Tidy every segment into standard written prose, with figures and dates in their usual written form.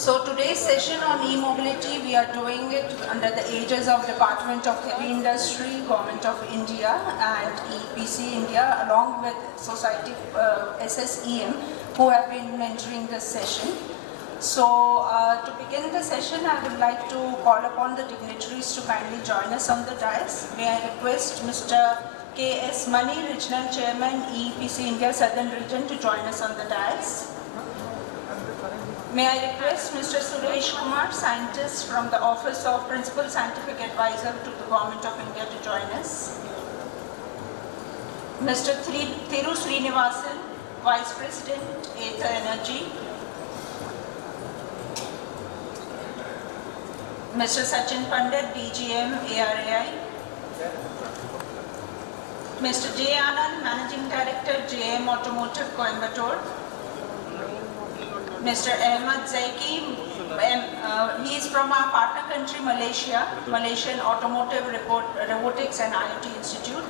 So today's session on e-mobility, we are doing it under the aegis of Department of Heavy Industry, Government of India and EPC India, along with Society SSEM, who have been mentoring this session. So to begin the session, I would like to call upon the dignitaries to kindly join us on the dais. May I request Mr. K.S. Mani, Regional Chairman, EPC India Southern Region, to join us on the dais. May I request Mr. Suresh Kumar, scientist from the Office of Principal Scientific Advisor to the Government of India, to join us. Mr. Thiru Srinivasan, Vice President, Aether Energy. Mr. Sachin Pandit, DGM, ARAI. Mr. J. Anand, Managing Director, JM Automotive, Coimbatore. Mr. Ahmad Zaiki, he is from our partner country Malaysia, Malaysian Automotive Robotics and IoT Institute.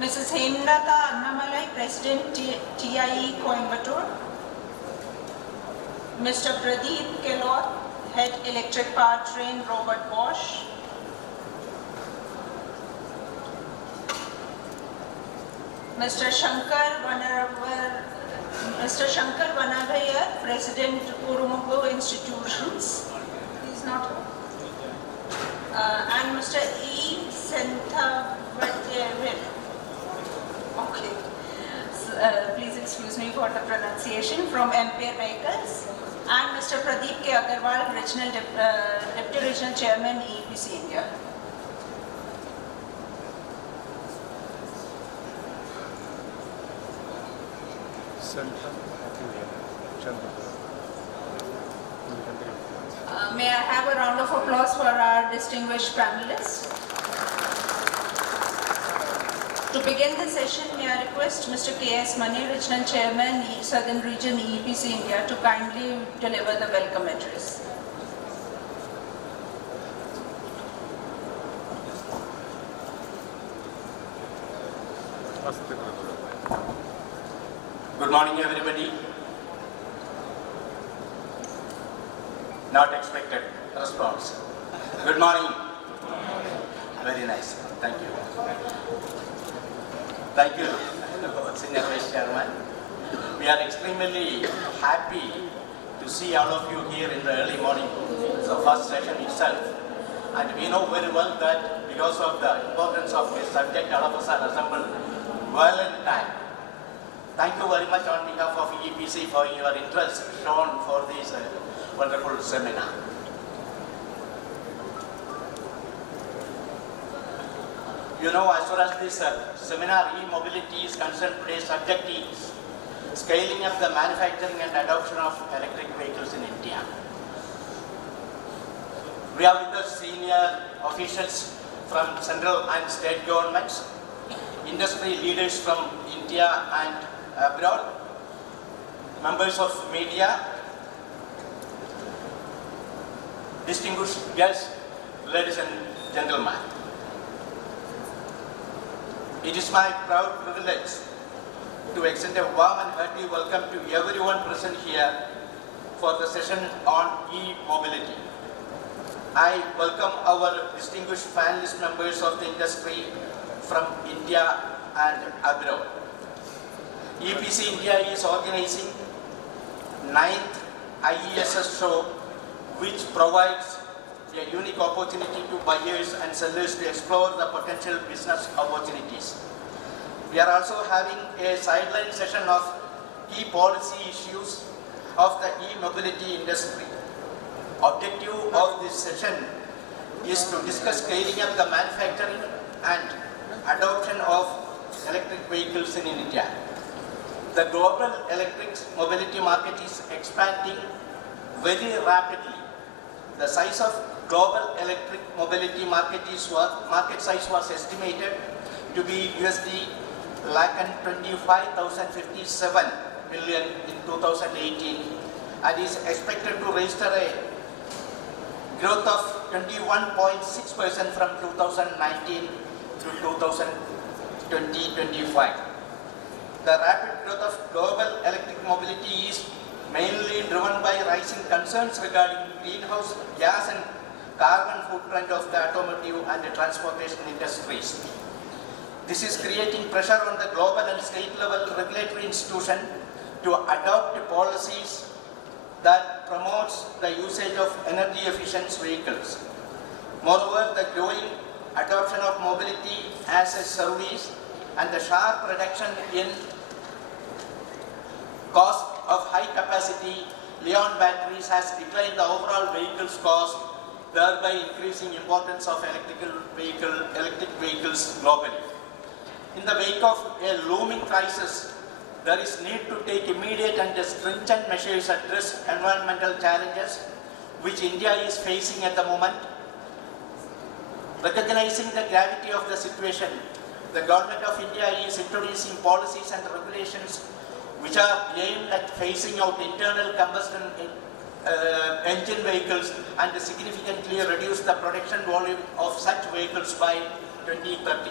Mrs. Hemlata Annamalai, President TIE Coimbatore. Mr. Pradeep Kelot, Head Electric Powertrain, Robert Bosch. Mr. Shankar Vanagayar, President Kurumugo Institutions, he is not here. And Mr. E. Senthavadevir. Okay. Please excuse me for the pronunciation, from Ampere Vehicles. And Mr. Pradeep K. Agarwal, Deputy Regional Chairman, EPC India. May I have a round of applause for our distinguished panelists? To begin the session, may I request Mr. K.S. Mani, Regional Chairman, Southern Region, EPC India, to kindly deliver the welcome address. Good morning, everybody. Not expected response. Good morning. Very nice. Thank you. Thank you, Senior Vice Chairman. We are extremely happy to see all of you here in the early morning. It's the first session itself. And we know very well that because of the importance of this subject, all of us are assembled well in time. Thank you very much on behalf of EPC for your interest shown for this wonderful seminar. You know, as far as this seminar e-mobility is concerned, today's subject is scaling up the manufacturing and adoption of electric vehicles in India. We have with us senior officials from central and state governments, industry leaders from India and abroad, members of media, distinguished guests, ladies and gentlemen. It is my proud privilege to extend a warm and hearty welcome to everyone present here for the session on e-mobility. I welcome our distinguished panelist members of the industry from India and abroad. EPC India is organizing 9th IESS show, which provides a unique opportunity to buyers and sellers to explore the potential business opportunities. We are also having a sideline session of key policy issues of the e-mobility industry. Objective of this session is to discuss scaling up the manufacturing and adoption of electric vehicles in India. The global electric mobility market is expanding very rapidly. The size of global electric mobility market size was estimated to be $125,057 billion in 2018 and is expected to register a growth of 21.6% from 2019 to 2025. The rapid growth of global electric mobility is mainly driven by rising concerns regarding greenhouse gas and carbon footprint of the automotive and the transportation industries. This is creating pressure on the global and state level regulatory institution to adopt policies that promotes the usage of energy efficient vehicles. Moreover, the growing adoption of mobility as a service and the sharp reduction in cost of high capacity Li-ion batteries has declined the overall vehicles cost, thereby increasing importance of electric vehicles globally. In the wake of a looming crisis, there is need to take immediate and stringent measures to address environmental challenges which India is facing at the moment. Recognizing the gravity of the situation, the Government of India is introducing policies and regulations which are aimed at phasing out internal combustion engine vehicles and significantly reduce the production volume of such vehicles by 2030.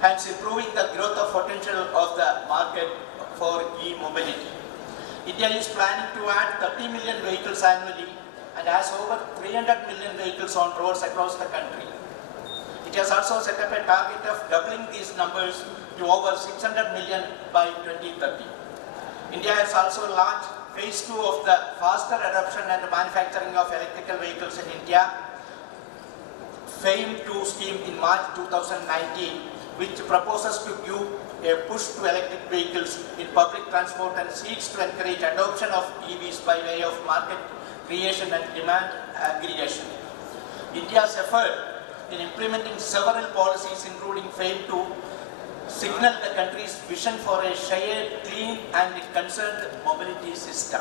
Hence, improving the growth of potential of the market for e-mobility. India is planning to add 30 million vehicles annually and has over 300 million vehicles on roads across the country. It has also set up a target of doubling these numbers to over 600 million by 2030. India has also launched phase 2 of the faster adoption and manufacturing of electrical vehicles in India, FAME 2 scheme in March 2019, which proposes to give a push to electric vehicles in public transport and seeks to encourage adoption of EVs by way of market creation and demand aggregation. India's effort in implementing several policies, including FAME 2, signal the country's vision for a shared, clean and concerned mobility system.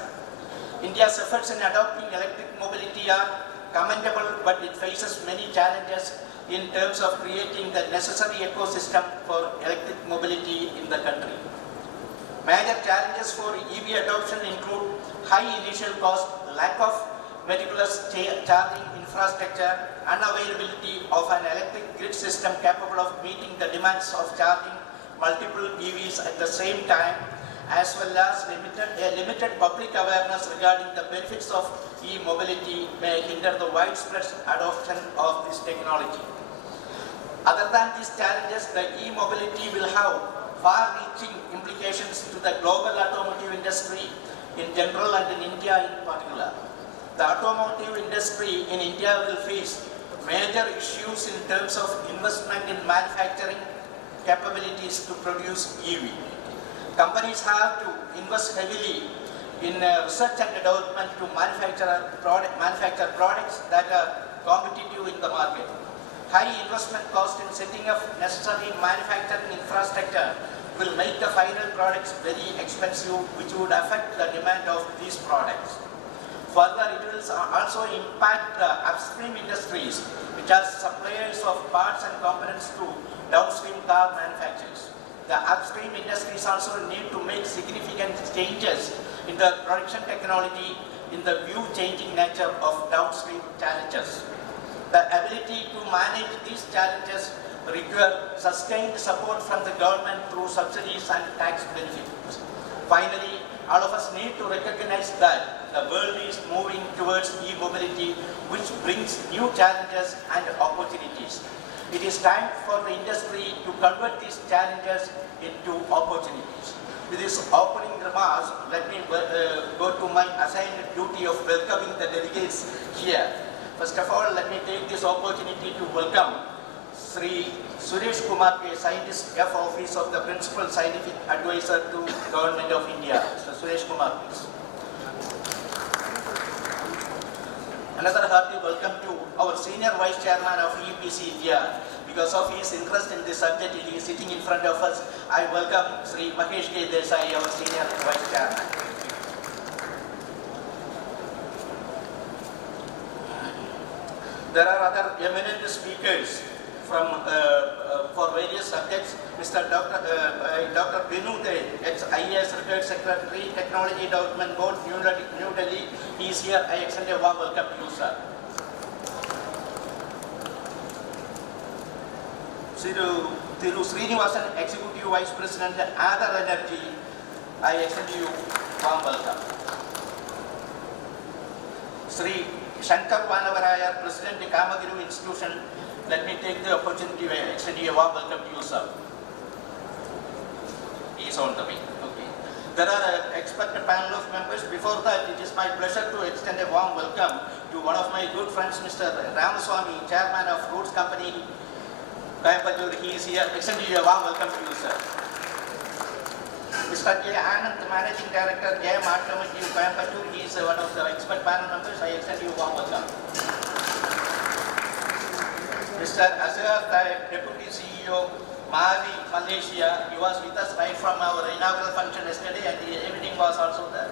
India's efforts in adopting electric mobility are commendable, but it faces many challenges in terms of creating the necessary ecosystem for electric mobility in the country. Major challenges for EV adoption include high initial cost, lack of meticulous charging infrastructure, unavailability of an electric grid system capable of meeting the demands of charging multiple EVs at the same time, as well as limited public awareness regarding the benefits of e-mobility may hinder the widespread adoption of this technology. Other than these challenges, the e-mobility will have far-reaching implications to the global automotive industry in general and in India in particular. The automotive industry in India will face major issues in terms of investment in manufacturing capabilities to produce EV. Companies have to invest heavily in research and development to manufacture products that are competitive in the market. High investment cost in setting up necessary manufacturing infrastructure will make the final products very expensive, which would affect the demand of these products. Further, it will also impact the upstream industries, which are suppliers of parts and components to downstream car manufacturers. The upstream industries also need to make significant changes in the production technology in the view-changing nature of downstream challenges. The ability to manage these challenges require sustained support from the government through subsidies and tax benefits. Finally, all of us need to recognize that the world is moving towards e-mobility, which brings new challenges and opportunities. It is time for the industry to convert these challenges into opportunities. With this opening remarks, let me go to my assigned duty of welcoming the delegates here. First of all, let me take this opportunity to welcome Sri Suresh Kumar, a scientist, F Office of the Principal Scientific Advisor to Government of India. Mr. Suresh Kumar, please. Another hearty welcome to our Senior Vice Chairman of EPC India. Because of his interest in this subject, he is sitting in front of us. I welcome Sri Mahesh K. Desai, our Senior Vice Chairman. There are other eminent speakers from for various subjects. Mr. Dr. Binu Dey, ex-IESS Retired Secretary, Technology Development Board, New Delhi. He is here. I extend a warm welcome to you, sir. Thiru Srinivasan, Executive Vice President, Other Energy. I extend you warm welcome. Sri Shankar Vanavaraya, President of Kamaguru Institution, let me take the opportunity to extend a warm welcome to you, sir. He is on the way. Okay. There are an expert panel of members. Before that, it is my pleasure to extend a warm welcome to one of my good friends, Mr. Ramaswamy, Chairman of Foods Company, Coimbatore. He is here. Extending a warm welcome to you, sir. Mr. J. Anand, Managing Director, J. Mart Committee, Coimbatore. He is one of the expert panel members. I extend you a warm welcome. Mr. Azhar Taib, Deputy CEO, Mavi, Malaysia. He was with us right from our inaugural function yesterday, and everything was also there.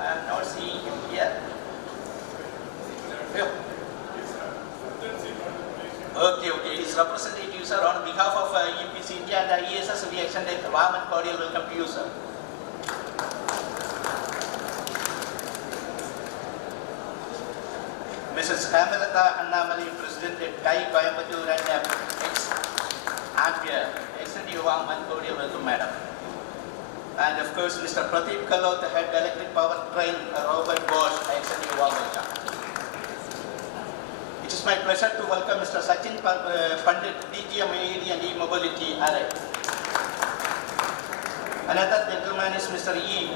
I am not seeing him here. Okay. His representative, sir, on behalf of EPC India and IESS, we extend a warm and cordial welcome to you, sir. Mrs. Hemalata Annamali, President at Kai Coimbatore and ex-Ampere, extend you a warm and cordial welcome, madam. And of course, Mr. Pradeep Kalot, the head electric power train, Robert Bosch, I extend you a warm welcome. It is my pleasure to welcome Mr. Sachin Pandit, DGM AED and E-Mobility, RI. Another gentleman is Mr. E.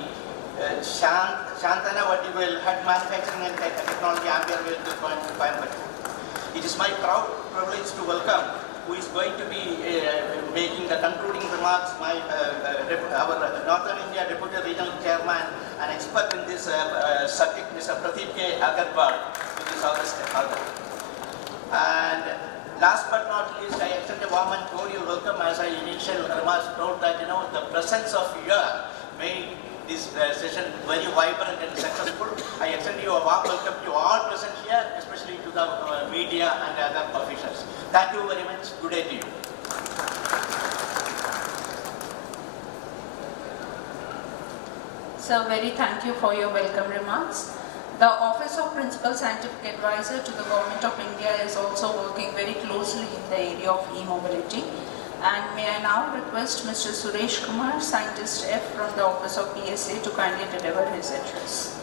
Shantana Vadivel, Head Manufacturing and Technology, Ampere to Coimbatore. It is my proud privilege to welcome who is going to be making the concluding remarks, our Northern India Deputy Regional Chairman and expert in this subject, Mr. Pradeep K. Agarwal, which is our And last but not least, I extend a warm and cordial welcome as I initial remarks told that the presence of you made this session very vibrant and successful. I extend you a warm welcome to all present here, especially to the media and other officials. Thank you very much. Good day to you. Sir, very thank you for your welcome remarks. The Office of Principal Scientific Advisor to the Government of India is also working very closely in the area of e-mobility. And may I now request Mr. Suresh Kumar, Scientist F from the Office of PSA, to kindly deliver his address.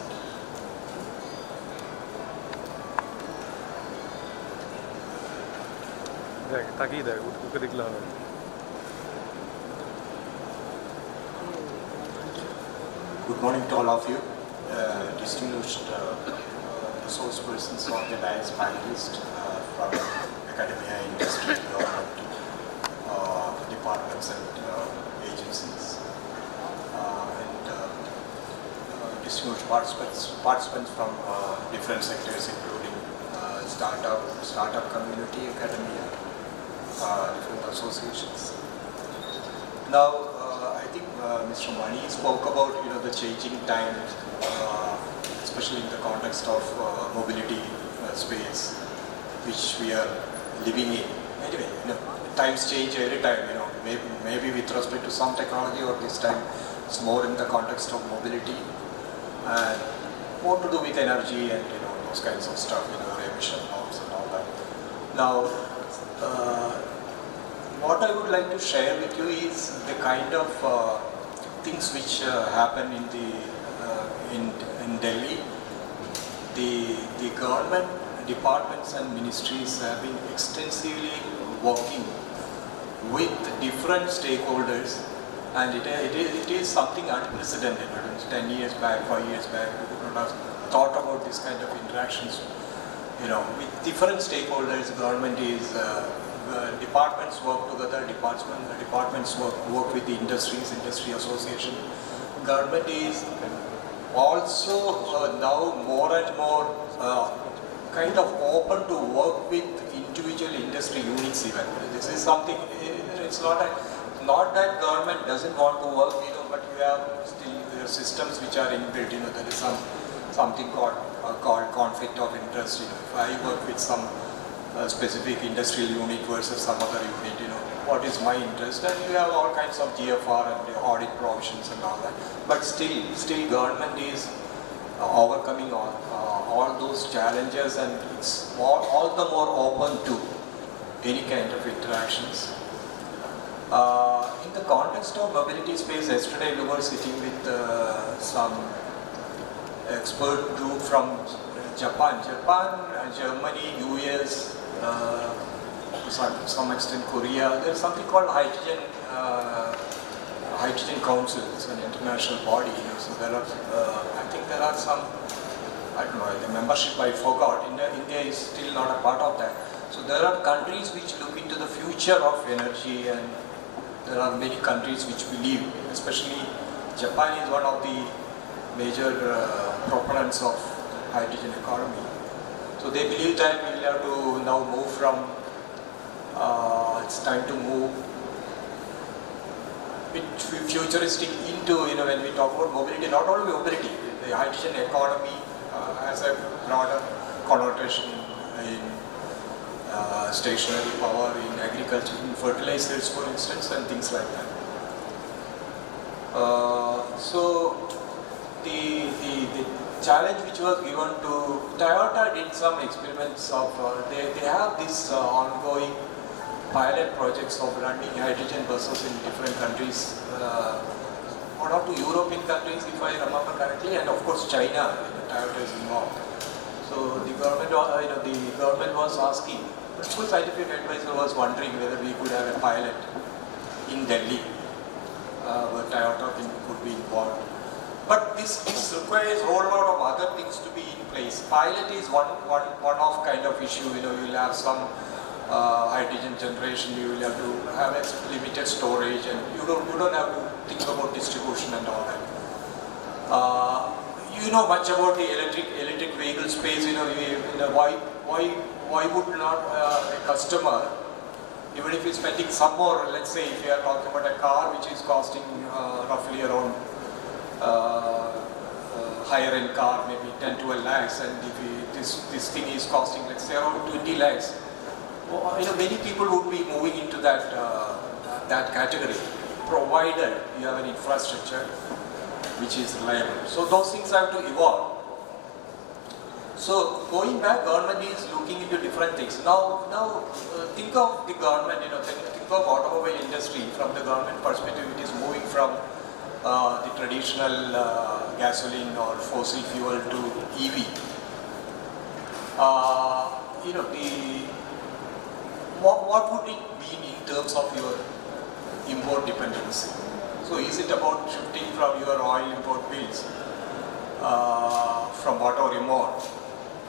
Good morning to all of you, distinguished resource persons on the dais, panelists from academia, industry, government, departments and agencies, and distinguished participants from different sectors, including startup community, academia, different associations. Now, I think Mr. Mani spoke about the changing times, especially in the context of mobility space, which we are living in. Anyway, times change every time. Maybe with respect to some technology, or this time it's more in the context of mobility and more to do with energy and those kinds of stuff, emission norms and all that. Now, what I would like to share with you is the kind of things which happen in Delhi. The government departments and ministries have been extensively working with different stakeholders, and it is something unprecedented. 10 years back, 5 years back, we would not have thought about this kind of interactions. With different stakeholders, government is departments work together. Departments work with the industry association. Government is also now more and more kind of open to work with individual industry units even. This is something, it's not that government doesn't want to work, but you have still systems which are inbuilt. There is something called conflict of interest. If I work with some specific industrial unit versus some other unit, what is my interest? And you have all kinds of GFR and audit provisions and all that. But still government is overcoming all those challenges, and it's all the more open to any kind of interactions. In the context of mobility space, yesterday we were sitting with some expert group from Japan, Germany, US, to some extent Korea. There is something called Hydrogen Council. It's an international body. So there are, I think there are some, I don't know, the membership I forgot. India is still not a part of that. So there are countries which look into the future of energy, and there are many countries which believe, especially Japan is one of the major proponents of hydrogen economy. So they believe that we will have to now move from, it's time to move bit futuristic into, when we talk about mobility, not only mobility, the hydrogen economy has a broader connotation in stationary power, in agriculture, in fertilizers, for instance, and things like that. So the challenge which was given to Toyota did some experiments of, they have this ongoing pilot projects of running hydrogen buses in different countries, one or two European countries if I remember correctly, and of course China, Toyota is involved. So the government was asking, Principal Scientific Advisor was wondering whether we could have a pilot in Delhi where Toyota could be involved. But this requires a whole lot of other things to be in place. Pilot is one-off kind of issue. You will have some hydrogen generation. You will have to have a limited storage, and you don't have to think about distribution and all that. You know much about the electric vehicle space. Why would not a customer, even if he's spending some more, let's say if you are talking about a car which is costing roughly around higher end car, maybe 10-12 lakhs, and if this thing is costing, let's say, around 20 lakhs, many people would be moving into that category, provided you have an infrastructure which is reliable. So those things have to evolve. So going back, government is looking into different things. Now think of the government, think of automobile industry from the government perspective. It is moving from the traditional gasoline or fossil fuel to EV. What would it mean in terms of your import dependency? So is it about shifting from your oil import bills, from whatever import,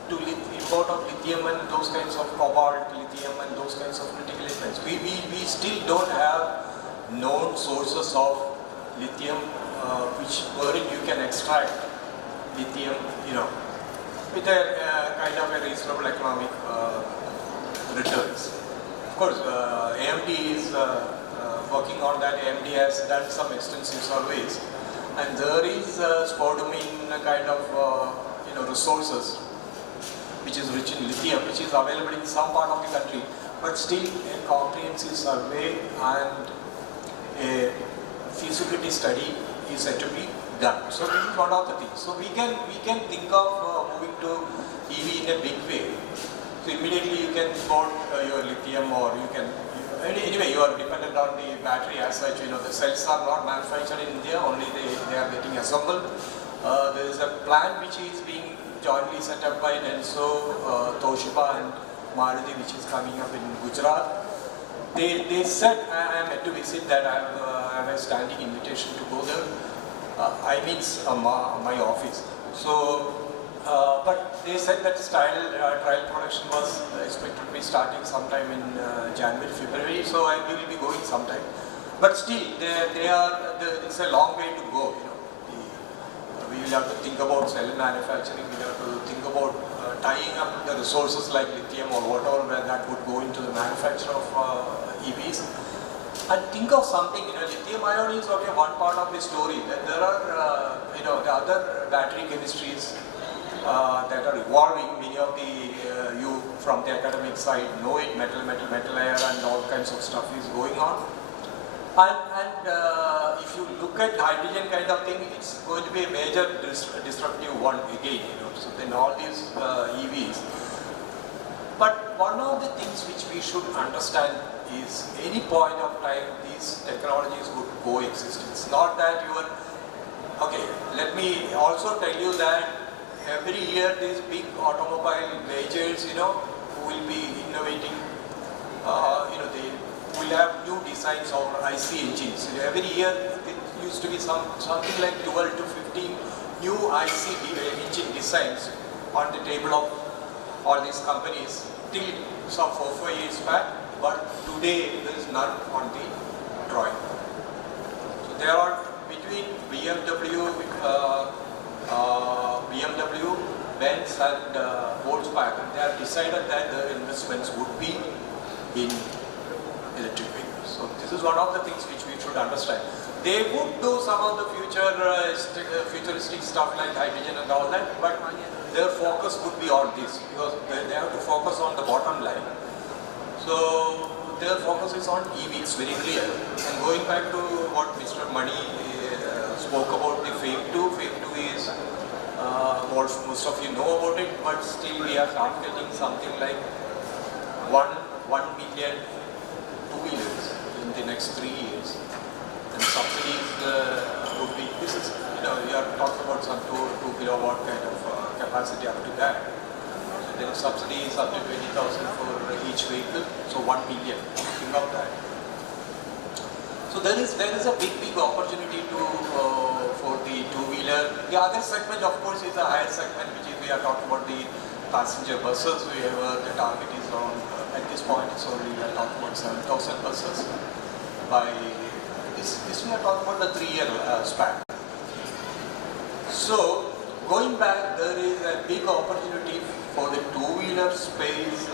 to import of lithium and those kinds of cobalt, lithium and those kinds of critical elements? We still don't have known sources of lithium wherein you can extract lithium, with a kind of a reasonable economic returns. Of course, AMD is working on that. AMD has done some extensive surveys, and there is spodumene kind of resources which is rich in lithium, which is available in some part of the country, but still a comprehensive survey and a feasibility study is said to be done. So this is one of the things. So we can think of moving to EV in a big way. So immediately you can import your lithium, or you can, anyway you are dependent on the battery as such. The cells are not manufactured in India, only they are getting assembled. There is a plant which is being jointly set up by Denso, Toshiba and Maruti, which is coming up in Gujarat. They said, I am yet to visit that, I have a standing invitation to go there. I mean my office. So, but they said that trial production was expected to be starting sometime in January, February, so I will be going sometime. But still, it's a long way to go. We will have to think about cell manufacturing, we will have to think about tying up the resources like lithium or whatever, where that would go into the manufacture of EVs. And think of something, lithium ion is okay, one part of the story. There are, the other battery chemistries that are evolving. Many of you from the academic side know it, metal layer and all kinds of stuff is going on. And if you look at hydrogen kind of thing, it's going to be a major disruptive one again, So then all these EVs. But one of the things which we should understand is any point of time these technologies would coexist. It's not that you are, okay, let me also tell you that every year these big automobile majors, who will be innovating, they will have new designs of IC engines. Every year it used to be something like 12 to 15 new IC engine designs on the table of all these companies till some 4-5 years back, but today there is none on the drawing. So there are between BMW, Benz and Volkswagen, they have decided that their investments would be in electric vehicles. So this is one of the things which we should understand. They would do some of the futuristic stuff like hydrogen and all that, but their focus would be on this because they have to focus on the bottom line. So their focus is on EV, it's very clear. And going back to what Mr. Mani spoke about the phase 2 is, most of you know about it, but still we are targeting something like 1 million two-wheelers in the next 3 years. And subsidies would be, this is, we are talking about some 2 kilowatt kind of capacity up to that. So then subsidy is up to 20,000 for each vehicle, so 1 million, think of that. So there is a big opportunity for the two-wheeler. The other segment, of course, is a higher segment, which is we are talking about the passenger buses. The target is around, at this point, it's only we are talking about 7,000 buses. By this we are talking about the 3-year span. So going back, there is a big opportunity for the two-wheeler space,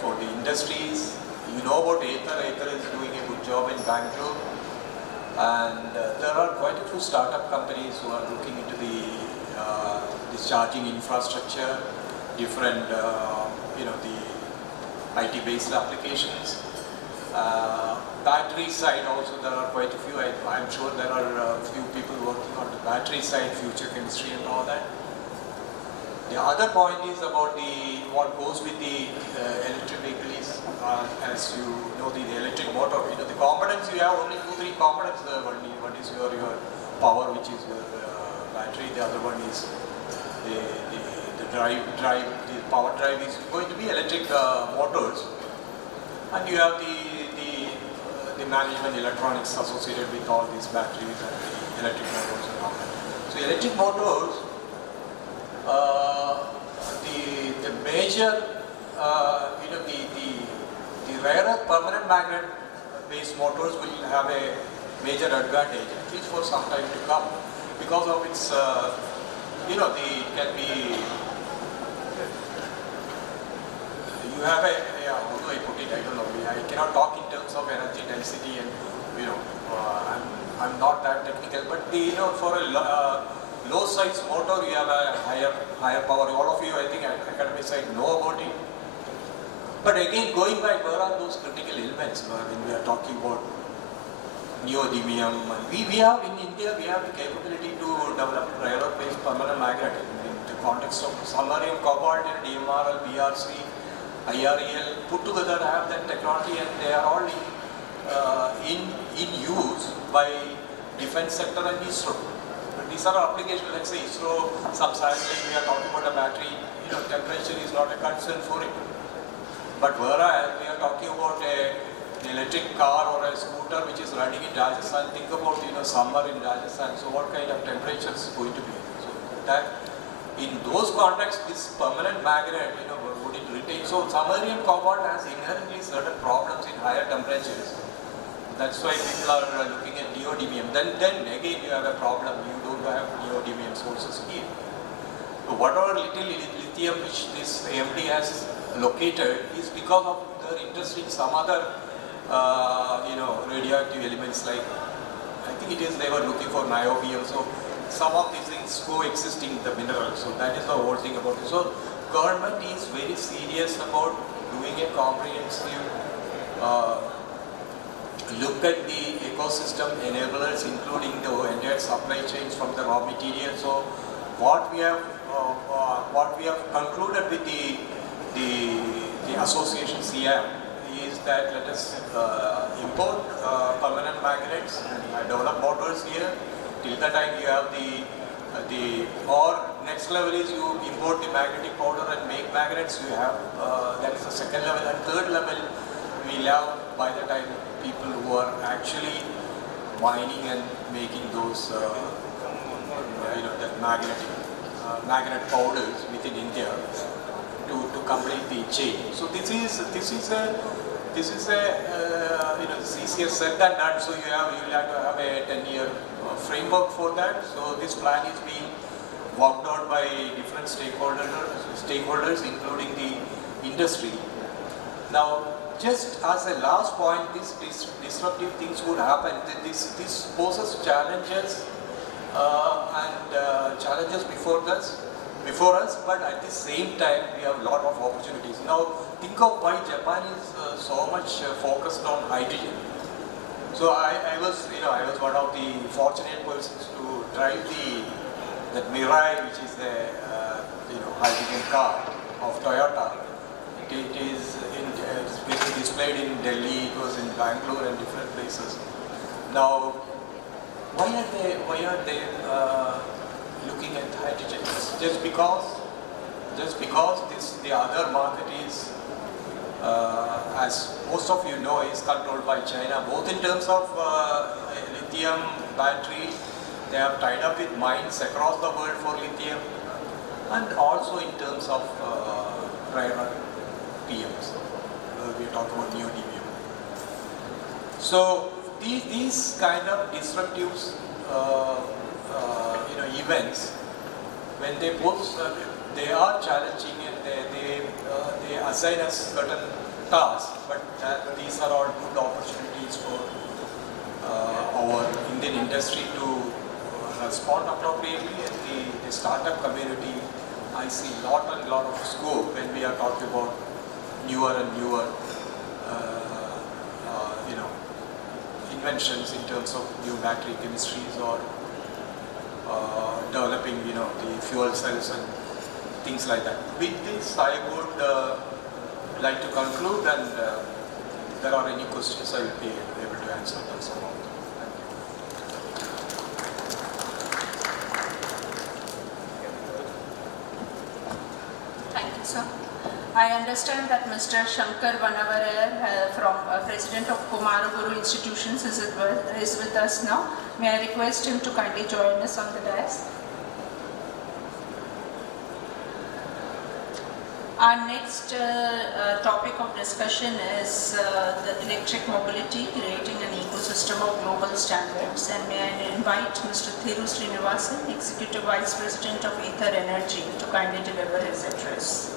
for the industries. You know about Ather. Ather is doing a good job in Bangalore, and there are quite a few startup companies who are looking into the charging infrastructure, different the IT-based applications. Battery side also there are quite a few. I'm sure there are a few people working on the battery side, future chemistry and all that. The other point is about what goes with the electric vehicle is, as you know, the electric motor. The components, you have only 2-3 components there. One is your power, which is your battery. The other one is the drive. The power drive is going to be electric motors, and you have the management electronics associated with all these batteries and the electric motors and all that. So electric motors. The major, the rarer permanent magnet based motors will have a major advantage, at least for some time to come, because of its, can be, you have how do I put it, I don't know, I cannot talk in terms of energy density and, I'm not that technical, but for a low size motor, you have a higher power. All of you, I think, academic side know about it. But again, going back, where are those critical elements? When we are talking about neodymium, we have in India, we have the capability to develop railroad-based permanent magnet in the context of samarium, cobalt, and DMRL, BRC, IREL put together have that technology, and they are all in use by defense sector and ISRO. These are applications, let's say ISRO, some satellite, we are talking about a battery, temperature is not a concern for it. But whereas we are talking about an electric car or a scooter which is running in Rajasthan, think about, summer in Rajasthan, so what kind of temperature is going to be? So that, in those contexts, this permanent magnet, would it retain? So samarium cobalt has inherently certain problems in higher temperatures. That's why people are looking at neodymium. Then again you have a problem. You don't have neodymium sources here. So whatever little lithium which this AMD has located is because of their interest in some other, radioactive elements like, I think it is they were looking for niobium. So some of these things coexisting in the minerals. So that is the whole thing about it. So government is very serious about doing a comprehensive look at the ecosystem enablers, including the entire supply chains from the raw material. So what we have concluded with the association CM is that let us import permanent magnets and develop motors here. Till the time you have or next level is you import the magnetic powder and make magnets. You have that is the second level, and third level we have by the time people who are actually mining and making those that magnet powders within India to complete the chain. So this is easier said than done. So you will have to have a 10-year framework for that. So this plan is being worked out by different stakeholders, including the industry. Now, just as a last point, these disruptive things would happen. This poses challenges challenges before us, but at the same time we have a lot of opportunities. Now, think of why Japan is so much focused on hydrogen. So I was one of the fortunate persons to drive that Mirai, which is the hydrogen car of Toyota. It is basically displayed in Delhi. It was in Bangalore and different places. Now, why are they looking at hydrogen? Just because the other market is, as most of you know, is controlled by China, both in terms of lithium battery. They have tied up with mines across the world for lithium, and also in terms of rare earth PMs. We are talking about neodymium. So these kind of disruptive events, when they pose, they are challenging, and they assign us certain tasks, but these are all good opportunities for our Indian industry to respond appropriately. And the startup community, I see lot of scope when we are talking about newer and newer inventions in terms of new battery chemistries or developing the fuel cells and things like that. With this, I would like to conclude, and if there are any questions, I will be able to answer them somehow. Thank you, sir. I understand that Mr. Shankar Vanavarar, President of Kumaraguru Institutions, is with us now. May I request him to kindly join us on the dais? Our next topic of discussion is the electric mobility, creating an ecosystem of global standards. And may I invite Mr. Thiru Srinivasan, Executive Vice President of Ether Energy, to kindly deliver his address.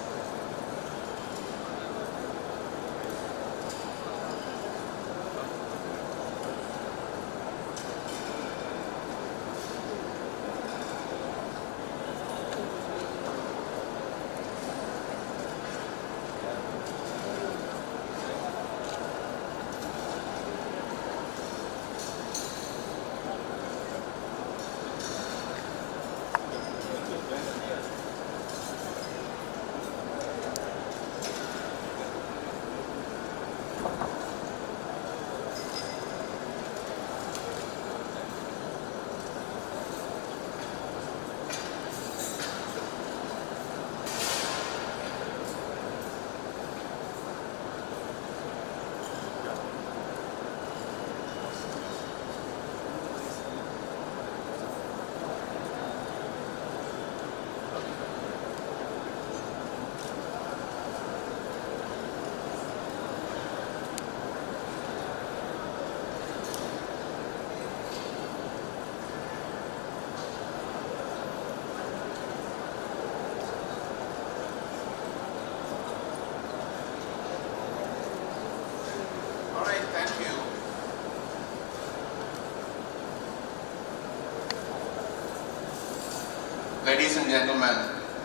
Ladies and gentlemen,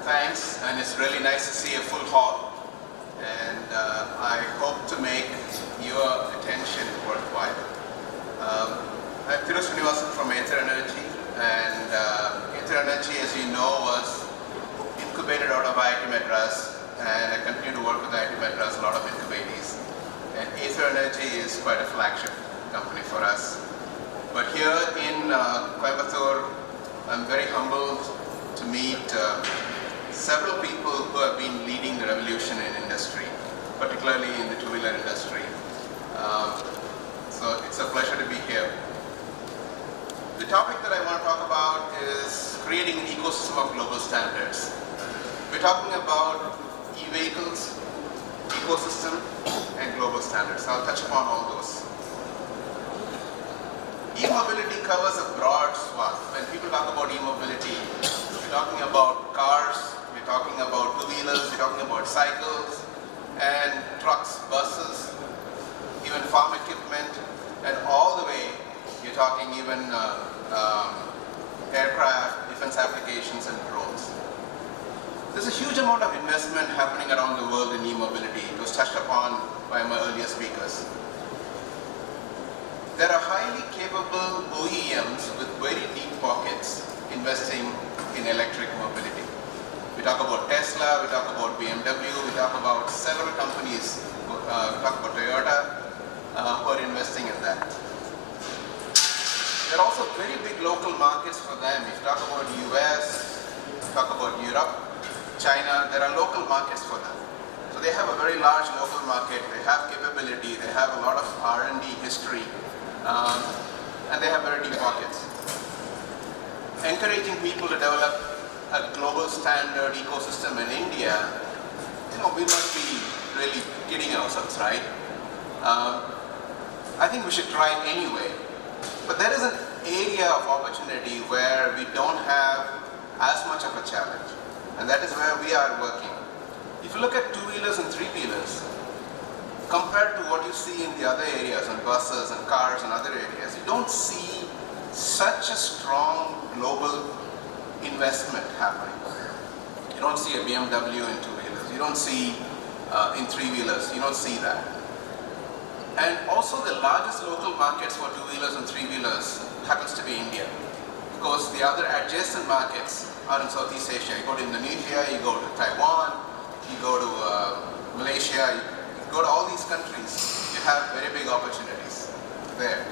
thanks, and it's really nice to see a full hall, and I hope to make your attention worthwhile. I'm Thiru Srinivasan from Ether Energy, and Ether Energy, as you know, was incubated out of IIT Madras, and I continue to work with IIT Madras, a lot of incubatees. And Ether Energy is quite a flagship company for us. But here in Coimbatore, I'm very humbled to meet several people who have been leading the revolution in industry, particularly in the two-wheeler industry. So it's a pleasure to be here. The topic that I want to talk about is creating an ecosystem of global standards. We're talking about e-vehicles, ecosystem, and global standards. I'll touch upon all those. E-mobility covers a broad swath. When people talk about e-mobility, we're talking about cars, we're talking about two-wheelers, we're talking about cycles, and trucks, buses, even farm equipment, and all the way, you're talking even aircraft, defense applications, and drones. There's a huge amount of investment happening around the world in e-mobility. It was touched upon by my earlier speakers. There are highly capable OEMs with very deep pockets investing in electric mobility. We talk about Tesla, we talk about BMW, we talk about several companies, we talk about Toyota, who are investing in that. There are also very big local markets for them. If you talk about US, talk about Europe, China, there are local markets for them. So they have a very large local market, they have capability, they have a lot of R&D history, and they have very deep pockets. Encouraging people to develop a global standard ecosystem in India, we must be really kidding ourselves, right? I think we should try anyway. But there is an area of opportunity where we don't have as much of a challenge, and that is where we are working. If you look at two-wheelers and three-wheelers, compared to what you see in the other areas, on buses and cars and other areas, you don't see such a strong global investment happening. You don't see a BMW in two-wheelers, you don't see in three-wheelers, you don't see that. And also the largest local markets for two-wheelers and three-wheelers happens to be India. Of course, the other adjacent markets are in Southeast Asia. You go to Indonesia, you go to Taiwan, you go to Malaysia, you go to all these countries, you have very big opportunities there.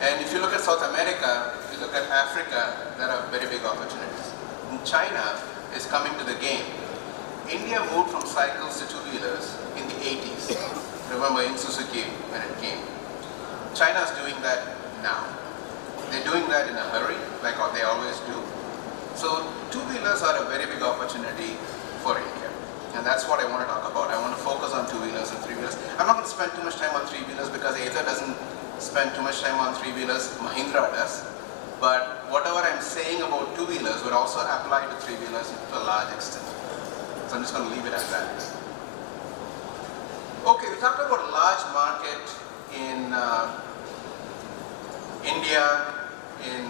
And if you look at South America, if you look at Africa, there are very big opportunities. And China is coming to the game. India moved from cycles to two-wheelers in the 80s. Remember in Suzuki when it came. China is doing that now. They're doing that in a hurry, like they always do. So two-wheelers are a very big opportunity for India. And that's what I want to talk about. I want to focus on two-wheelers and three-wheelers. I'm not going to spend too much time on three-wheelers because Ather doesn't spend too much time on three-wheelers, Mahindra does. But whatever I'm saying about two-wheelers would also apply to three-wheelers to a large extent. So I'm just going to leave it at that. Okay, we talked about a large market in India, in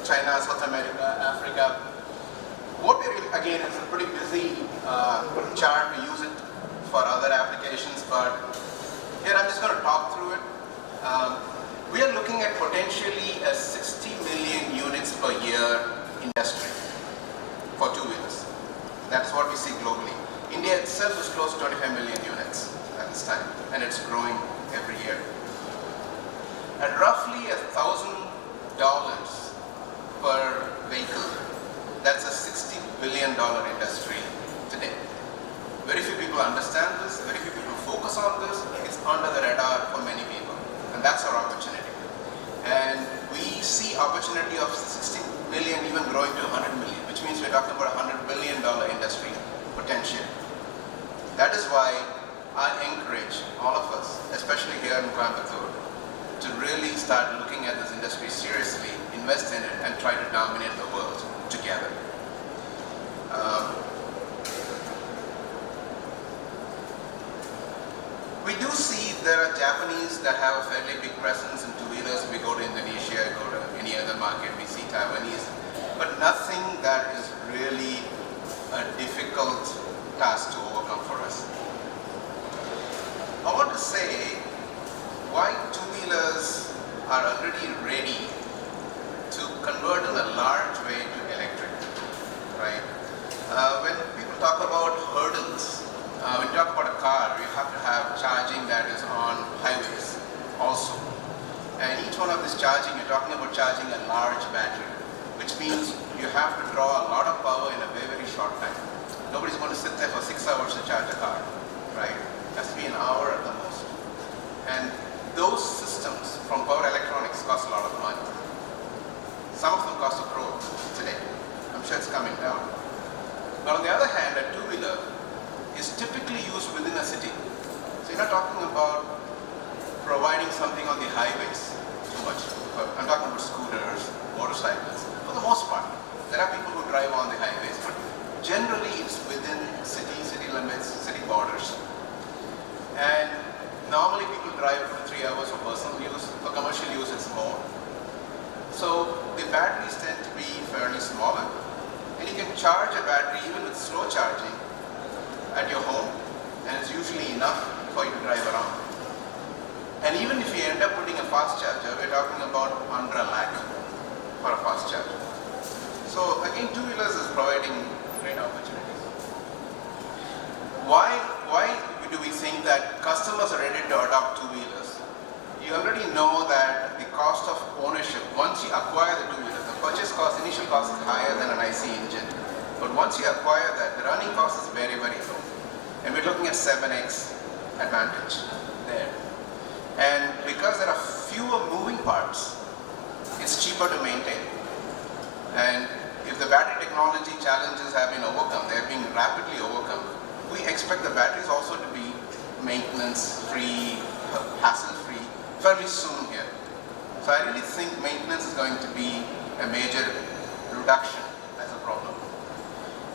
China, South America, Africa. What we're again, it's a pretty busy chart. We use it for other applications, but here I'm just going to talk through it. We are looking at potentially a 60 million units per year industry for two-wheelers. That's what we see globally. India itself is close to 25 million units at this time, and it's growing every year. At roughly $1,000 per vehicle, that's a $60 billion industry today. Very few people understand this, very few people focus on this. It's under the radar for many people, and that's our opportunity. And we see opportunity of 60 billion even growing to 100 million, which means we're talking about a $100 billion industry potential. That is why I encourage all of us, especially here in Coimbatore, to really start looking at this industry seriously, invest in it, and try to dominate the world together. We do see there are Japanese that have a fairly big presence in two-wheelers. We go to Indonesia, go to any other market, we see Taiwanese, but nothing that is really a difficult task to overcome for us. I want to say why two-wheelers are already ready to convert in a large way to electric, right? When people talk about hurdles, when you talk about a car, you have to have charging that is on highways also. And each one of this charging, you're talking about charging a large battery, which means you you have to draw a lot of power in a very, very short time. Nobody's going to sit there for 6 hours to charge a car, right? It has to be an hour at the most. And those systems from power electronics cost a lot of money. Some of them cost a crore today. I'm sure it's coming down. But on the other hand, a two-wheeler is typically used within a city. So you're not talking about providing something on the highways too much. I'm talking about scooters, motorcycles. For the most part, there are people who drive on the highways, but generally it's within city limits, city borders. And normally people drive for 3 hours for personal use. For commercial use, it's more. So the batteries tend to be fairly smaller. And you can charge a battery even with slow charging at your home, and it's usually enough for you to drive around. And even if you end up putting a fast charger, we're talking about under a lakh for a fast charger. So again, two-wheelers is providing great opportunities. Why do we think that customers are ready to adopt two-wheelers? You already know that the cost of ownership, once you acquire the two-wheeler, the purchase cost, initial cost is higher than an IC engine. But once you acquire that, the running cost is very, very low. And we're looking at 7x advantage there. And because there are fewer moving parts, it's cheaper to maintain. And if the battery technology challenges have been overcome, they are being rapidly overcome, we expect the batteries also to be maintenance-free, hassle-free, fairly soon here. So I really think maintenance is going to be a major reduction as a problem.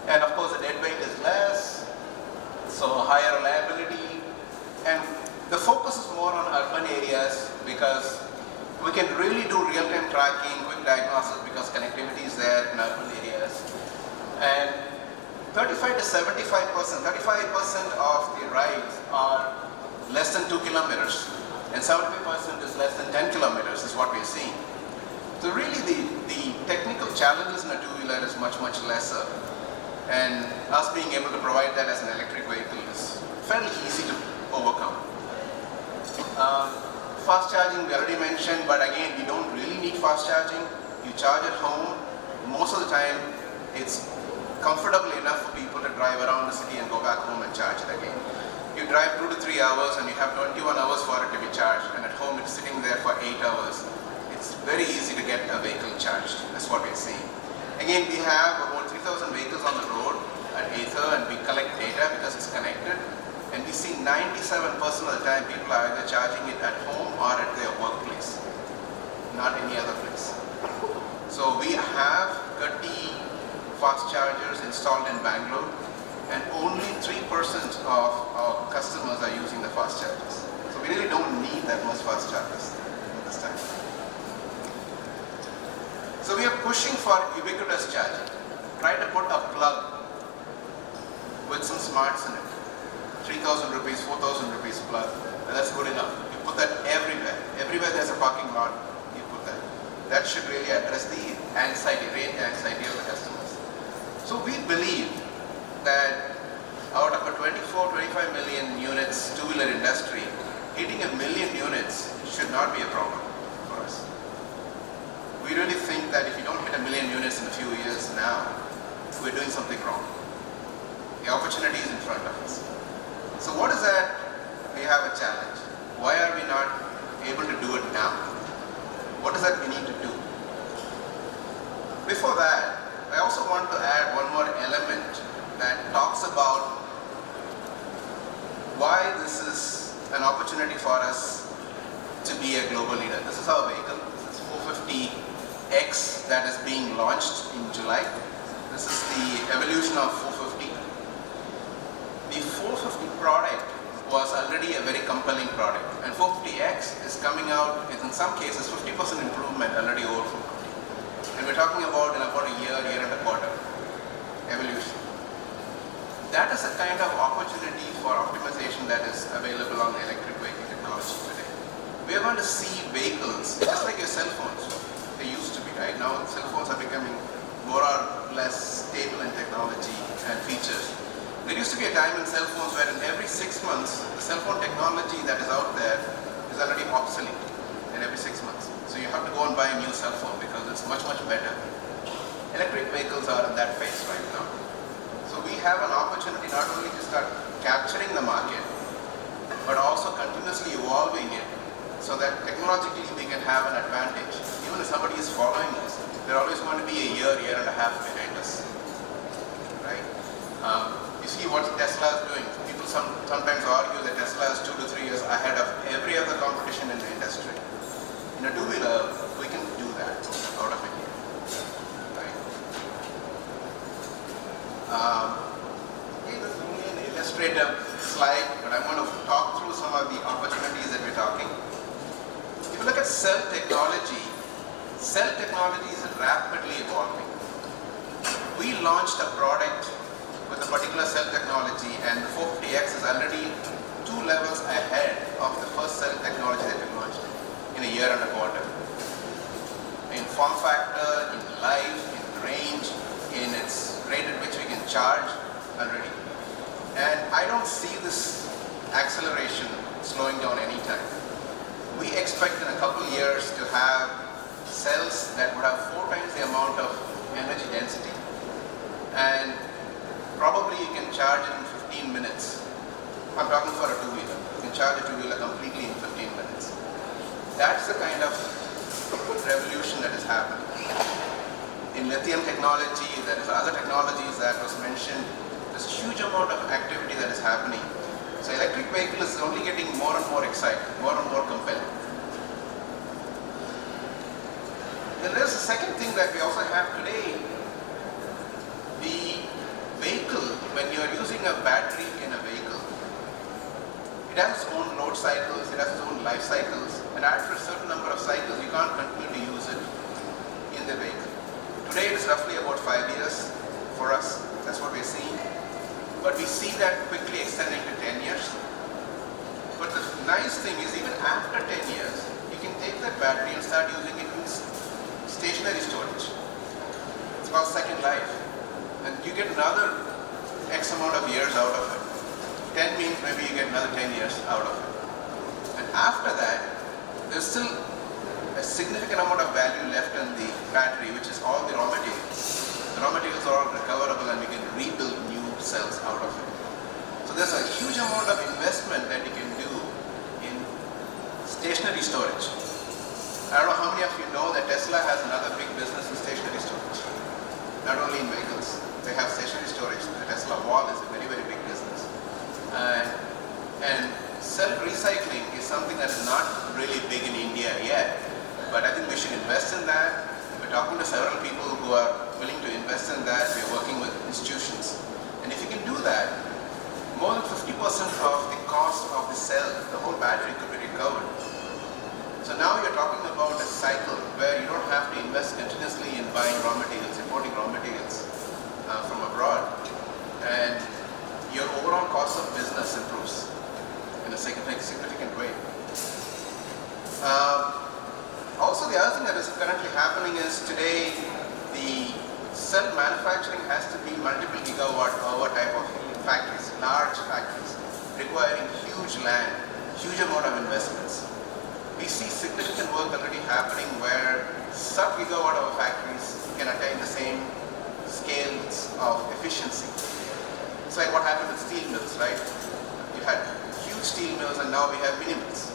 And of course the dead weight is less, so higher reliability, and the focus is more on urban areas because we can really do real-time tracking, quick diagnosis because connectivity is there in urban areas. And 35 to 75%, 35% of the rides are less than 2 kilometers and 75% is less than 10 kilometers is what we're seeing. So really the technical challenges in a two-wheeler is much, much lesser. And us being able to provide that as an electric vehicle is fairly easy to overcome. Fast charging we already mentioned, but again, we don't really need fast charging. You charge at home. Most of the time, it's comfortable enough for people to drive around the city and go back home and charge it again. You drive 2 to 3 hours and you have 21 hours for it to be charged, and at home it's sitting there for 8 hours. It's very easy to get a vehicle charged. That's what we're seeing. Again, we have about 3,000 vehicles on the road at Ather, and we collect data because it's connected. And we see 97% of the time people are either charging it at home or at their workplace, not any other place. So we have 30 fast chargers installed in Bangalore, and only 3% of our customers are using the fast chargers. So we really don't need that much fast chargers at this time. So we are pushing for ubiquitous charging. Try to put a plug with some smarts in it. 3,000 rupees, 4,000 rupees plug, and that's good enough. You put that everywhere. Everywhere there's a parking lot, you put that. That should really address the anxiety, range anxiety of the customers. So we believe that out of a 24, 25 million units two-wheeler industry, hitting 1 million units should not be a problem for us. We really think that if you don't hit 1 million units in a few years now, we're doing something wrong. The opportunity is in front of us. So what is that? We have a challenge. Why are we not able to do it now? What is that we need to do? Before that, I also want to add one more element that talks about why this is an opportunity for us to be a global leader. This is our vehicle. This is 450X that is being launched in July. This is the evolution of 450. The 450 product was already a very compelling product, and 450X is coming out with, in some cases, 50% improvement already over 450. And we're talking about in about a year and a quarter evolution. That is a kind of opportunity for optimization that is available on the electric vehicle technology today. We are going to see vehicles, just like your cell phones, they used to be, right? Now cell phones are becoming more or less stable in technology and features. There used to be a time in cell phones where in every 6 months, the cell phone technology that is out there is already obsolete in every 6 months. So you have to go and buy a new cell phone because it's much, much better. electric vehicles are in that phase right now. So we have an opportunity not only to start capturing the market, but also continuously evolving it so that technologically we can have an advantage. Even if somebody is following us, they're always going to be a year and a half behind us, right? You see what Tesla is doing. People sometimes argue that Tesla is 2 to 3 years ahead of every other competition in the industry. In a two-wheeler, we can do that out of India, right? This is only an illustrative slide, but I'm going to talk through some of the opportunities that we're talking. If you look at cell technology is rapidly evolving. We launched a product with a particular cell technology, and the 450X is already 2 levels ahead of the first cell technology that we launched in a year and a quarter. In form factor, in life, in range, in its rate at which we can charge already. And I don't see this acceleration slowing down anytime. We expect in a couple years to have cells that would have 4 times the amount of energy density, and probably you can charge it in 15 minutes. I'm talking for a two-wheeler. You can charge a two-wheeler completely in 15 minutes. That's the kind of revolution that is happening. In lithium technology, there is other technologies that was mentioned. There's a huge amount of activity that is happening. So electric vehicle is only getting more and more exciting, more and more compelling. Then there's a second thing that we also have today. The vehicle, when you're using a battery in a vehicle, it has its own load cycles, it has its own life cycles, and after a certain number of cycles, you can't continue to use it in the vehicle. Today, it is roughly about 5 years for us. That's what we're seeing. But we see that quickly extending to 10 years. But the nice thing is, even after 10 years, you can take that battery and start using it in stationary storage. It's called second life. And you get another X amount of years out of it. 10 means maybe you get another 10 years out of it. And after that, there's still a significant amount of value left in the battery, which is all the raw materials. The raw materials are all recoverable and we can rebuild new cells out of it. So there's a huge amount of investment that you can do in stationary storage. I don't know how many of you know that Tesla has another big business in stationary storage. Not only in vehicles, they have stationary storage. The Tesla wall is a very, very big business. And cell recycling is something that is not really big in India yet, but I think we should invest in that. We're talking to several people who are willing to invest in that. We're working with institutions. And if you can do that, more than 50% of the cost of the cell, the whole battery, could be recovered. So now you're talking about a cycle where you don't have to invest continuously in buying raw materials, importing raw materials from abroad, and your overall cost of business improves in a significant way. Also, the other thing that is currently happening is today the cell manufacturing has to be multiple gigawatt hour type of factories, large factories, requiring huge land, huge amount of investments. We see significant work already happening where sub-gigawatt hour factories can attain the same scales of efficiency. It's like what happened with steel mills, right? You had huge steel mills and now we have mini mills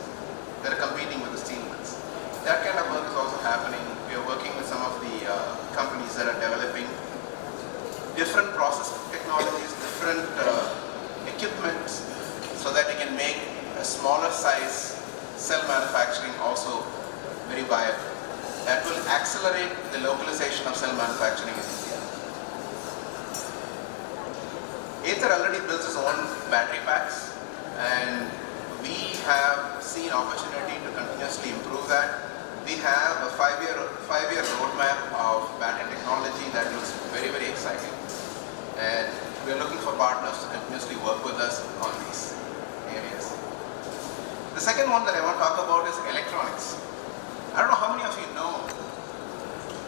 that are competing with the steel mills. That kind of work is also happening. We are working with some of the companies that are developing different process technologies, different equipment, so that you can make a smaller size cell manufacturing also very viable. That will accelerate the localization of cell manufacturing in India. Ather already builds its own battery packs, and we have seen opportunity to continuously improve that. We have a five-year roadmap of battery technology that looks very, very exciting. And we are looking for partners to continuously work with us on these areas. The second one that I want to talk about is electronics. I don't know how many of you know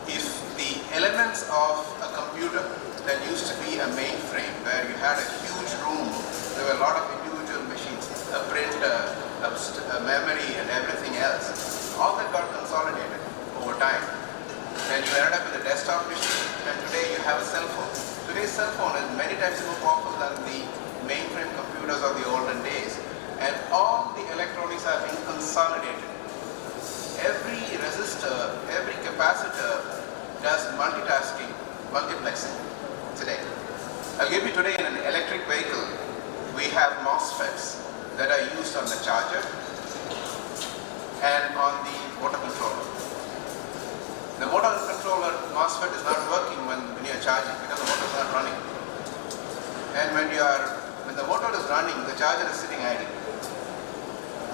if the elements of a computer that used to be a mainframe where you had a huge room, there were a lot of individual machines, a printer, a memory and everything else, all that got consolidated over time. And you ended up with a desktop machine and times more powerful than the mainframe computers of the olden days. And all the electronics are being consolidated. Every resistor, every capacitor does multitasking, multiplexing today. I'll give you today in an electric vehicle, we have MOSFETs that are used on the charger and on the motor controller. The motor controller MOSFET is not working when you're charging because the motor is not running. And when the motor is running, the charger is sitting idle.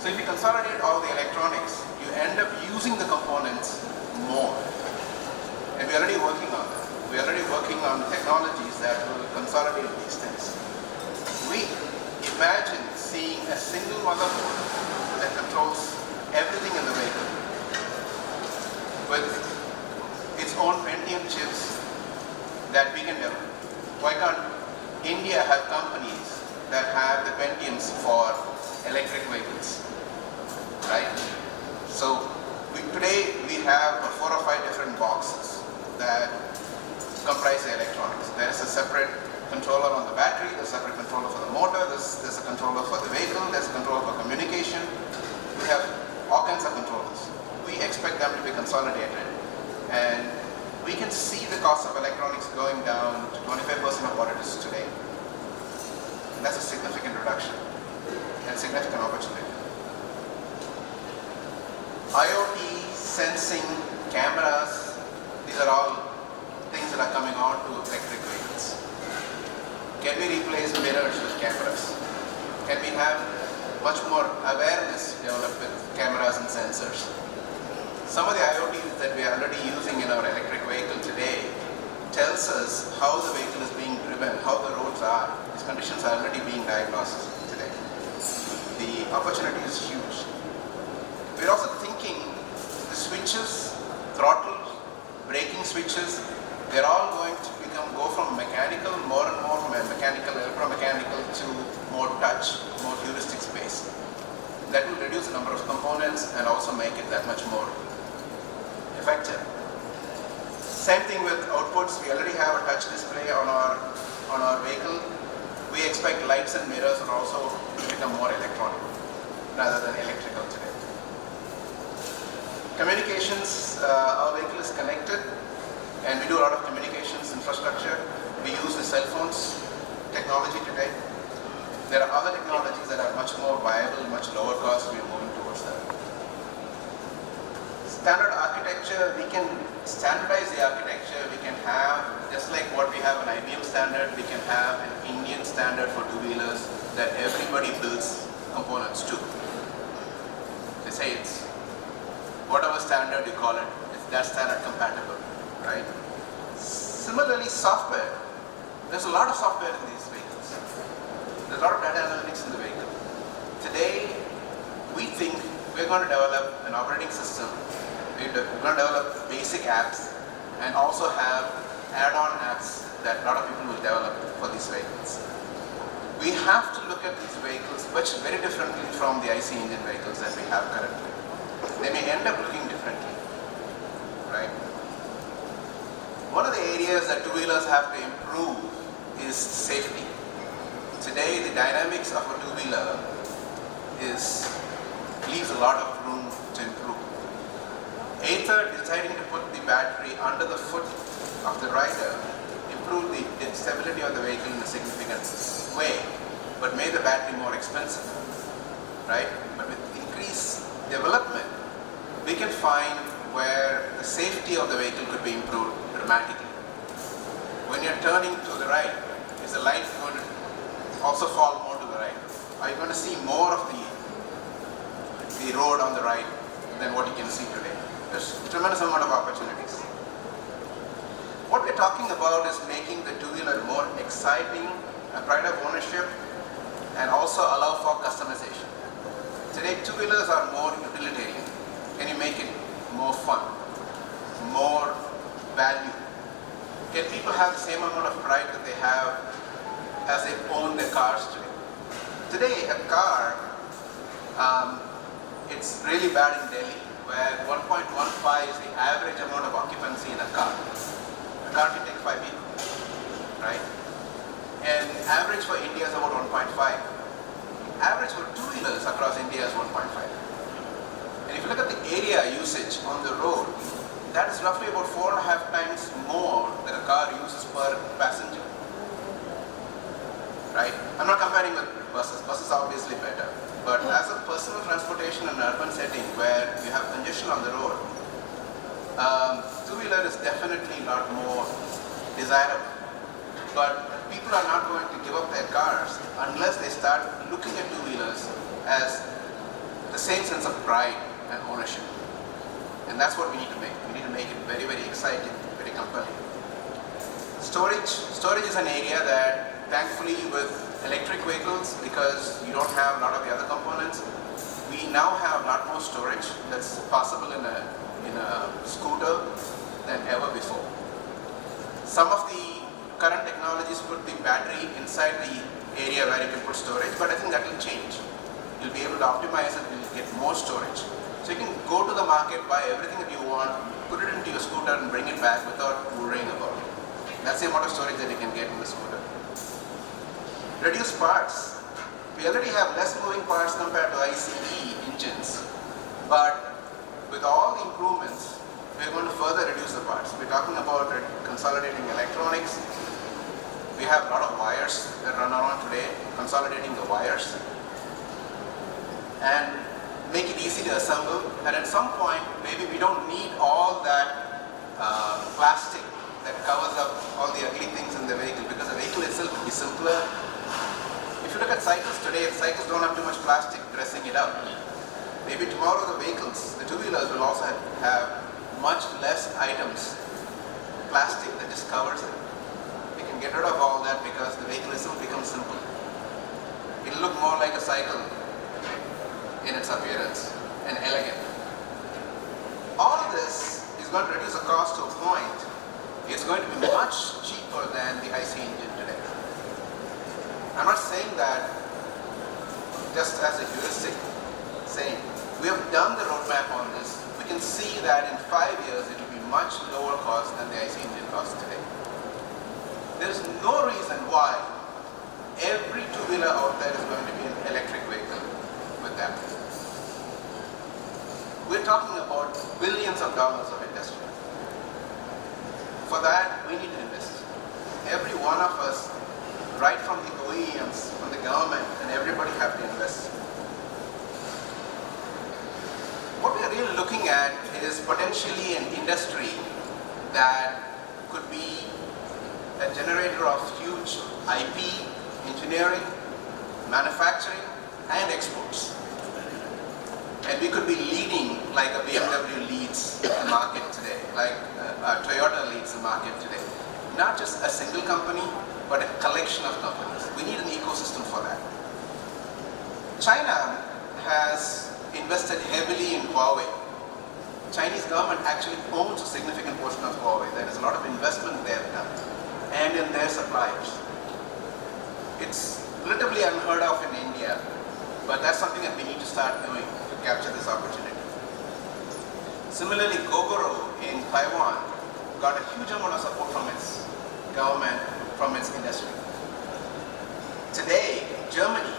So if you consolidate all the electronics, you end up using the components more. And we're already working on that. We're already working on technologies that will consolidate these things. We imagine seeing a single motherboard that controls everything in the vehicle with its own Pentium chips that we can develop. Why can't India have companies that have the Pentiums for electric vehicles? Right? So today we have 4 or 5 different boxes that comprise the electronics. There is a separate controller on the battery, there's a separate controller for the motor, there's a controller for the vehicle, there's a controller for communication. We have all kinds of controllers. We expect them to be consolidated, and we can see the cost of electronics going down to 25% of what it is today. And that's a significant reduction and significant opportunity. IoT, sensing, cameras, these are all things that are coming on to electric vehicles. Can we replace mirrors with cameras? Can we have much more awareness developed with cameras and sensors? Some of the IoTs that we are already using in our electric vehicle today tells us how the vehicle is being driven, how the roads are. These conditions are already being diagnosed today. The opportunity is huge. We're also thinking the switches, throttles, braking switches, they're all going to go from mechanical, more and more from a mechanical, electromechanical to more touch, more heuristic space. That will reduce the number of components and also make it that much more effective. Same thing with outputs. We already have a touch display on our vehicle. We expect lights and mirrors are also to become more electronic rather than electrical today. Communications, our vehicle is connected and we do a lot of communications infrastructure. We use the cell phones technology today. There are other technologies that are much more viable, much lower cost. We are moving towards that. Standard architecture, we can standardize the architecture. We can have, just like what we have an IBM standard, we can have an Indian standard for two-wheelers that everybody builds components to. They say it's whatever standard you call it, it's that standard compatible, right? Similarly, software. There's a lot of software in these vehicles. There's a lot of data analytics in the vehicle. Today, we think we're going to develop an operating system. We're going to develop basic apps and also have add-on apps that a lot of people will develop for these vehicles. We have to look at these vehicles very differently from the IC engine vehicles that we have currently. They may end up looking differently, right? One of the areas that two-wheelers have to improve is safety. Today, the dynamics of a two-wheeler leaves a lot of room to improve. Ather deciding to put the battery under the foot of the rider improved the stability of the vehicle in a significant way, but made the battery more expensive, right? But with increased development, we can find where the safety of the vehicle could be improved dramatically. When you're turning to the right, is the light going to also fall more to the right? Are you going to see more of the road on the right than what you can see today? There's a tremendous amount of opportunities. What we're talking about is making the two-wheeler more exciting, a pride of ownership, and also allow for customization. Today, two-wheelers are more utilitarian. Can you make it more fun, more value? Can people have the same amount of pride that they have as they own their cars today? Today, a car, it's really bad in Delhi, where 1.15 is the average amount of occupancy in a car. A car can take 5 people, right? and average for India is about 1.5. Average for two-wheelers across India is 1.5. And if you look at the area usage on the road, that is roughly about 4.5 times more than a car uses per passenger. Right? I'm not comparing with buses. Buses are obviously better. But as a personal transportation in an urban setting where you have congestion on the road, two-wheeler is definitely a lot more desirable. But people are not going to give up their cars unless they start looking at two-wheelers as the same sense of pride and ownership. And that's what we need to make. We need to make it very, very exciting, very compelling. Storage is an area that, thankfully, with electric vehicles, because you don't have a lot of the other components, we now have a lot more storage that's possible in a scooter than ever before. Some of the current technologies put the battery inside the area where you can put storage, but I think that will change. You'll be able to optimize it, you'll get more storage. So you can go to the market, buy everything that you want, put it into your scooter and bring it back without worrying about it. That's the amount of storage that you can get in the scooter. Reduce parts. We already have less moving parts compared to ICE engines, but with all the improvements, we're going to further reduce the parts. We're talking about consolidating electronics. We have a lot of wires that run around today, consolidating the wires, and make it easy to assemble. And at some point, maybe we don't need all that plastic that covers up all the ugly things in the vehicle, because the vehicle itself will be simpler. If you look at cycles today, the cycles don't have too much plastic dressing it up. Maybe tomorrow the vehicles, the two-wheelers will also have much less items, plastic that just covers it. We can get rid of all that because the vehicle itself becomes simple. It'll look more like a cycle in its appearance and elegant. All of this is going to reduce the cost to a point. It's going to be much cheaper than the IC engine today. I'm not saying that just as a heuristic, saying we have done the roadmap on this. We can see that in 5 years it will be much lower cost than the IC engine costs today. There is no reason why every two-wheeler out there is going to be an electric vehicle with that. We're talking about billions of dollars of industry. For that, we need to invest. Every one of us, right from the OEMs, from the government, and everybody have to invest. What we are really looking at is potentially an industry that could be a generator of huge IP, engineering, manufacturing, and exports. And we could be leading like a BMW leads the market today, like Toyota leads the market today. Not just a single company, but a collection of companies. We need an ecosystem for that. China has invested heavily in Huawei. Chinese government actually owns a significant portion of Huawei. There is a lot of investment they have done, and in their suppliers. It's relatively unheard of in India, but that's something that we need to start doing to capture this opportunity. Similarly, Gogoro in Taiwan got a huge amount of support from its government, from its industry. Today, Germany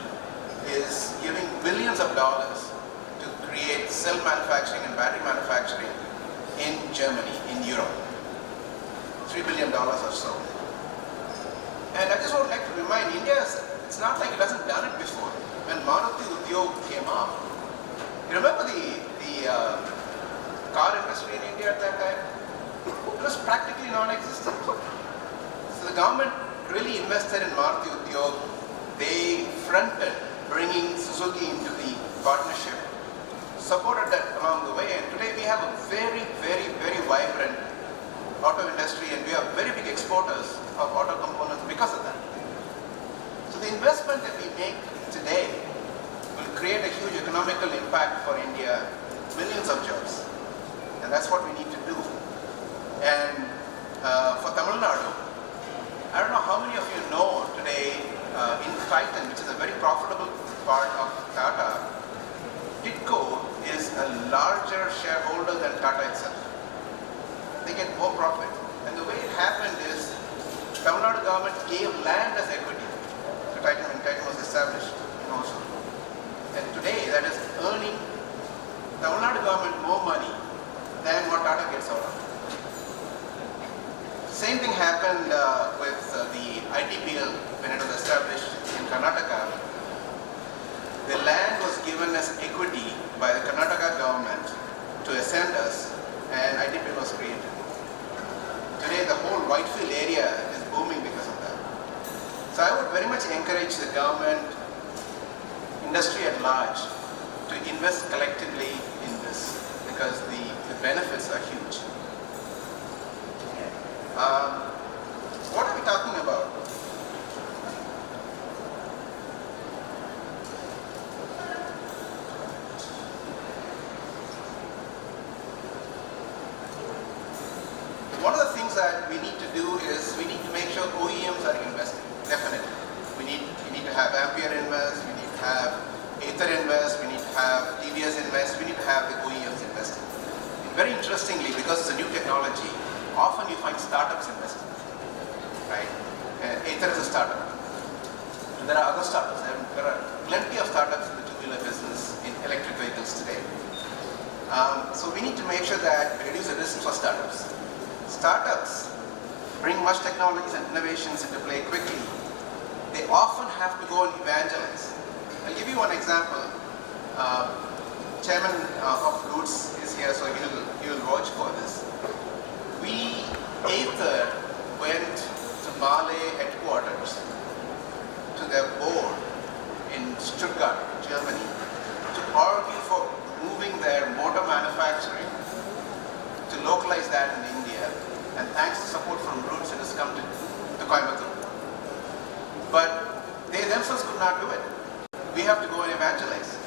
is giving billions of dollars to create cell manufacturing and battery manufacturing in Germany, in Europe. $3 billion or so. And I just would like to remind India, it's not like it hasn't done it before. When Maruti Udyog came up, you remember the car industry in India at that time? It was practically non-existent. So the government really invested in Maruti Udyog. They fronted bringing Suzuki into the partnership, supported that along the way, and today we have a very, very, very vibrant auto industry, and we are very big exporters of auto components because of that. So the investment that we make today will create a huge economical impact for India, millions of jobs, and that's what we need to do. And for Tamil Nadu, I don't know how many of you know today in Titan, which is a very profitable part of Tata, TITCO is a larger shareholder than Tata itself. They get more profit. And the way it happened is Tamil Nadu government gave land as equity when it was established in Karnataka, the land was given as equity by the Karnataka government to ascend us, and ITP was created. Today, the whole Whitefield area is booming because of that. So I would very much encourage the government, industry at large, to invest collectively in this, because the benefits are huge. What are we talking about? One of the things that we need to do is we need to make sure OEMs are investing. Definitely. We need to have Ampere invest, we need to have Ather invest, we need to have TVS invest, we need to have the OEMs investing. Very interestingly, because it's a new technology, often you find startups investing, right? Ather is a startup. And there are other startups. There are plenty of startups in the two-wheeler business in electric vehicles today. So we need to make sure that we reduce the risk for startups. Startups bring much technologies and innovations into play quickly. They often have to go and evangelize. I'll give you one example. Chairman of Roots is here, so he will watch for this. Ather went to Mahle headquarters, to their board in Stuttgart, Germany, to argue for moving their motor manufacturing to localize that in India. And thanks to support from Roots, it has come to Coimbatore. But they themselves could not do it. We have to go and evangelize,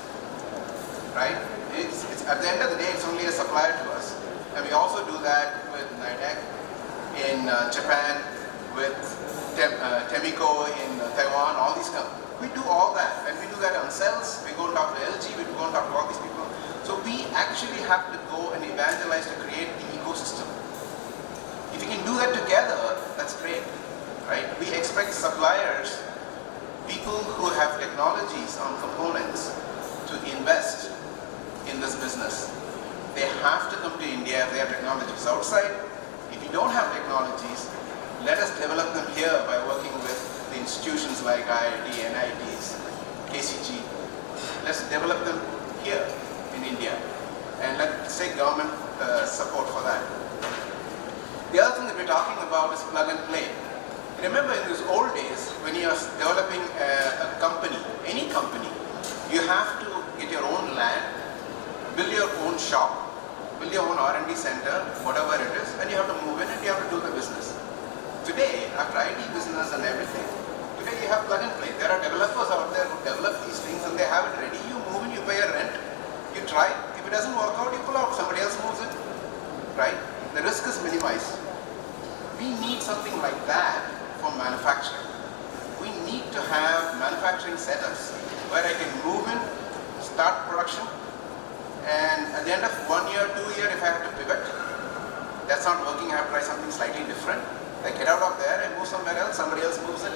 right? It's at the end of the day, it's only a supplier to us. And we also do that with Nidec in Japan, with Temiko in Taiwan, all these companies. We do all that. And we do that ourselves. We go and talk to LG, we go and talk to all these people. So we actually have to go and evangelize to create the ecosystem. If you can do that together, that's great, right? We expect suppliers, people who have technologies on components, to invest in this business. They have to come to India if they have technologies outside. If you don't have technologies, let us develop them here by working with the institutions like IIT, NITs, KCG. Let's develop them here in India, and let's take government support for that. The other thing that we're talking about is plug and play. Remember, in those old days, when you are developing a company, any company, you have to get your own land, build your own shop, build your own R&D center, whatever it is, and you have to move in and you have to do the business. Today, after IT business and everything, today you have plug and play. There are developers out there who develop these things and they have it ready. You move in, you pay a rent, you try. If it doesn't work out, you pull out. Somebody else moves in, right? The risk is minimized. We need something like that for manufacturing. We need to have manufacturing setups where I can move in, start production, and at the end of 1 year, 2 years, if I have to pivot, that's not working, I have to try something slightly different. I get out of there and move somewhere else, somebody else moves in.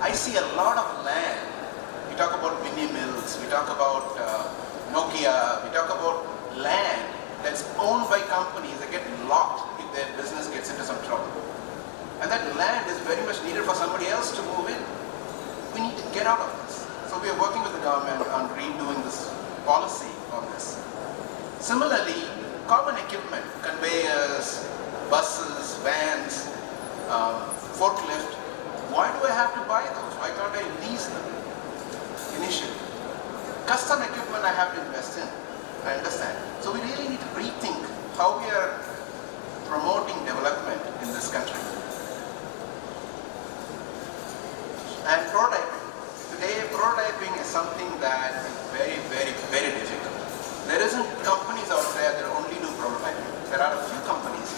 I see a lot of land. We talk about mini mills, we talk about Nokia, we talk about land that's owned by companies that get locked if their business gets into some trouble. And that land is very much needed for somebody else to move in. We need to get out of this. So we are working with the government on redoing this policy on this. Similarly, common equipment, conveyors, buses, vans, forklift, why do I have to buy those? Why can't I lease them initially? Custom equipment I have to invest in, I understand. So we really need to rethink how we are promoting development in this country. And prototyping. Today, prototyping is something that is very, very, very difficult. There isn't companies out there that only do prototyping. There are a few companies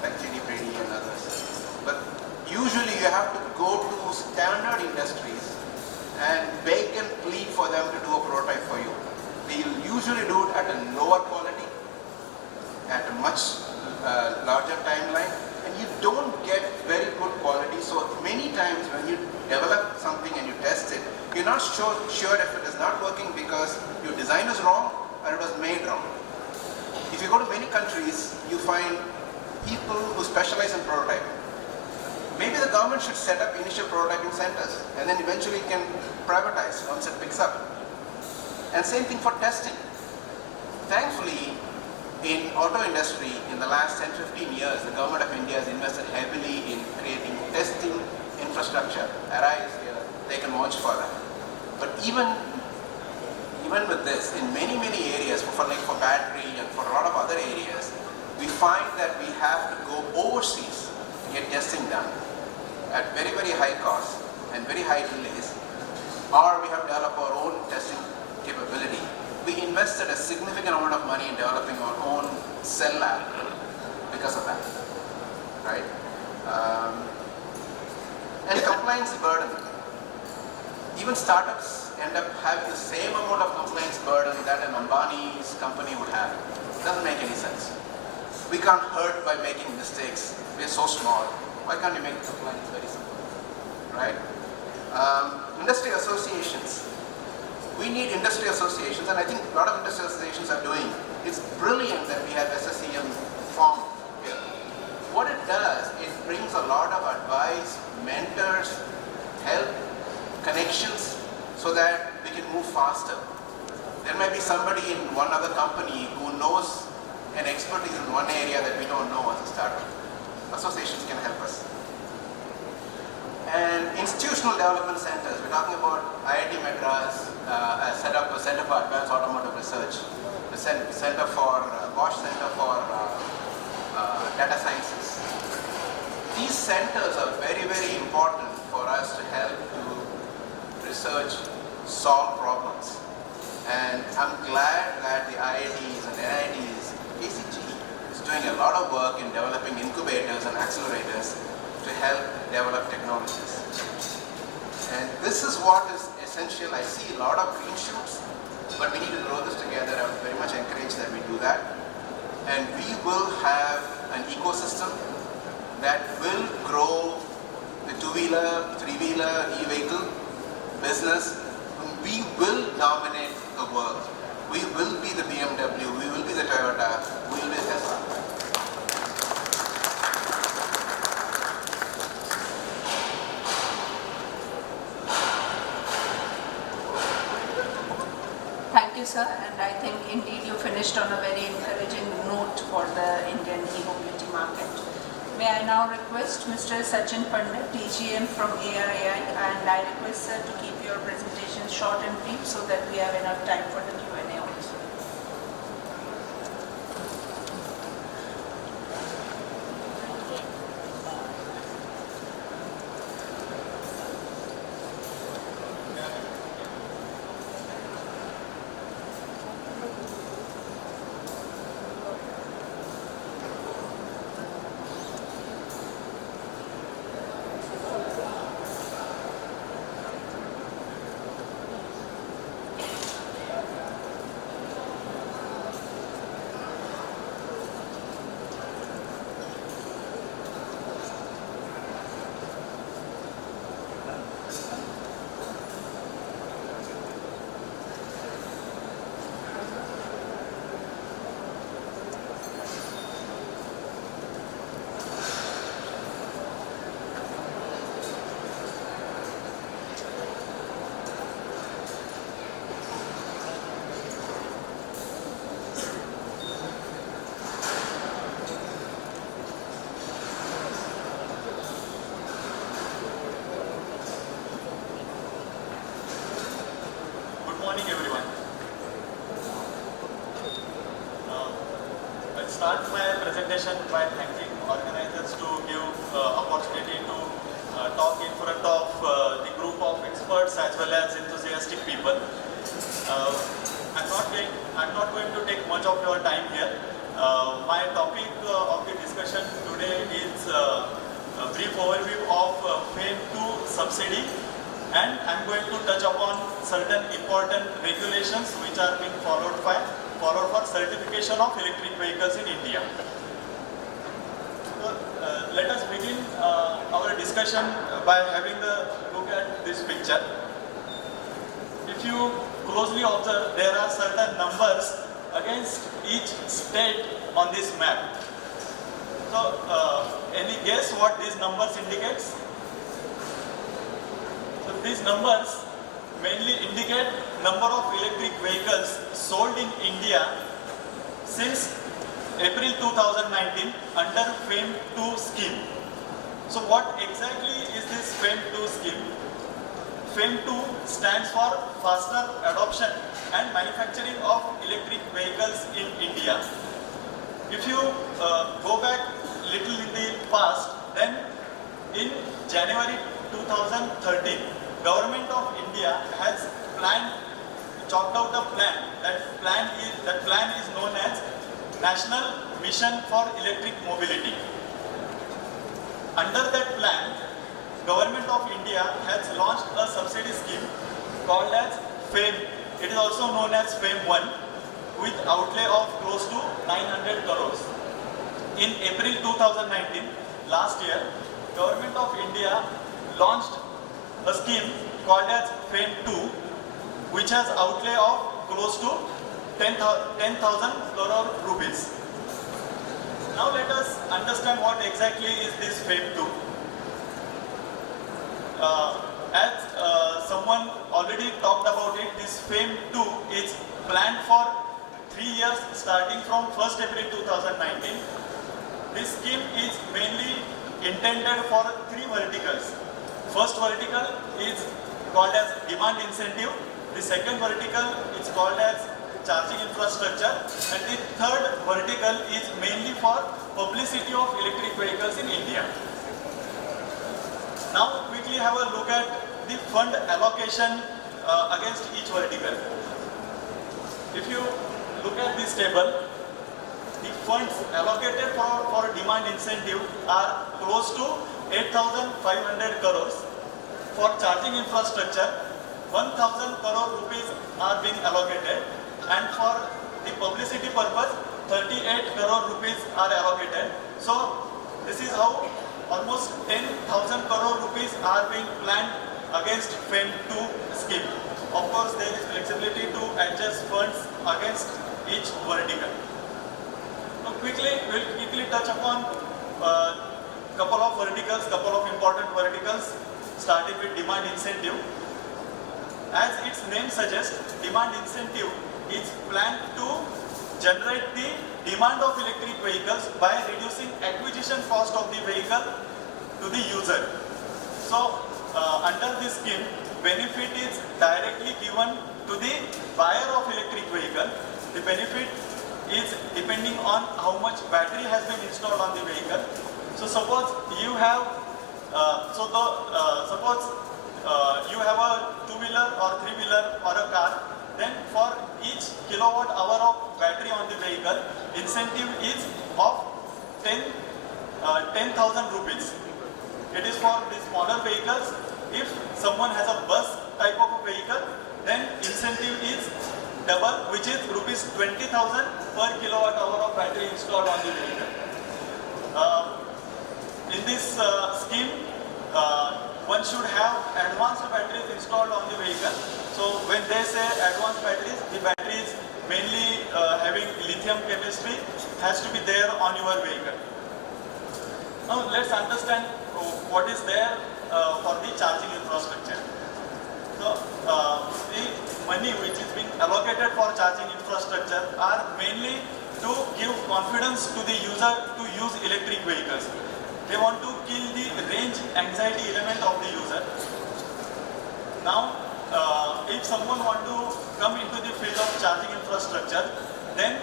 like JD Brady and others. But usually you have to go to standard industries and beg and plead for them to do a prototype for you. They will usually do it at a lower quality, at a much larger timeline, and you don't get very good quality. So many times when you develop something and you test it, you're not sure if it is not working because your design is wrong or it was made wrong. If you go to many countries, you find people who specialize in prototyping. Maybe the government should set up initial prototyping centers and then eventually it can privatize once it picks up. And same thing for testing. Thankfully, in auto industry, in the last 10-15 years, the government of India has invested heavily in creating testing infrastructure. ARI is here, they can vouch for that. But even with this, in many areas, for battery and for a lot of other areas, we find that we have to go overseas to get testing done at very high cost and very high delays, or we have to develop our own testing capability. We invested a significant amount of money in developing our own cell lab because of that, right? And compliance burden. Even startups end up having the same amount of compliance burden that an Ambani's company would have. It doesn't make any sense. We can't hurt by making mistakes. We're so small. Why can't you make compliance very simple, right? Industry associations. We need industry associations, and I think a lot of industry associations are doing. It's brilliant that we have SSEM formed here. What it does, it brings a lot of advice, mentors, help, connections, so that we can move faster. There might be somebody in one other company who knows an expertise in one area that we don't know as a startup. Associations can help us. And institutional development centers. We're talking about IIT Madras set up a Center for Advanced Automotive Research, the Center for Bosch Center for Data Sciences. These centers are very important for us to help to research, solve problems. And I'm glad that the IITs and NITs, ACG, is doing a lot of work in developing incubators and accelerators to help develop technologies. And this is what is essential. I see a lot of green shoots, but we need to grow this together. I would very much encourage that we do that. And we will have an ecosystem that will grow the two-wheeler, three-wheeler, e-vehicle business. We will dominate the world. We will be the BMW, we will be the Toyota, we will be the Tesla. Thank you, sir. And I think indeed you finished on a very encouraging note for the Indian e-mobility market. May I now request Mr. Sachin Pandit, DGM from ARAI, and I request sir to keep your presentation short and brief so that we have enough time for the Q&A also. Good morning, everyone. I'll start my presentation by thanking organizers to give opportunity to talk in front of the group of experts as well as enthusiastic people. I'm not going to take much of your time here. My topic of the discussion today is a brief overview of FAME 2 subsidy. And I'm going to touch upon certain important regulations which are being followed for certification of electric vehicles in India. So, let us begin our discussion by having a look at this picture. If you closely observe, there are certain numbers against each state on this map. So, any guess what these numbers indicates? So these numbers mainly indicate number of electric vehicles sold in India since April 2019 under FAME 2 scheme. So what exactly is this FAME 2 scheme? FAME 2 stands for Faster Adoption and Manufacturing of Electric Vehicles in India. If you go back little in the past, then in January 2013, Government of India has chalked out a plan. That plan is known as National Mission for Electric Mobility. Under that plan, Government of India has launched a subsidy scheme called as FAME. It is also known as FAME 1 with outlay of close to 900 crores. In April 2019, last year, Government of India launched a scheme called as FAME 2, which has outlay of close to 10,000 crore rupees. Now let us understand what exactly is this FAME 2. As someone already talked about it, this FAME 2 is planned for 3 years starting from 1st April 2019. This scheme is mainly intended for 3 verticals. First vertical is called as demand incentive. The second vertical is called as charging infrastructure. And the third vertical is mainly for publicity of electric vehicles in India. Now quickly have a look at the fund allocation against each vertical. If you look at this table, the funds allocated for demand incentive are close to 8,500 crores. For charging infrastructure, 1,000 crore rupees are being allocated, and for the publicity purpose, 38 crore rupees are allocated. So this is how almost 10,000 crore rupees are being planned against FAME 2 scheme. Of course, there is flexibility to adjust funds against each vertical. Now we'll quickly touch upon couple of important verticals, starting with demand incentive. As its name suggests, demand incentive is planned to generate the demand of electric vehicles by reducing acquisition cost of the vehicle to the user. So, under this scheme, benefit is directly given to the buyer of electric vehicle. The benefit is depending on how much battery has been installed on the vehicle. So suppose you have you have a two-wheeler or three-wheeler or a car, then for each kilowatt hour of battery on the vehicle, incentive is of 10,000 rupees. It is for the smaller vehicles. If someone has a bus type of a vehicle, then incentive is double, which is rupees 20,000 per kilowatt hour of battery installed on the vehicle. In this scheme, one should have advanced batteries installed on the vehicle. So when they say advanced batteries, the batteries mainly having lithium chemistry has to be there on your vehicle. Now let's understand what is there for the charging infrastructure. So the money which is being allocated for charging infrastructure are mainly to give confidence to the user to use electric vehicles. They want to kill the range anxiety element of the user. Now, if someone want to come into the field of charging infrastructure, then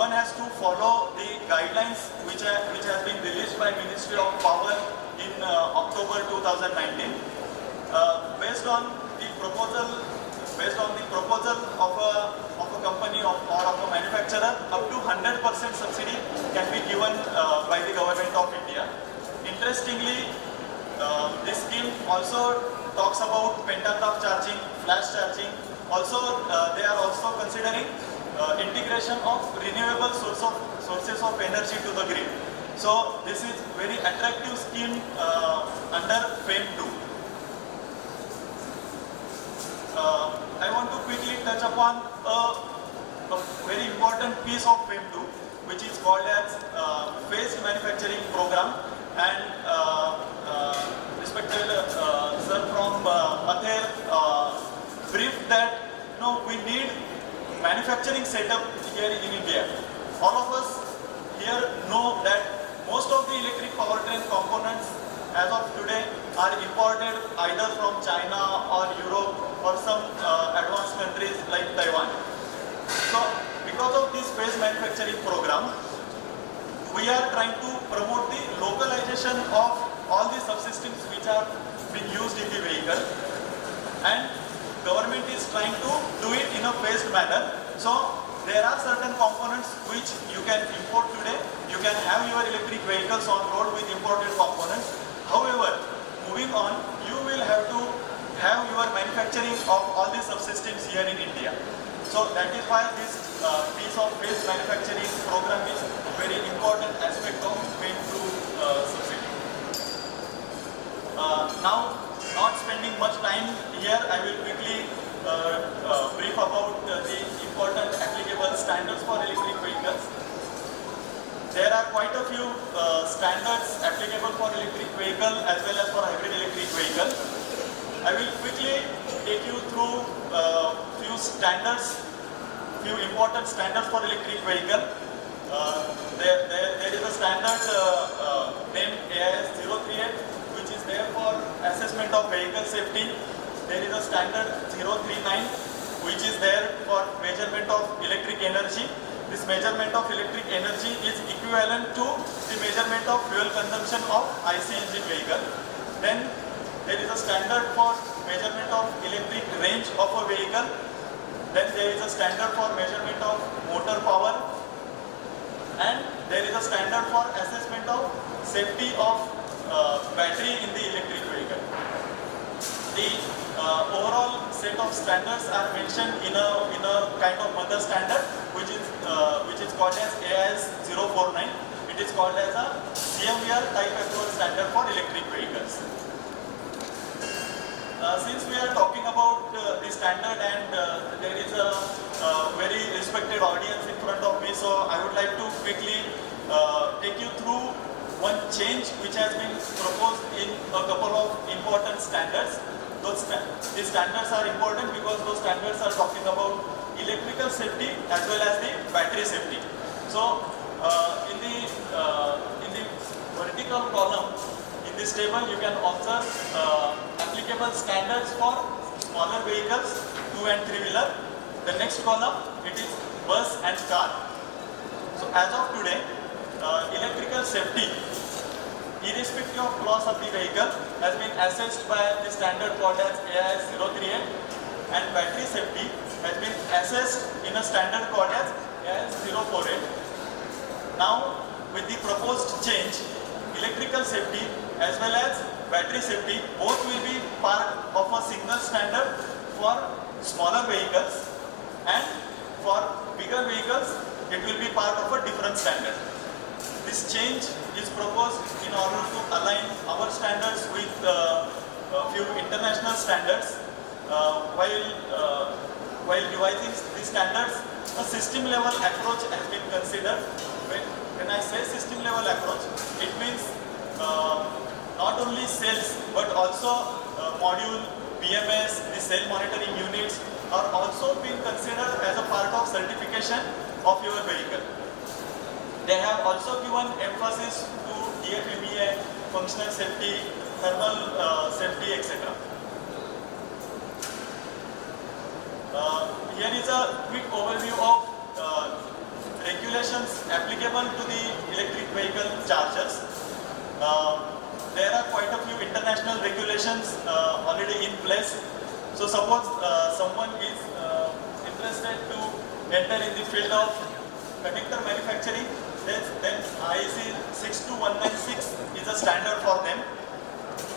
one has to follow the guidelines which has been released by Ministry of Power in October 2019. Based on the proposal of a company or of a manufacturer, up to 100% subsidy can be given by the government of India. Interestingly, this scheme also talks about pantograph charging, flash charging. Also, they are also considering integration of renewable sources of energy to the grid. So this is very attractive scheme under FAME 2. I want to quickly touch upon a very important piece of FAME 2, which is called as phased manufacturing program, and respected sir from Ather briefed that we need manufacturing setup here in India. All of us here know that most of the electric powertrain components as of today are imported either from China or Europe or some advanced countries like Taiwan. So because of this phase manufacturing program, we are trying to promote the localization of all the subsystems which are being used in the vehicle, and government is trying to do it in a phased manner. So there are certain components which you can import today. You can have your electric vehicles on road with imported components. However, moving on, you will have to have your manufacturing of all the subsystems here in India. So that is why this piece of phased manufacturing program is a very important aspect of FAME 2 subsidy. Now, not spending much time here, I will quickly brief about the important applicable standards for electric vehicles. There are quite a few standards applicable for electric vehicle as well as for hybrid electric vehicle. I will quickly take you through few standards, few important standards for electric vehicle. There is a standard named IESS 038, which is there for assessment of vehicle safety. There is a standard 039, which is there for measurement of electric energy. This measurement of electric energy is equivalent to the measurement of fuel consumption of IC engine vehicle. Then there is a standard for measurement of electric range of a vehicle. Then there is a standard for measurement of motor power. And there is a standard for assessment of safety of battery in the electric vehicle. The overall set of standards are mentioned in a kind of mother standard, which is called as IESS 049. It is called as a CMVR type approval standard for electric vehicles. Since we are talking about the standard and there is a very respected audience in front of me, so I would like to quickly take you through one change which has been proposed in a couple of important standards. These standards are important because those standards are talking about electrical safety as well as the battery safety. So in the vertical column in this table you can observe applicable standards for smaller vehicles, 2 and 3 wheeler. The next column, it is bus and car. So as of today, electrical safety, irrespective of class of the vehicle, has been assessed by the standard called as IESS 038, and battery safety has been assessed in a standard called as IESS 048. Now, with the proposed change, electrical safety as well as battery safety both will be part of a single standard for smaller vehicles, and for bigger vehicles it will be part of a different standard. This change is proposed in order to align our standards with a few international standards. While revising these standards, a system level approach has been considered. When I say system level approach, it means not only cells but also module, BMS, the cell monitoring units are also being considered as a part of certification of your vehicle. They have also given emphasis to DFMEA, functional safety, thermal safety, etc. Here is a quick overview of regulations applicable to the electric vehicle chargers. There are quite a few international regulations already in place. So suppose someone is interested to enter in the field of connector manufacturing, then IEC 62196 is a standard for them.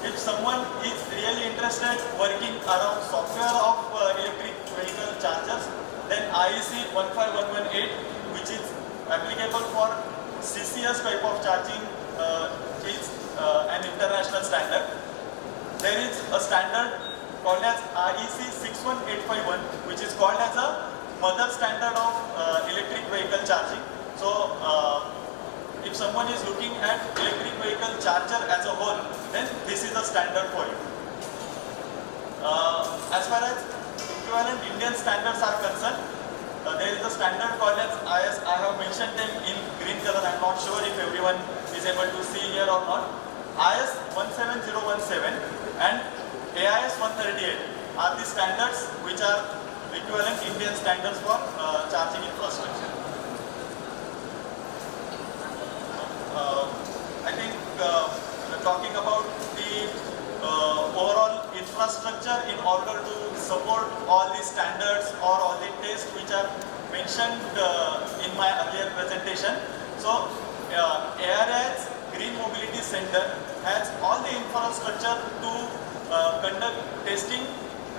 If someone is really interested working around software of electric vehicle chargers, then IEC 15118, which is applicable for CCS type of charging, is an international standard. There is a standard called as IEC 61851, which is called as a mother standard of electric vehicle charging. So if someone is looking at electric vehicle charger as a whole, then this is the standard for you. As far as equivalent Indian standards are concerned, there is a standard called as IESS. I have mentioned them in green color. I'm not sure if everyone is able to see here or not. IESS 17017 and AIS 138 are the standards which are equivalent Indian standards for charging infrastructure. I think talking about the overall infrastructure in order to support all the standards or all the tests which are mentioned in my earlier presentation. So ARI's Green Mobility Center has all the infrastructure to conduct testing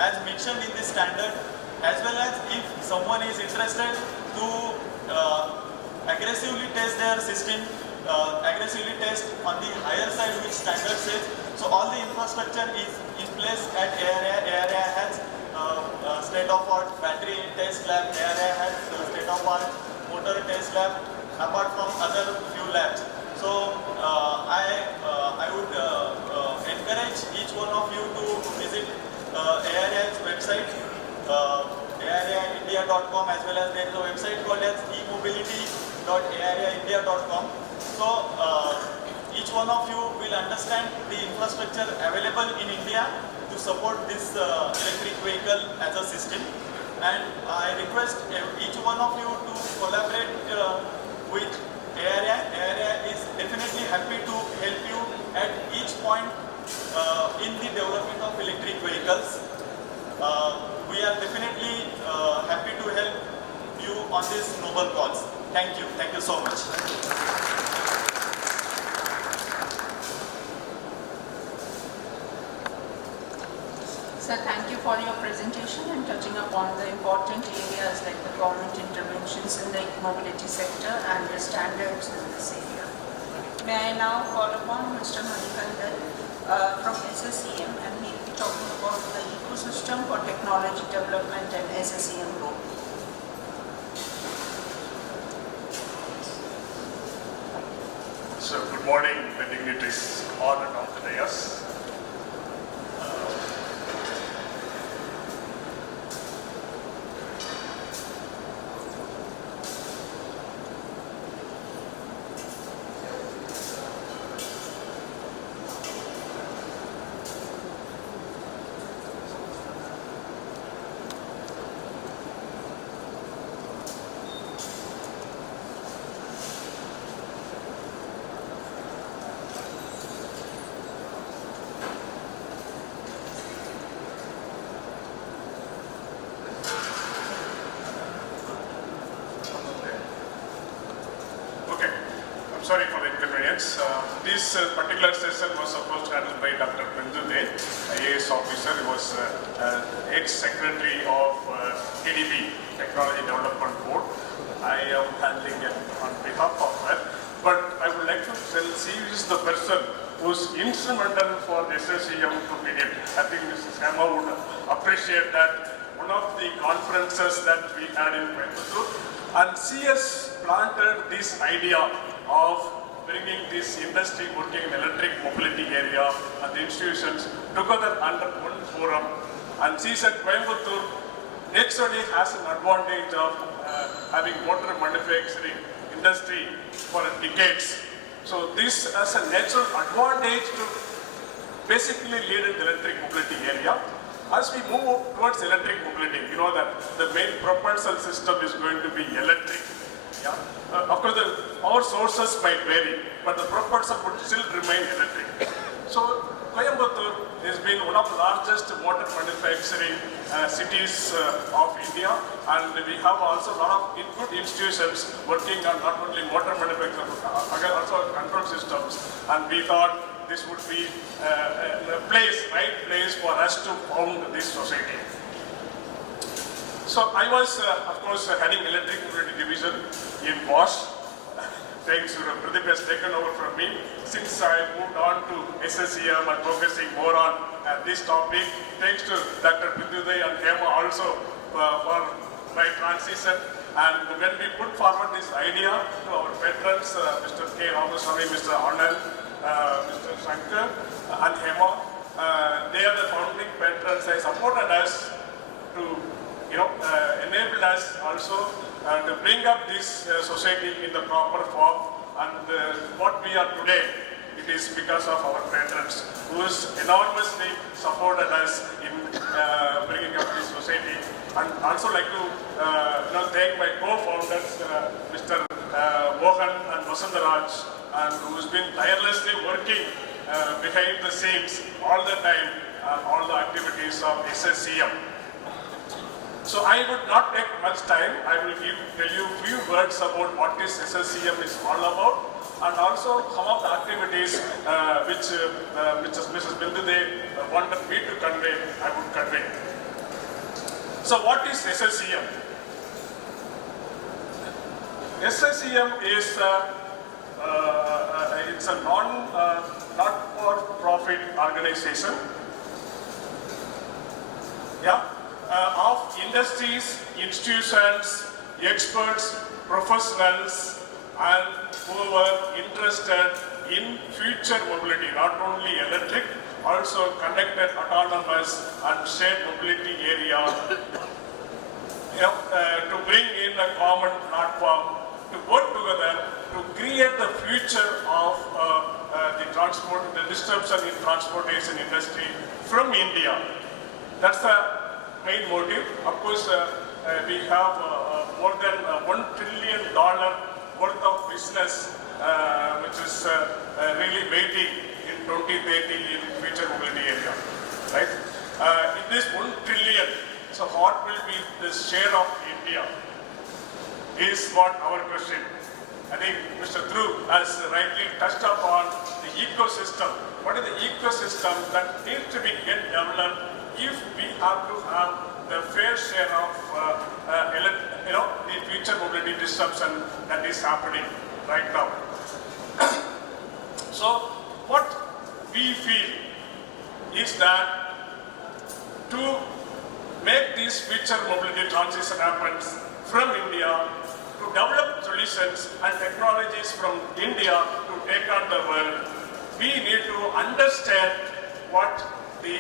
as mentioned in the standard, as well as if someone is interested to aggressively test their system, aggressively test on the higher side which standard says. So all the infrastructure is in place at ARI. ARI has state-of-art battery test lab. ARI has state-of-art motor test lab, apart from other few labs. So I would encourage each one of you to visit ARI's website, ariindia.com, as well as there is a website called as emobility.ariindia.com. So each one of you will understand the infrastructure available in India to support this electric vehicle as a system. And I request each one of you to collaborate with ARI. ARI is definitely happy to help you at each point in the development of electric vehicles. We are definitely happy to help you on this noble cause. Thank you. Thank you so much. Sir, thank you for your presentation and touching upon the important areas like the government interventions in the mobility sector and the standards in this area. May I now call upon Mr. Manikandar from SSEM, and he will be talking about the ecosystem for technology development and SSEM role. So good morning, the dignitaries on and off the dais. Sorry for the inconvenience. This particular session was supposed to handled by Dr. Bindude, IESS officer. He was ex-secretary of TDB, Technology Development Board. I am handling it on behalf of her. But I would like to tell, she is the person who's instrumental for the SSEM to begin. I think Mrs. Hema would appreciate that. One of the conferences that we had in Coimbatore, and she has planted this idea of bringing this industry working in electric mobility area and the institutions together under one forum. And she said Coimbatore actually has an advantage of having motor manufacturing industry for decades. So this has a natural advantage to basically lead in the electric mobility area. As we move towards electric mobility, you know that the main propulsion system is going to be electric. Yeah. Of course, the power sources might vary, but the propulsion would still remain electric. So Coimbatore has been one of the largest motor manufacturing cities of India, and we have also a lot of good institutions working on not only motor manufacturing, but also control systems. And we thought this would be a right place for us to found this society. So I was, of course, heading electric mobility division in Bosch. Thanks to Pradeep has taken over from me. Since I moved on to SSEM and focusing more on this topic, thanks to Dr. Bindude and Hema also for my transition. And when we put forward this idea to our patrons, Mr. K. Ramaswamy, Mr. Anand, Mr. Shankar, and Hema, they are the founding patrons. They supported us to, enable us also to bring up this society in the proper form. And what we are today, it is because of our patrons who has enormously supported us in bringing up this society. And also like to thank my co-founders, Mr. Mohan and Vasandaraj, and who's been tirelessly working behind the scenes all the time, all the activities of SSCM. So I would not take much time. I will tell you a few words about what this SSCM is all about, and also some of the activities which Mrs. Bindude wanted me to convey, I would convey. So what is SSCM? SSCM is it's a not-for-profit organization, of industries, institutions, experts, professionals, and who are interested in future mobility, not only electric, also connected, autonomous, and shared mobility area, to bring in a common platform to work together to create the future of the disruption in transportation industry from India. That's the main motive. Of course, we have more than $1 trillion worth of business, which is really waiting in 2030 in future mobility area, right? In this 1 trillion, so what will be the share of India is what our question. I think Mr. Dhruv has rightly touched upon the ecosystem. What is the ecosystem that needs to be developed if we have to have the fair share of the future mobility disruption that is happening right now. So what we feel is that to make this future mobility transition happen from India, to develop solutions and technologies from India to take on the world, we need to understand what the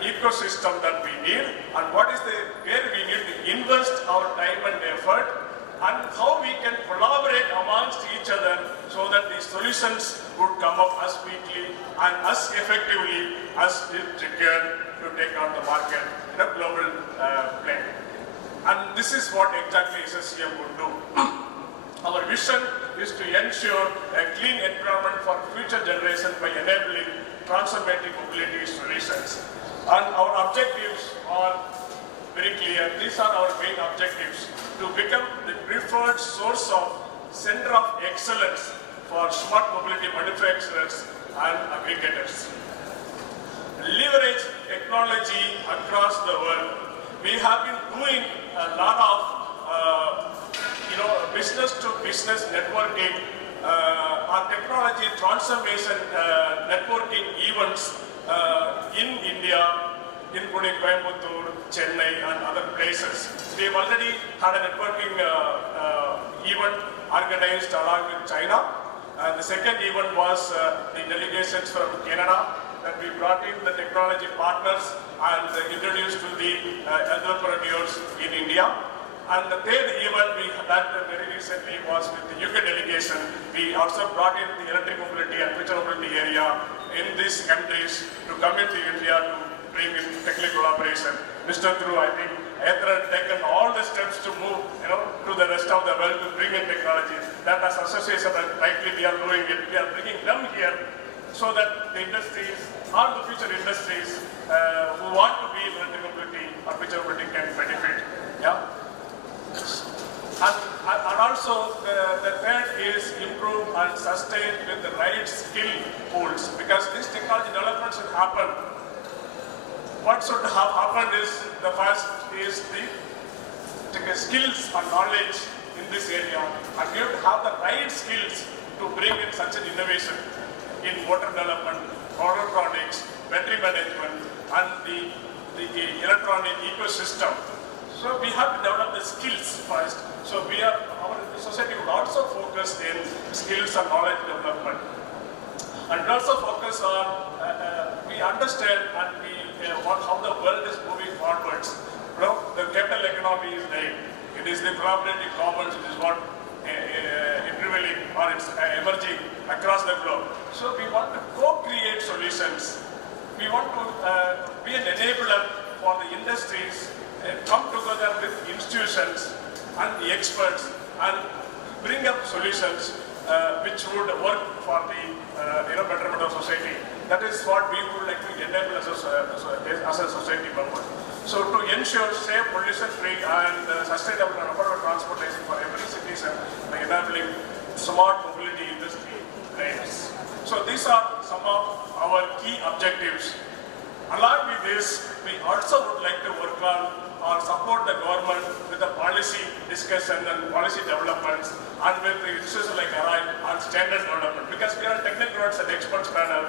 ecosystem that we need and what is where we need to invest our time and effort, and how we can collaborate amongst each other so that the solutions would come up as quickly and as effectively as is required to take on the market in a global plane. And this is what exactly SSCM would do. Our vision is to ensure a clean environment for future generations by enabling transformative mobility solutions. And our objectives are very clear. These are our main objectives: to become the preferred source of center of excellence for smart mobility manufacturers and aggregators. Leverage technology across the world. We have been doing a lot of business-to-business networking, our technology transformation networking events in India, including Coimbatore, Chennai, and other places. We have already had a networking event organized along with China. The second event was the delegations from Canada, that we brought in the technology partners and introduced to the entrepreneurs in India. And the third event we had very recently was with the UK delegation. We also brought in the electric mobility and future mobility area in these countries to come into India to bring in technical collaboration. Mr. Dhruv, I think, has taken all the steps to move to the rest of the world to bring in technology. That as association, rightly we are doing it. We are bringing them here so that the industries, all the future industries who want to be in electric mobility or future mobility can benefit. Yeah. And also the third is improve and sustain with the right skill pools, because this technology development should happen. What should have happened is the first is the skills and knowledge in this area, and you have to have the right skills to bring in such an innovation in motor development, power electronics, battery management, and the electronic ecosystem. So we have to develop the skills first. So our society would also focus in skills and knowledge development. And we also focus on, we understand and how the world is moving forwards. The capital economy is there. It is the collaborative commons which is what prevailing or it's emerging across the globe. So we want to co-create solutions. We want to be an enabler for the industries, come together with institutions and the experts and bring up solutions which would work for the betterment of society. That is what we would like to enable as a society member. So to ensure safe, pollution-free and sustainable and affordable transportation for every citizen by enabling smart mobility industry aims. So these are some of our key objectives. Along with this, we also would like to work on or support the government with the policy discussion and policy developments and with the institutions like ARAI on standard development. Because we are technocrats and experts panel,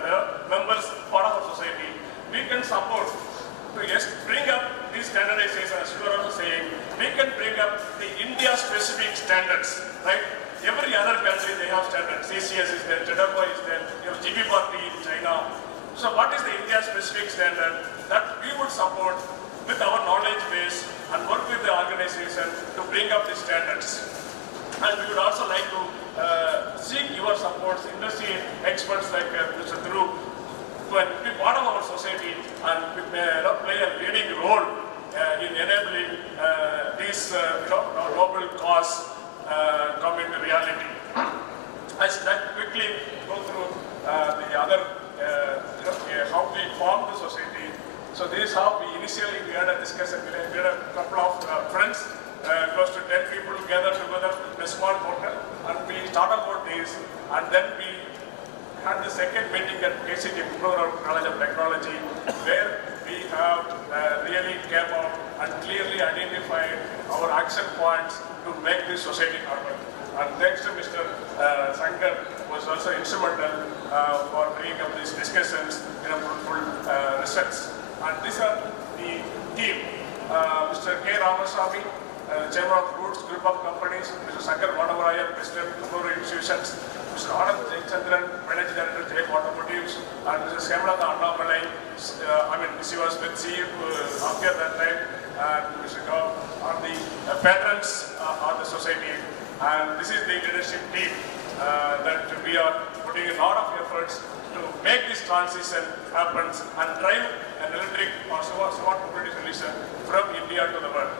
members part of our society, we can support to bring up these standardization, as you are also saying, we can bring up the India-specific standards, right? Every other country, they have standards. IESS is there, JEDAPO is there, you have GB party in China. So what is the India-specific standard that we would support with our knowledge base and work with the organization to bring up the standards? And we would also like to seek your support, industry experts like Mr. Dhruv, to be part of our society and play a leading role in enabling these noble cause come into reality. I should like to quickly go through the other, how we formed the society. So this is how we initially had a discussion. We had a couple of friends, close to 10 people gathered together in a small hotel, and we started about this, and then we had the second meeting at KCT, Bangalore College of Technology, where we have really came out and clearly identified our action points to make this society happen. And thanks to Mr. Sankar was also instrumental for bringing up these discussions in a fruitful results. And these are the team. Mr. K. Ramaswamy, Chairman of Roots Group of Companies, Mr. Sankar Vadavaraya, President of Bangalore Institutions, Mr. Anand Jayachandran, Managing Director, J. Automotives, and Mr. Syamalata Annamalai, she was with CE after that time, and Mr. Gaur are the patrons of the society. And this is the leadership team that we are putting a lot of efforts to make this transition happen and drive an electric or smart mobility solution from India to the world.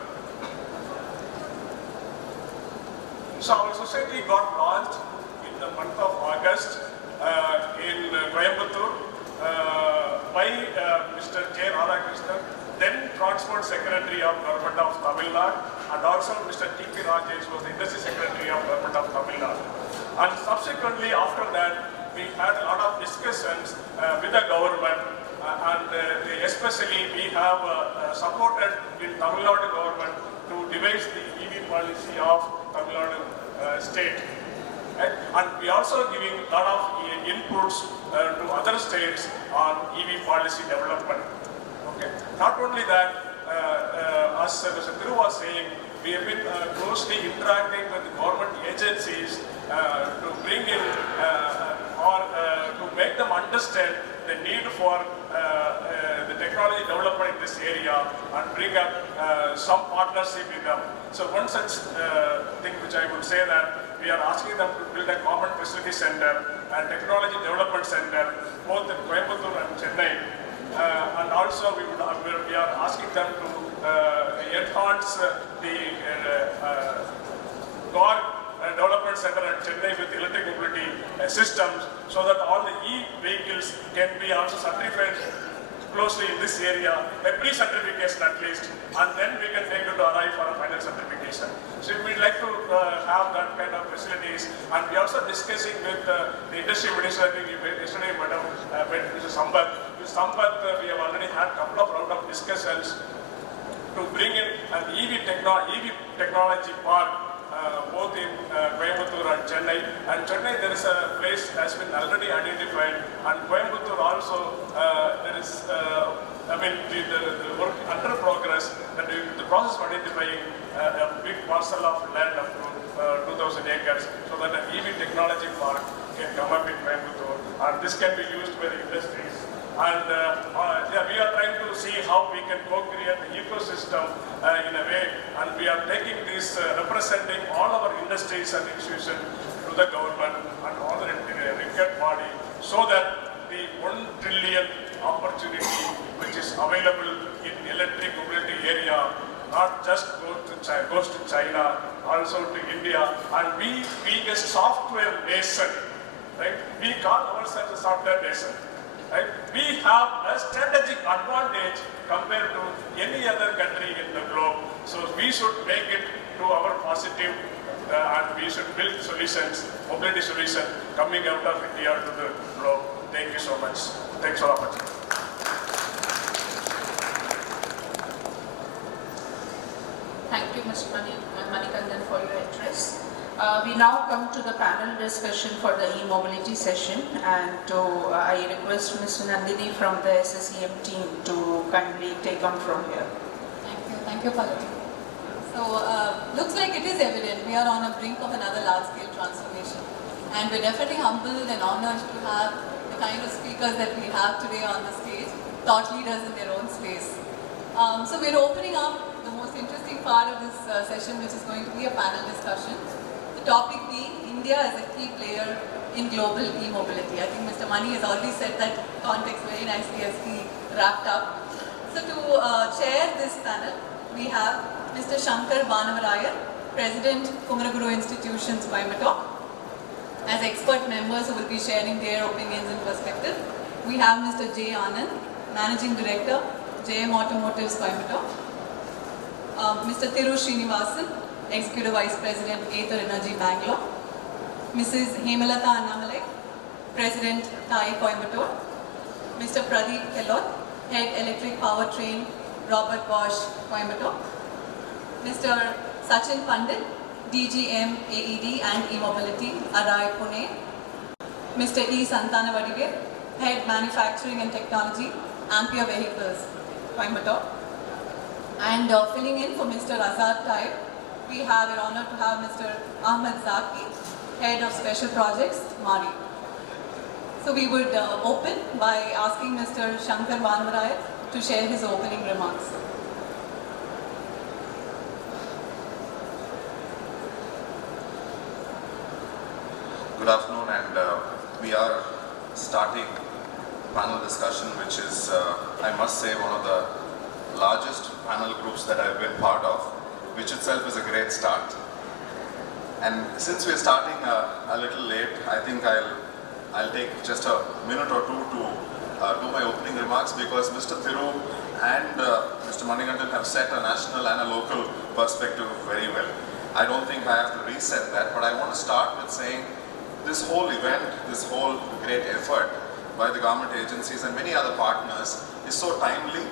So our society got launched in the month of August in Coimbatore by Mr. K. Radhakrishnan, then Transport Secretary of Government of Tamil Nadu, and also Mr. T.P. Rajesh was the Industry Secretary of Government of Tamil Nadu. And subsequently after that, we had a lot of discussions with the government, and especially we have supported in Tamil Nadu government to devise the EV policy of Tamil Nadu state. And we also giving a lot of inputs to other states on EV policy development. Okay. Not only that, as Mr. Thiru was saying, we have been closely interacting with the government agencies to bring in or to make them understand the need for the technology development in this area and bring up some partnership with them. So one such thing which I would say that we are asking them to build a common facility center and technology development center both in Coimbatore and Chennai. And also we are asking them to enhance the GOR development center at Chennai with electric mobility systems so that all the e-vehicles can be also certified closely in this area, a pre-certification at least, and then we can take it to arrive for a final certification. So we'd like to have that kind of facilities, and we are also discussing with the industry minister. I think yesterday, Madam, met Mr. Sampath. With Sampath, we have already had a couple of round of discussions to bring in an EV technology park both in Coimbatore and Chennai. And Chennai, there is a place that has been already identified, and Coimbatore also there is, the work under progress, and the process of identification buying a big parcel of land up to 2,000 acres so that an EV technology park can come up in Coimbatore, and this can be used by the industries. And we are trying to see how we can co-create the ecosystem in a way, and we are taking this representing all our industries and institutions to the government and all the required body, so that the 1 trillion opportunity which is available in electric mobility area not just goes to China, also to India, and we being a software nation, right? We call ourselves a software nation, right? We have a strategic advantage compared to any other country in the globe. So we should make it to our positive, and we should build solutions, mobility solutions coming out of India to the globe. Thank you so much. Thanks for the opportunity. Thank you, Mr. Manikandan, for your address. We now come to the panel discussion for the e-mobility session, and I request Mr. Nandini from the SSEM team to kindly take on from here. Thank you, Pallavi. So, looks like it is evident we are on a brink of another large-scale transformation, and we're definitely humbled and honored to have the kind of speakers that we have today on the stage, thought leaders in their own space. So we're opening up the most interesting part of this session, which is going to be a panel discussion. The topic being India as a key player in global e-mobility. I think Mr. Mani has already set that context very nicely as he wrapped up. So to chair this panel, we have Mr. Shankar Banavarayar, President, Kumaraguru Institutions, Coimbatore. As expert members who will be sharing their opinions and perspective, we have Mr. J. Anand, Managing Director, JM Automotives, Coimbatore. Mr. Thiru Srinivasan, Executive Vice President, Aether Energy, Bangalore. Mrs. Hemalata Annamalai, President, TAI, Coimbatore. Mr. Pradeep Kellot, Head Electric Powertrain, Robert Bosch, Coimbatore. Mr. Sachin Pandit, DGM, AED and E-Mobility, Arai, Pune. Mr. E. Santanavadive, Head Manufacturing and Technology, Ampere Vehicles, Coimbatore. And filling in for Mr. Azad Taib, we have an honor to have Mr. Ahmed Zaki, Head of Special Projects, Mari. So we would open by asking Mr. Shankar Banavarayar to share his opening remarks. Good afternoon, and we are starting panel discussion, which is, I must say, one of the largest panel groups that I've been part of, which itself is a great start. And since we're starting a little late, I think I'll take just a minute or two to do my opening remarks, because Mr. Thiru and Mr. Manikandan have set a national and a local perspective very well. I don't think I have to reset that, but I want to start with saying this whole event, this whole great effort by the government agencies and many other partners is so timely.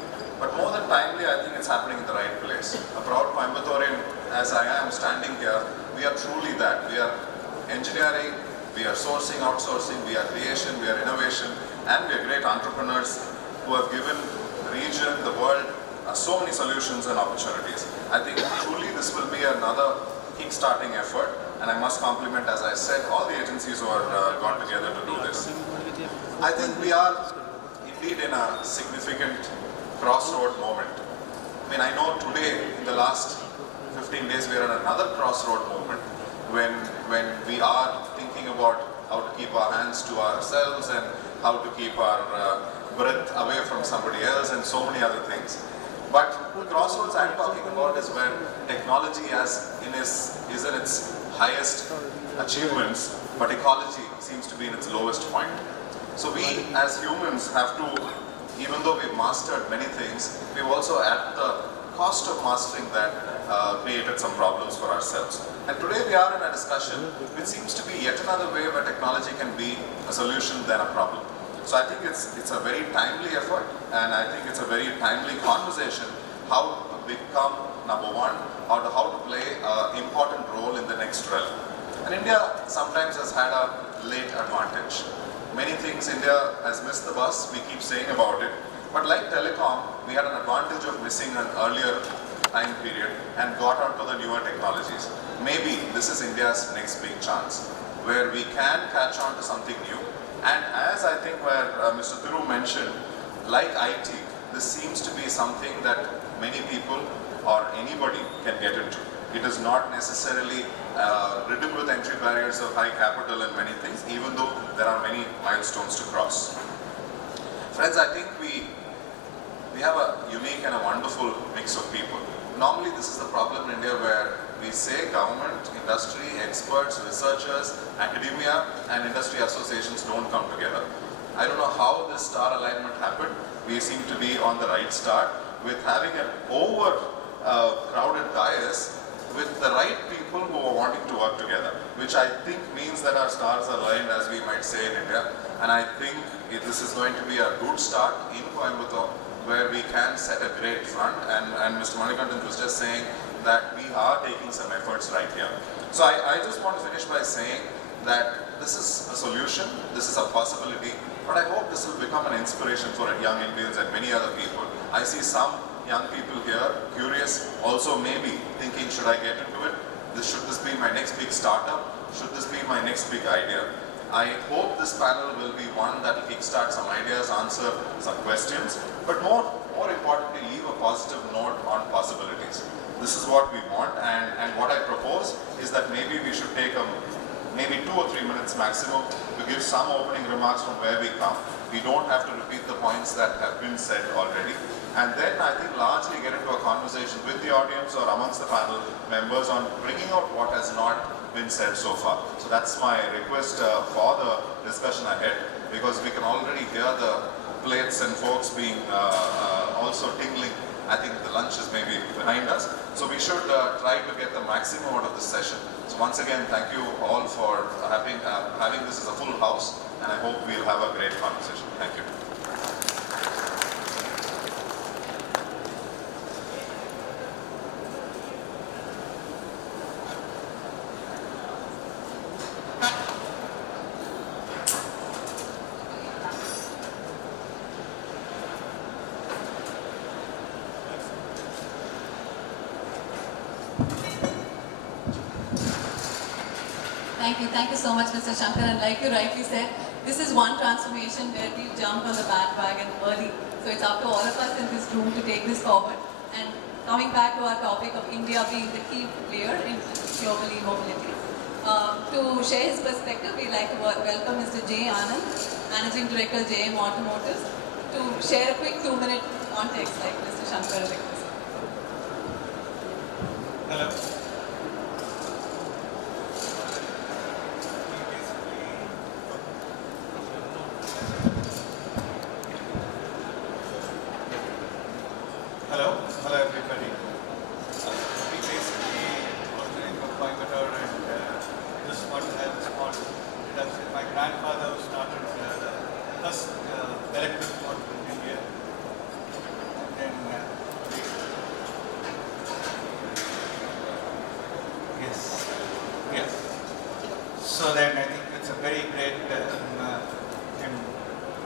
But more than timely, I think it's happening in the right place. A proud Coimbatorian, as I am standing here, we are truly that. We are engineering, we are sourcing, outsourcing, we are creation, we are innovation, and we are great entrepreneurs who have given the region, the world, so many solutions and opportunities. I think truly this will be another kick-starting effort, and I must compliment, as I said, all the agencies who are gone together to do this. I think we are indeed in a significant crossroad moment. I mean, I know today, in the last 15 days, we are at another crossroad moment when we are thinking about how to keep our hands to ourselves and how to keep our breath away from somebody else and so many other things. But the crossroads I'm talking about is when technology is in its highest achievements, but ecology seems to be in its lowest point. So we as humans have to, even though we've mastered many things, we've also at the cost of mastering that created some problems for ourselves. And today we are in a discussion which seems to be yet another way where technology can be a solution than a problem. So I think it's a very timely effort, and I think it's a very timely conversation how to become number one, or how to play an important role in the next realm. And India sometimes has had a late advantage. Many things India has missed the bus, we keep saying about it. But like telecom, we had an advantage of missing an earlier time period and got onto the newer technologies. Maybe this is India's next big chance, where we can catch on to something new. And as I think where Mr. Thiru mentioned, like IT, this seems to be something that many people or anybody can get into. It is not necessarily riddled with entry barriers of high capital and many things, even though there are many milestones to cross. Friends, I think we have a unique and a wonderful mix of people. Normally this is the problem in India where we say government, industry, experts, researchers, academia and industry associations don't come together. I don't know how this star alignment happened. We seem to be on the right start with having an crowded dais with the right people who are wanting to work together, which I think means that our stars are aligned, as we might say in India. And I think this is going to be a good start in Coimbatore, where we can set a great front. And Mr. Manikandan was just saying that we are taking some efforts right here. So I just want to finish by saying that this is a solution, this is a possibility, but I hope this will become an inspiration for young Indians and many other people. I see some young people here curious, also maybe thinking, should I get into it? Should this be my next big startup? Should this be my next big idea? I hope this panel will be one that will kickstart some ideas, answer some questions, but more importantly, leave a positive note on possibilities. This is what we want, and what I propose is that maybe we should take maybe 2 or 3 minutes maximum to give some opening remarks from where we come. We don't have to repeat the points that have been said already. And then I think largely get into a conversation with the audience or amongst the panel members on bringing out what has not been said so far. So that's my request for the discussion ahead, because we can already hear the plates and forks being also tingling. I think the lunch is maybe behind us. So we should try to get the maximum out of this session. So once again, thank you all for having this as a full house, and I hope we'll have a great conversation. Thank you. Thank you so much, Mr. Shankar. And like you rightly said, this is one transformation where we jumped on the bandwagon early. So it's up to all of us in this room to take this forward. And coming back to our topic of India being the key player in global e-mobility. To share his perspective, we'd like to welcome Mr. J. Anand, Managing Director, JM Automotives, to share a quick 2-minute context like Mr. Shankar requested. Hello. Hello everybody. We basically originated from Coimbatore, and just want to have a small introduction. My grandfather started the first electric motor in India, and then yes. So then I think it's a very great and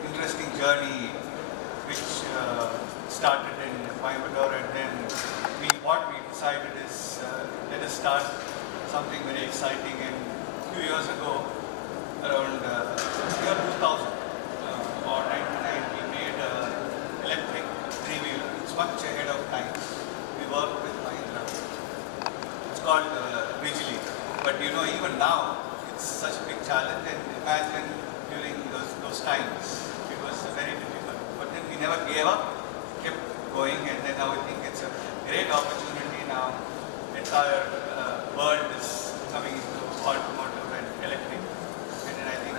interesting journey which started in Coimbatore, and then what we decided is let us start something very exciting. And a few years ago, around year 2000 or 99, we made electric three-wheeler. It's much ahead of time. We worked with Mahindra. It's called Bijli. But you know, even now, it's such a big challenge. And imagine during those times, it was very difficult. But then we never gave up, kept going, and then now I think it's a great opportunity now. Entire world is coming into automotive and electric. And then I think,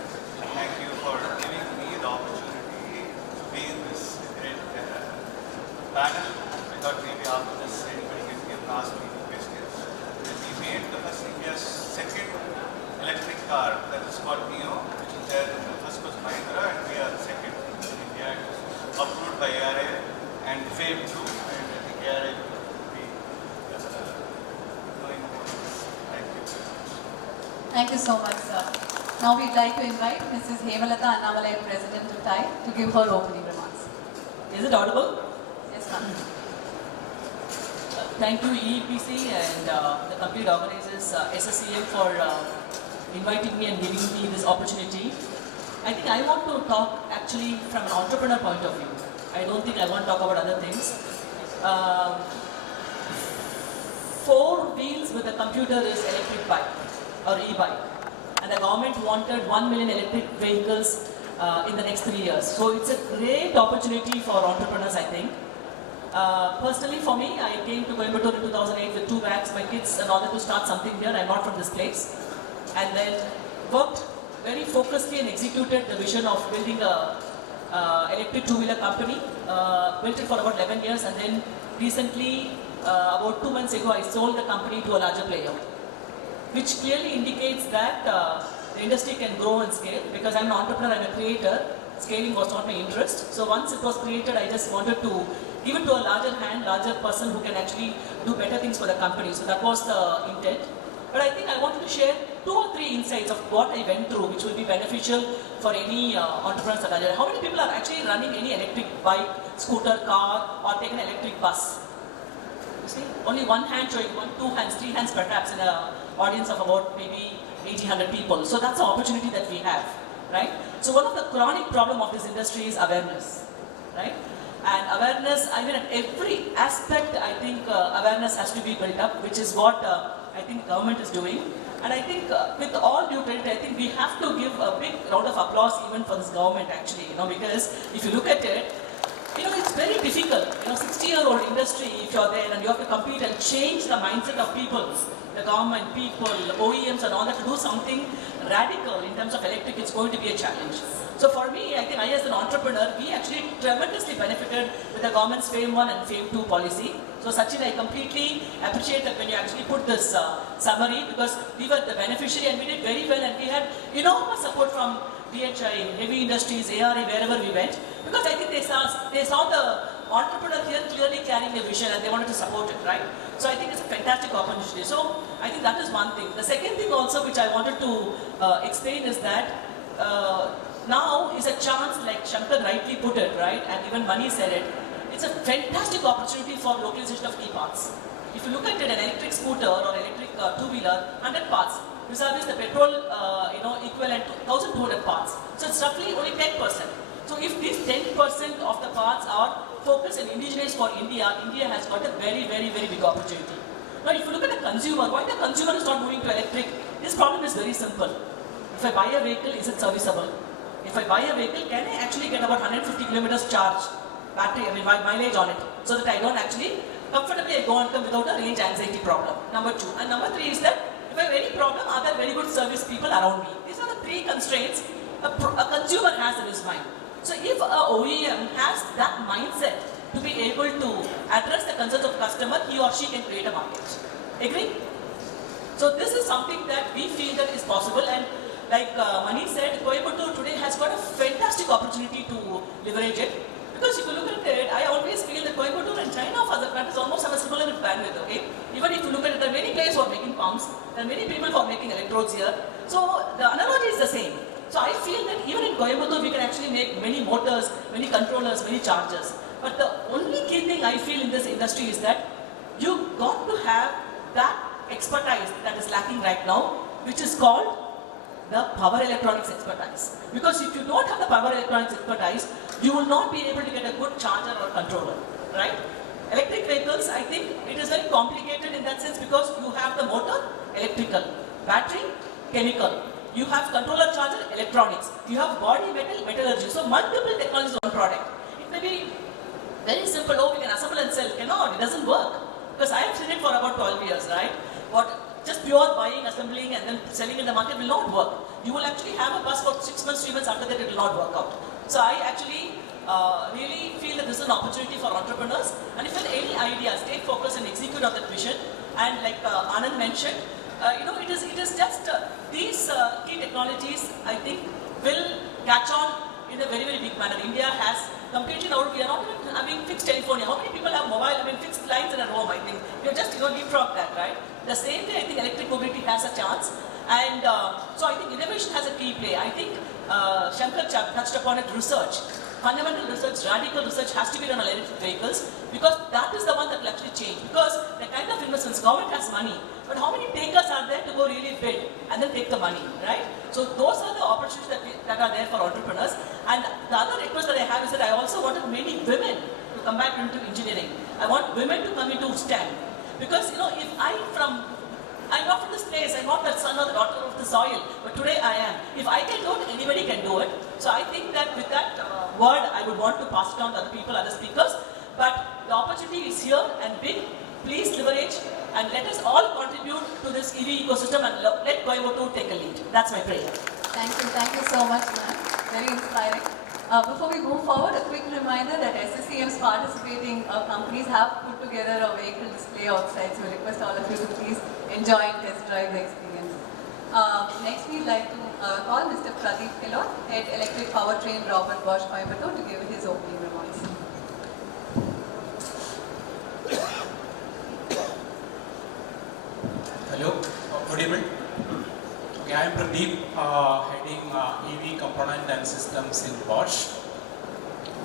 thank you for giving me the opportunity to be in this great panel. I thought maybe after this anybody can ask me questions. Then we made the first India's second electric car, that is called Neo, which is there. The first was Mahindra, and we are the second in India. It was approved by ARA and FAME too, and I think ARA will be knowing about this. Thank you very much. Thank you so much, sir. Now we'd like to invite Mrs. Hemalata Annamalai, President of TAI, to give her opening remarks. Is it audible? Yes, ma'am. thank you EEPC and the complete organizers SSCM for inviting me and giving me this opportunity. I think I want to talk actually from an entrepreneur point of view. I don't think I want to talk about other things. 4 wheels with a computer is electric bike or e-bike, and the government wanted 1 million electric vehicles in the next 3 years. So it's a great opportunity for entrepreneurs, I think. Personally for me, I came to Coimbatore in 2008 with 2 bags, my kids, in order to start something here. I'm not from this place. And then worked very focusedly and executed the vision of building a electric 2-wheeler company. Built it for about 11 years, and then recently, about 2 months ago, I sold the company to a larger player, which clearly indicates that the industry can grow and scale. Because I'm an entrepreneur, I'm a creator, scaling was not my interest. So once it was created, I just wanted to give it to a larger hand, larger person who can actually do better things for the company. So that was the intent. But I think I wanted to share 2 or 3 insights of what I went through, which will be beneficial for any entrepreneurs that are there. How many people are actually running any electric bike, scooter, car, or take an electric bus? You see, only one hand showing, 1, 2 hands, 3 hands perhaps in an audience of about maybe 80-100 people. So that's the opportunity that we have, right? So one of the chronic problem of this industry is awareness, right? And awareness, I mean, at every aspect, I think awareness has to be built up, which is what I think government is doing. And I think with all due credit, I think we have to give a big round of applause even for this government actually, because if you look at it, it's very difficult. 60-year-old industry, if you're there and you have to compete and change the mindset of people, the government, people, OEMs and all that, to do something radical in terms of electric, it's going to be a challenge. So for me, I think I as an entrepreneur, we actually tremendously benefited with the government's FAME 1 and FAME 2 policy. So Sachin, I completely appreciate that when you actually put this summary, because we were the beneficiary and we did very well, and we had enormous support from DHI, heavy industries, ARA, wherever we went, because I think they saw the entrepreneur here clearly carrying a vision and they wanted to support it, right? So I think it's a fantastic opportunity. So I think that is one thing. The second thing also which I wanted to explain is that now is a chance, like Shankar rightly put it, right, and even Mani said it, it's a fantastic opportunity for localization of key parts. If you look at it, an electric scooter or electric 2-wheeler, 100 parts, vis-a-vis the petrol equivalent to 1,200 parts. So it's roughly only 10%. So if these 10% of the parts are focused and indigenized for India, India has got a very, very, very big opportunity. Now if you look at the consumer, why the consumer is not moving to electric, this problem is very simple. If I buy a vehicle, is it serviceable? If I buy a vehicle, can I actually get about 150 kilometers charge, battery, mileage on it, so that I don't actually comfortably go and come without a range anxiety problem. Number 2. And number 3 is that if I have any problem, are there very good service people around me? These are the 3 constraints a consumer has in his mind. So if a OEM has that mindset to be able to address the concerns of customer, he or she can create a market. Agree? So this is something that we feel that is possible, and like Mani said, Coimbatore today has got a fantastic opportunity to leverage it. Because if you look at it, I always feel that Coimbatore and China for the countries almost have a similar bandwidth, okay? Even if you look at it, there are many players who are making pumps, there are many people who are making electrodes here. So the analogy is the same. So I feel that even in Coimbatore, we can actually make many motors, many controllers, many chargers. But the only key thing I feel in this industry is that you got to have that expertise that is lacking right now, which is called the power electronics expertise. Because if you don't have the power electronics expertise, you will not be able to get a good charger or controller, right? Electric vehicles, I think it is very complicated in that sense, because you have the motor, electrical, battery, chemical, you have controller, charger, electronics, you have body, metal, metallurgy. So multiple technologies on product. It may be very simple, oh, we can assemble and sell. Cannot, it doesn't work. Because I have seen it for about 12 years, right? Just pure buying, assembling and then selling in the market will not work. You will actually have a bus for 6 months, 3 months, after that it will not work out. So I actually really feel that this is an opportunity for entrepreneurs, and if you have any ideas, stay focused and execute on that vision. And like Anand mentioned, it is just these key technologies, I think, will catch on in a very, very big manner. India has completely now, we are not even having fixed telephone. How many people have mobile, fixed lines in a home, I think. We have just, leapfrog that, right? The same way, I think electric mobility has a chance. And so I think innovation has a key play. I think Shankar touched upon it, research. Fundamental research, radical research has to be done on electric vehicles, because that is the one that will actually change. Because the Because government has money, but how many takers are there to go really bid and then take the money, right? So those are the opportunities that are there for entrepreneurs. And the other request that I have is that I also wanted many women to come back into engineering. I want women to come into STEM. Because, if I'm not from this place, I'm not the son or the daughter of the soil, but today I am. If I can do it, anybody can do it. So I think that with that word, I would want to pass it on to other people, other speakers. But the opportunity is here and big. Please leverage and let us all contribute to this EV ecosystem and let Coimbatore take a lead. That's my prayer. Thank you so much, ma'am. Very inspiring. Before we move forward, a quick reminder that SSCM's participating companies have put together a vehicle display outside, so we request all of you to please enjoy and test drive the experience. Next, we'd like to call Mr. Pradeep Kilot, Head Electric Powertrain Robert Bosch Coimbatore, to give his opening remarks. Hello, good evening. Okay, I am Pradeep, heading EV component and systems in Bosch.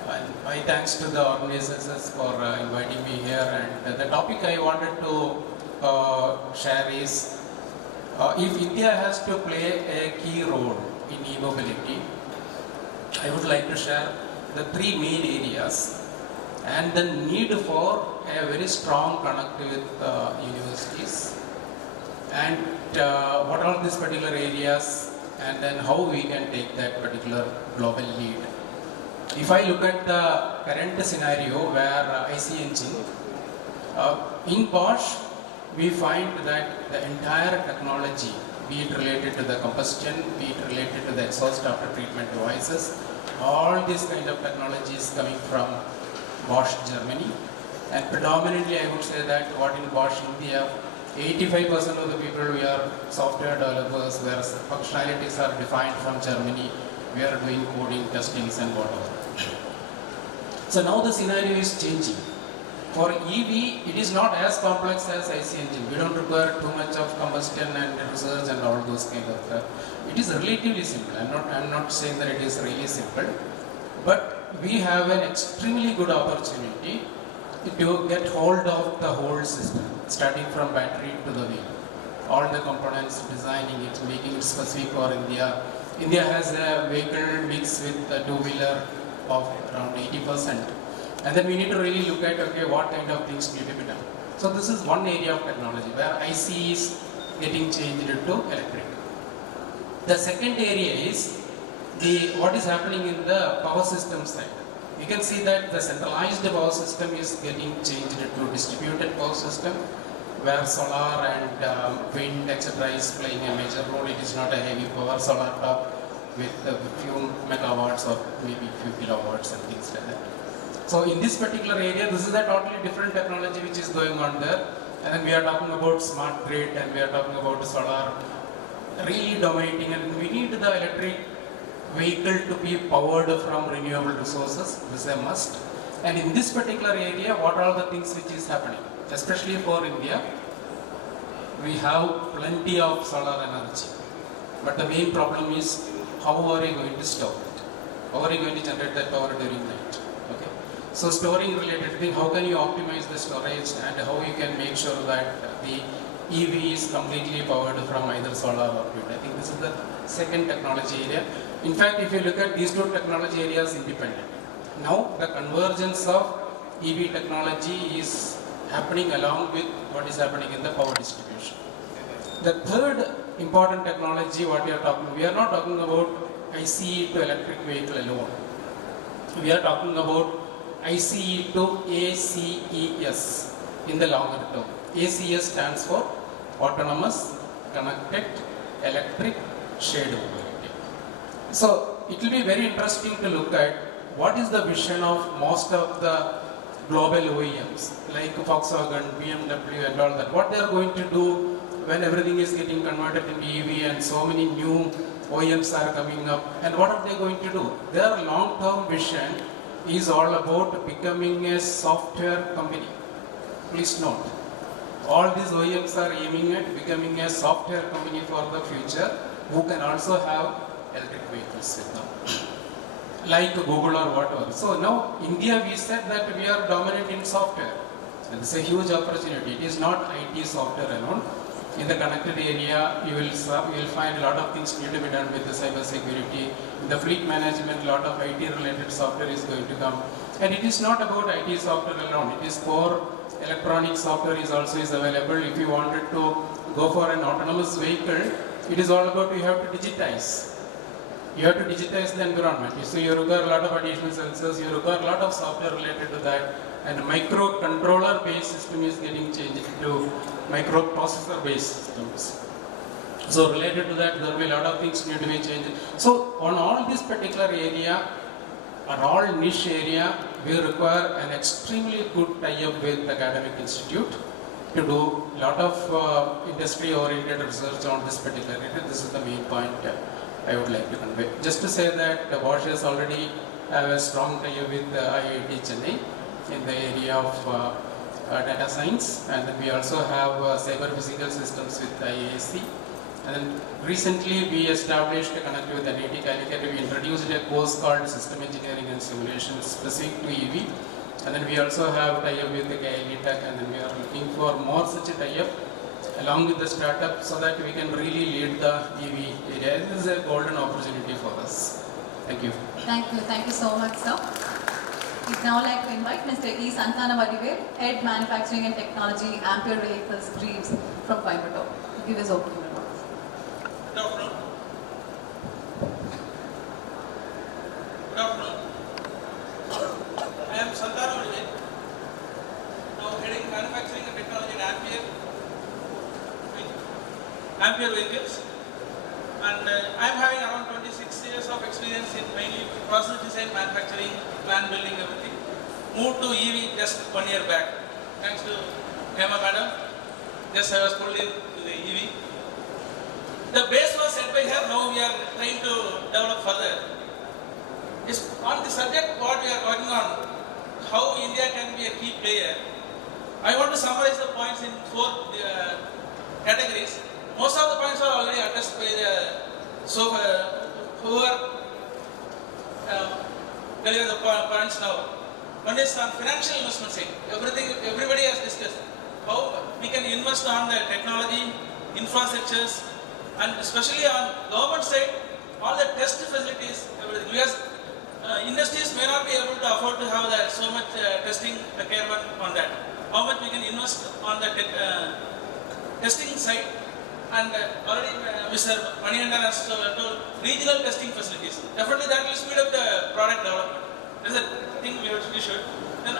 And my thanks to the organizers for inviting me here. And the topic I wanted to share is if India has to play a key role in e-mobility, I would like to share the three main areas and the need for a very strong connect with universities. And what are these particular areas, and then how we can take that particular global lead. If I look at the current scenario where IC engine, in Bosch, we find that the entire technology, be it related to the combustion, be it related to the exhaust after treatment devices, all this kind of technology is coming from Bosch, Germany. And predominantly, I would say that what in Bosch, India, 85% of the people we are software developers, whereas the functionalities are defined from Germany. We are doing coding, testings and whatever. So now the scenario is changing. For EV, it is not as complex as IC engine. We don't require too much of combustion and research and all those kind of stuff. It is relatively simple. I'm not saying that it is really simple, but we have an extremely good opportunity to get hold of the whole system, starting from battery to the wheel. All the components, designing it, making it specific for India. India has a vehicle mix with a two-wheeler of around 80%. And then we need to really look at, okay, what kind of things need to be done. So this is one area of technology where IC is getting changed into electric. The second area is what is happening in the power system side. You can see that the centralized power system is getting changed to distributed power system, where solar and wind, etc. is playing a major role. It is not a heavy power solar top with a few megawatts or maybe few kilowatts and things like that. So in this particular area, this is a totally different technology which is going on there. And then we are talking about smart grid and we are talking about solar really dominating, and we need the electric vehicle to be powered from renewable resources. This is a must. And in this particular area, what are the things which is happening? Especially for India, we have plenty of solar energy. But the main problem is, how are you going to store it? How are you going to generate that power during night? Okay. So storing related thing, how can you optimize the storage and how you can make sure that the EV is completely powered from either solar or wind. I think this is the second technology area. In fact, if you look at these two technology areas independent, now the convergence of EV technology is happening along with what is happening in the power distribution. The third important technology what we are not talking about ICE to electric vehicle alone. We are talking about ICE to ACES in the longer term. ACES stands for Autonomous, Connected, Electric, Shared Mobility. So it will be very interesting to look at what is the vision of most of the global OEMs like Volkswagen, BMW and all that. What they are going to do when everything is getting converted into EV and so many new OEMs are coming up, and what are they going to do? Their long-term vision is all about becoming a software company. Please note, all these OEMs are aiming at becoming a software company for the future who can also have electric vehicles with them, like Google or whatever. So now India, we said that we are dominant in software. And this is a huge opportunity. It is not IT software alone. In the connected area, you will find a lot of things need to be done with the cyber security. In the fleet management, a lot of IT related software is going to come. And it is not about IT software alone. It is core electronic software is also available. If you wanted to go for an autonomous vehicle, it is all about you have to digitize. You have to digitize the environment. So you require a lot of additional sensors, you require a lot of software related to that. And microcontroller based system is getting changed to microprocessor based systems. So related to that, there will be a lot of things need to be changed. So on all this particular area, or all niche area, we require an extremely good tie-up with academic institute to do a lot of industry-oriented research on this particular area. This is the main point I would like to convey. Just to say that Bosch has already have a strong tie-up with IIT Chennai in the area of data science, and then we also have cyber physical systems with IESS. And then recently we established a connect with NIT Calicut. We introduced a course called System Engineering and Simulation specific to EV. And then we also have tie-up with the KIT Tech, and then we are looking for more such a tie-up along with the startup so that we can really lead the EV area. This is a golden opportunity for us. Thank you. Thank you so much, sir. We'd now like to invite Mr. E. Santana Vadivel, Head Manufacturing and Technology, Ampere Vehicles Dreams from Coimbatore, to give his opening remarks. Good afternoon. Good afternoon. I am Santana Vadivel, now heading Manufacturing and Technology at Ampere Vehicles. And I am having around 26 years of experience in mainly process design, manufacturing, plan building, everything. Moved to EV just 1 year back. Thanks to Hema madam. Just I was pulled in to the EV. The base was set by her, now we are trying to develop further. It's on the subject what we are working on, how India can be a key player. I want to summarize the points in 4 categories. Most of the points are already addressed by who are delivering the points now. One is on financial investment side. Everybody has discussed how we can invest on the technology, infrastructures, and especially on government side, all the test facilities, everything. Because industries may not be able to afford to have so much testing requirement on that. How much we can invest on the testing side. And already Mr. Manikandan has told regional testing facilities. Definitely that will speed up the product development. That's a thing we should. Then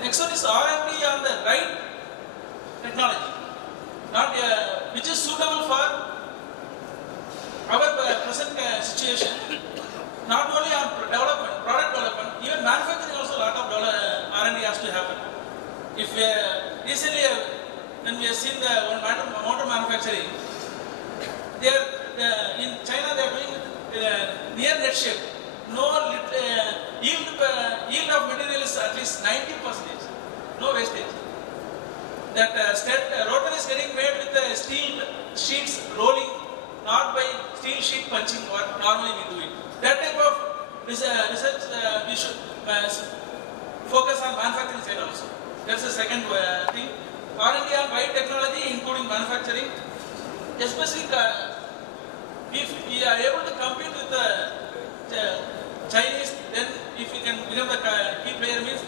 next one is R&D on the right technology, not which is suitable for our present situation. Not only on development, product development, even manufacturing also a lot of R&D has to happen. If recently when we have seen the motor manufacturing, in China they are doing near net shape. No yield of material is at least 90%. No wastage. That rotor is getting made with the steel sheets rolling, not by steel sheet punching what normally we do it. That type of research we should focus on manufacturing side also. That's the second thing. R&D on wide technology, including manufacturing, especially if we are able to compete with the Chinese, then if we can become the key player means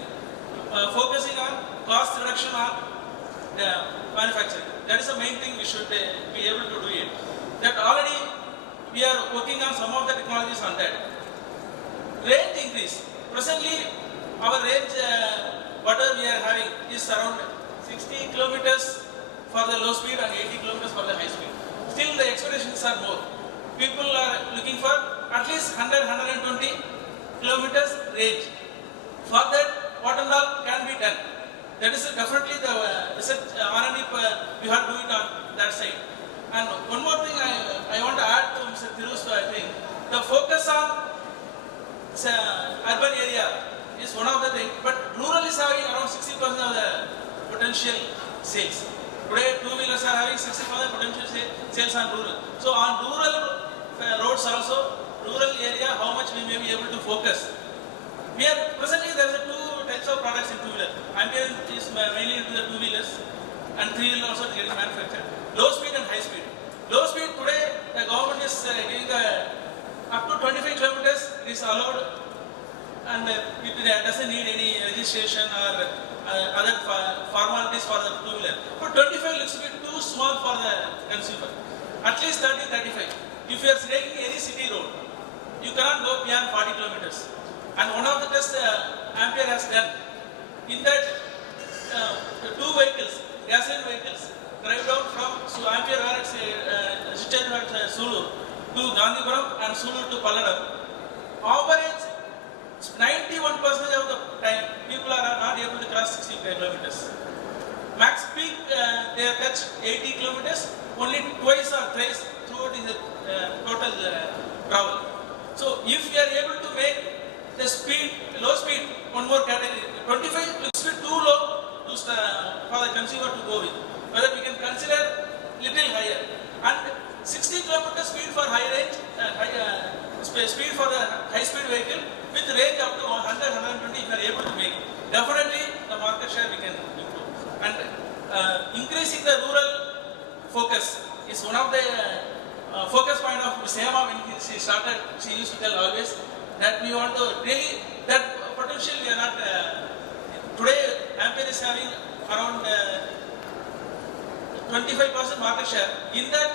focusing on cost reduction on manufacturing. That is the main thing we should be able to do it. That already we are working on some of the technologies on that. Range increase. Presently, our range, whatever we are having, is around 60 kilometers for the low speed and 80 kilometers for the high speed. Still the expectations are more. People are looking for at least 100-120 kilometers range. For that, what and all can be done. That is definitely the research R&D we have to do it on that side. And one more thing I want to add to Mr. Thiru's, I think, the focus on urban area is one of the things, but rural is having around 60% of the potential sales. Today, two-wheelers are having 60% potential sales on rural. So on rural roads also, rural area, how much we may be able to focus. Presently there is two types types of products in two-wheeler. Ampere is mainly into the two-wheelers and three-wheeler also getting manufactured. Low speed and high speed. Low speed today, the government is giving up to 25 kilometers it is allowed, and it doesn't need any registration or other formalities for the two-wheeler. But 25 looks a bit too small for the consumer. At least 30, 35. If you are taking any city road, you cannot go beyond 40 kilometers. And one of the tests Ampere has done, in that two vehicles, gasoline vehicles, drive down from Ampere where it's situated at Sulu to Gandhipuram and Sulu to Palladam. Average 91% of the time, people are not able to cross 60 kilometers. Max peak, they have touched 80 kilometers, only twice or thrice throughout the total travel. So if we are able to make the speed, low speed, one more category, 25 looks bit too low to for the consumer to go with. Whether we can consider little higher. And 60 kilometer speed for high range, speed for the high speed vehicle with range up to 100, 120 if we are able to make. Definitely the market share we can improve. And increasing the rural focus is one of the focus point of Sema when she started. She used to tell always that we want to really, that potential we are not, today Ampere is having around 25% market share. In that,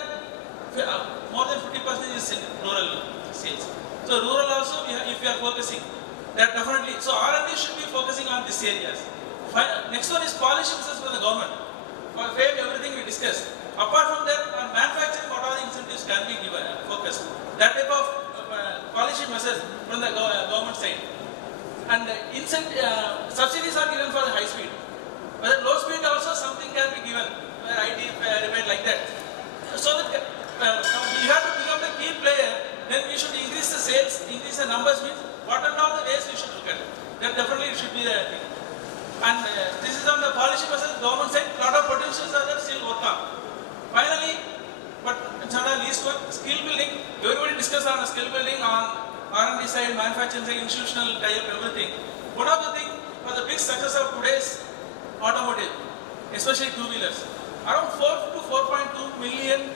more than 50% is in rural sales. So rural also, if we are focusing, that definitely, so R&D should be focusing on these areas. Next one is policy business for the government. For FAME, everything we discussed. Apart from that, on manufacturing, what are the incentives can be given, focused. That type of policy measures from the government side. And subsidies are given for the high speed. But low speed also something can be given, where IT rebate like that. So that we have to become the key player, then we should increase the sales, increase the numbers, means what are all the ways we should look at. That definitely should be the thing. And this is on the policy measures, government side, lot of potentials are there, still work on. Finally, but it's not the least one, skill building. Everybody discuss on the skill building on R&D side, manufacturing side, institutional tie-up, everything. One of the things for the big success of today's automotive, especially two-wheelers, around 4 to 4.2 million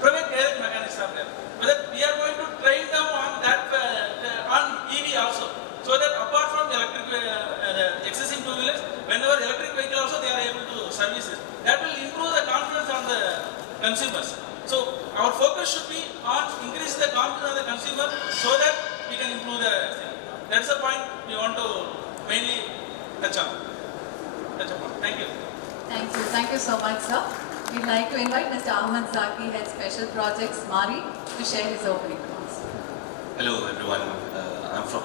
private garage mechanics are there. Whether we are going to train them on that, on EV also, so that apart from the electric, existing two-wheelers, whenever electric vehicle also they are able to service it. That will improve the confidence on the consumers. So our focus should be on increasing the confidence of the consumer so that we can improve the thing. That's the point we want to mainly touch on. Thank you. Thank you. Thank you so much, sir. We'd like to invite Mr. Ahmad Zaki, Head Special Projects, Mari, to share his opening remarks. Hello everyone.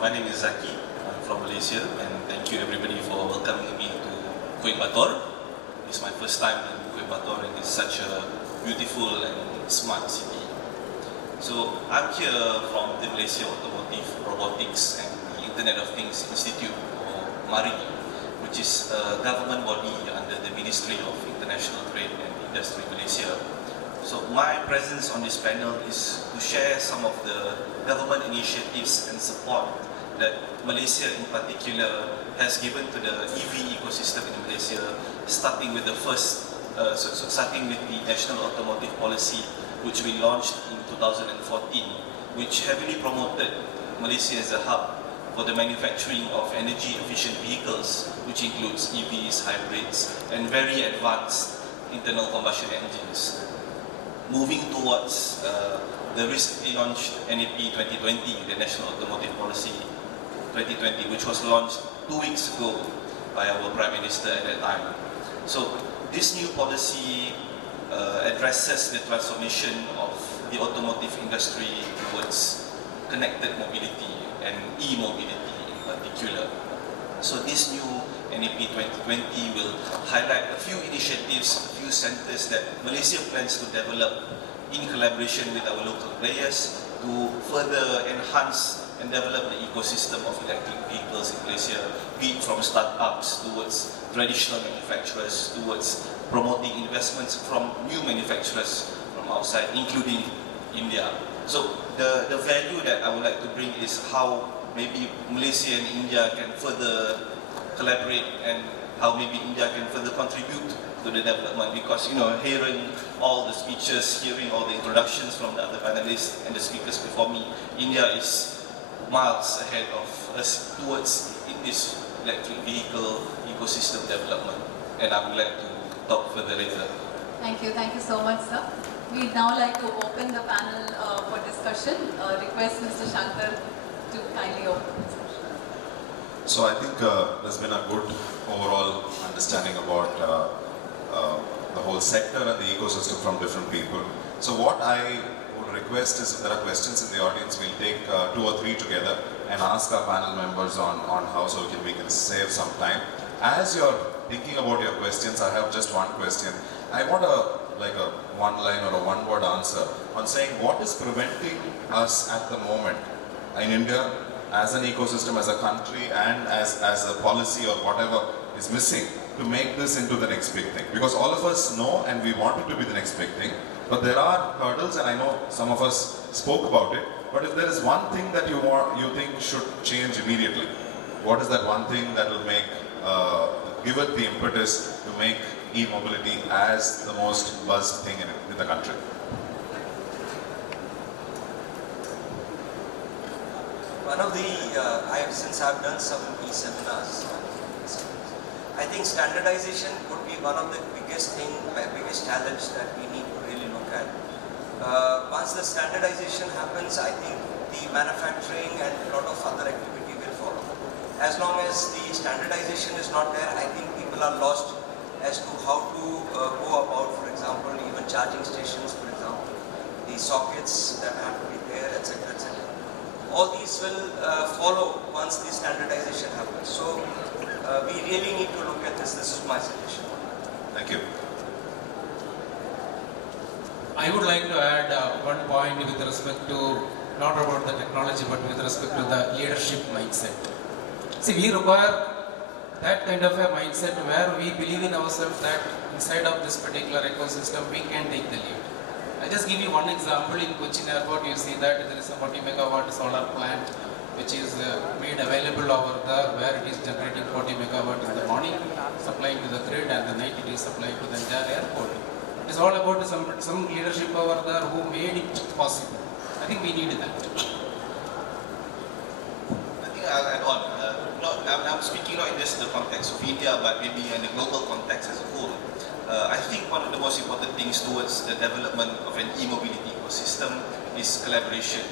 My name is Zaki. I'm from Malaysia, and thank you everybody for welcoming me to Coimbatore. It's my first time in Coimbatore, and it's such a beautiful and smart city. So I'm here from the Malaysia Automotive, Robotics and the Internet of Things Institute, or MARI, which is a government body under the Ministry of International Trade and Industry Malaysia. So my presence on this panel is to share some of the government initiatives and support that Malaysia in particular has given to the EV ecosystem in Malaysia, starting with the starting with the National Automotive Policy, which we launched in 2014, which heavily promoted Malaysia as a hub for the manufacturing of energy-efficient vehicles, which includes EVs, hybrids, and very advanced internal combustion engines. Moving towards the recently launched NAP 2020, the National Automotive Policy 2020, which was launched 2 weeks ago by our Prime Minister at that time. So this new policy addresses the transformation of the automotive industry towards connected mobility and e-mobility in particular. So this new NAP 2020 will highlight a few initiatives, a few centers that Malaysia plans to develop in collaboration with our local players to further enhance and develop the ecosystem of electric vehicles in Malaysia, be it from startups towards traditional manufacturers, towards promoting investments from new manufacturers from outside, including India. So the value that I would like to bring is how maybe Malaysia and India can further collaborate and how maybe India can further contribute to the development, because hearing all the speeches, hearing all the introductions from the other panelists and the speakers before me, India is miles ahead of us towards in this electric vehicle ecosystem development, and I'm glad to talk further later. Thank you so much, sir. We'd now like to open the panel for discussion. Request Mr. Shankar to kindly open the discussion. So I think there's been a good overall understanding about the whole sector and the ecosystem from different people. So what I would request is, if there are questions in the audience, we'll take 2 or 3 together and ask our panel members on how so we can save some time. As you're thinking about your questions, I have just one question. I want a one-line or a one-word answer on saying what is preventing us at the moment in India as an ecosystem, as a country, and as a policy or whatever is missing to make this into the next big thing. Because all of us know and we want it to be the next big thing, but there are hurdles, and I know some of us spoke about it, but if there is one thing that you think should change immediately, what is that one thing that will make, give it the impetus to make e-mobility as the most buzzed thing in the country? One of the, since I've done some e-seminars, I think standardization would be one of the biggest challenge that we need to really look at. Once the standardization happens, I think the manufacturing and a lot of other activity will follow. As long as the standardization is not there, I think people are lost as to how to go about, for example, even charging stations, for example, the sockets that have to be there, etc., etc. All these will follow once the standardization happens. So we really need to look at this. This is my suggestion. Thank you. I would like to add one point with respect to, not about the technology, but with respect to the leadership mindset. See, we require that kind of a mindset where we believe in ourselves that inside of this particular ecosystem we can take the lead. I'll just give you one example. In Cochin Airport, you see that there is a 40 megawatt solar plant which is made available over there, where it is generating 40 megawatt in the morning, supplying to the grid, and the night it is supplying to the entire airport. It is all about some leadership over there who made it possible. I think we need that. I think I'll add on. I'm speaking not in just the context of India, but maybe in the global context as a whole. I think one of the most important things towards the development of an e-mobility ecosystem is collaboration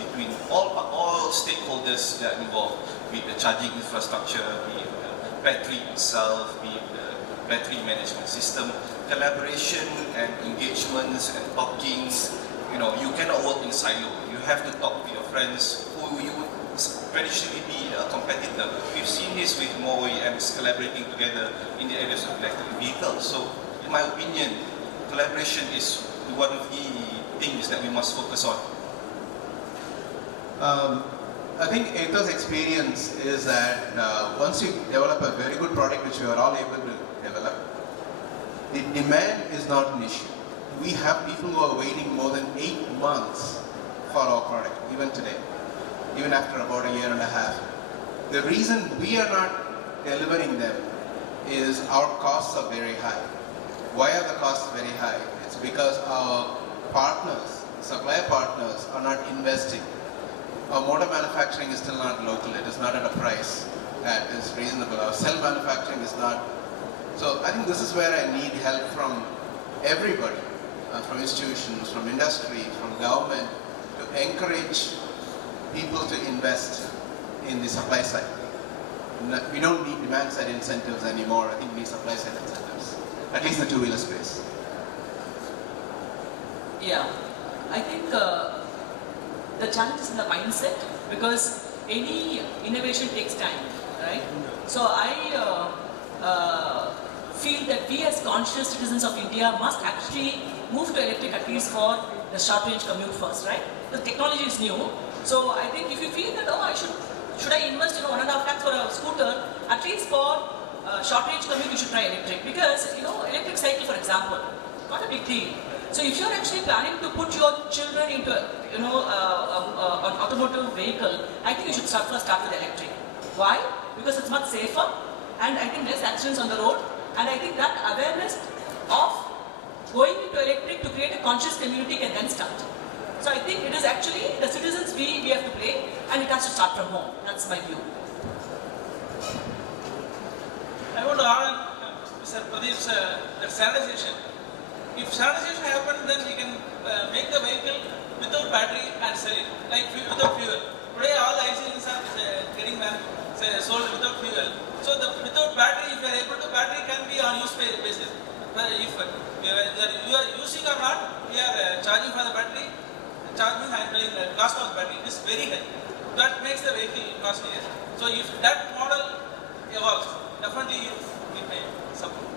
between all stakeholders that are involved, be it the charging infrastructure, be it the battery itself, be it the battery management system. Collaboration and engagements and talking, you cannot work in silo. You have to talk to your friends who you would traditionally be a competitor. We've seen this with more OEMs collaborating together in the areas of electric vehicles. So, in my opinion, collaboration is one of the things that we must focus on. I think Aether's experience is that once you develop a very good product, which we are all able to develop, the demand is not an issue. We have people who are waiting more than 8 months for our product, even today, even after about a year and a half. The reason we are not delivering them is our costs are very high. Why are the costs very high? It's because our partners, supplier partners, are not investing. Our motor manufacturing is still not local. It is not at a price that is reasonable. Our cell manufacturing is not. So I think this is where I need help from everybody, from institutions, from industry, from government, to encourage people to invest in the supply side. We don't need demand side incentives anymore. I think we need supply side incentives, at least the two-wheeler space. Yeah, I think the challenge is in the mindset, because any innovation takes time, right? So I feel that we as conscious citizens of India must actually move to electric at least for the short-range commute first, right? The technology is new, so I think if you feel that, should I invest 1.5 lakhs for a scooter, at least for short-range commute you should try electric, because electric cycle, for example, not a big deal. So if you're actually planning to put your children into an automotive vehicle, I think you should start with electric. Why? because it's much safer and I think less accidents on the road. And I think that awareness of going into electric to create a conscious community can then start. So I think it is actually the citizens we have to play, and it has to start from home. That's my view. I want to add on Mr. Pradeep's standardization. If standardization happens, then we can make the vehicle without battery and sell it, like without fuel. Today all ICE engines are getting sold without fuel. So the without battery, if you are able to, battery can be on use basis. But if you are using or not, we are charging for the battery, charging and paying the cost of the battery. It is very high. That makes the vehicle costlier. So if that model evolves, definitely we may support.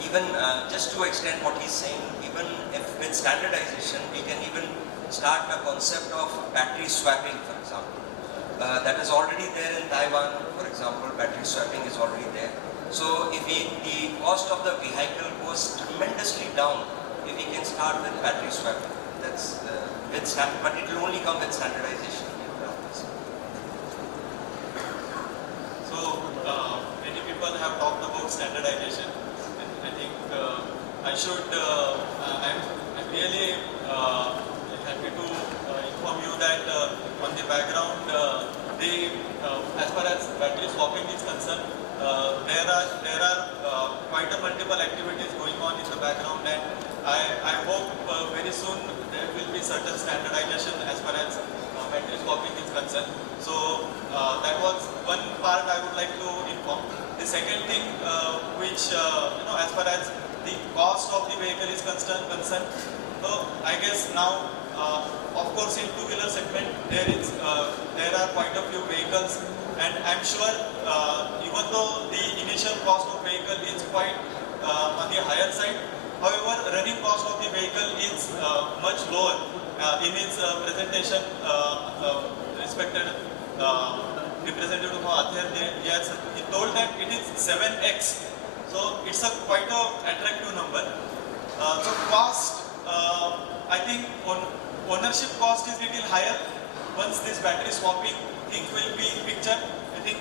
Even just to extend what he's saying, even if with standardization, we can even start a concept of battery swapping, for example. That is already there in Taiwan, for example, battery swapping is already there. So if the cost of the vehicle goes tremendously down, if we can start with battery swapping, that's but it will only come with standardization. So many people have talked about standardization, and I think I'm really happy to inform you that on the background, as far as battery swapping is concerned, there are quite a multiple activities going on in the background, and I hope very soon there will be certain standardization as far as battery swapping is concerned. So that was one part I would like to inform. The second thing, which as far as the cost of the vehicle is concerned, so I guess now, of course, in two-wheeler segment there are quite a few vehicles, and I'm sure even though the initial cost of vehicle is quite on the higher side, however, running cost of the vehicle is much lower. In its presentation, respected representative of Athir, he told that it is 7x. So it's quite a attractive number. So cost, I think ownership cost is little higher. Once this battery swapping thing will be pictured, I think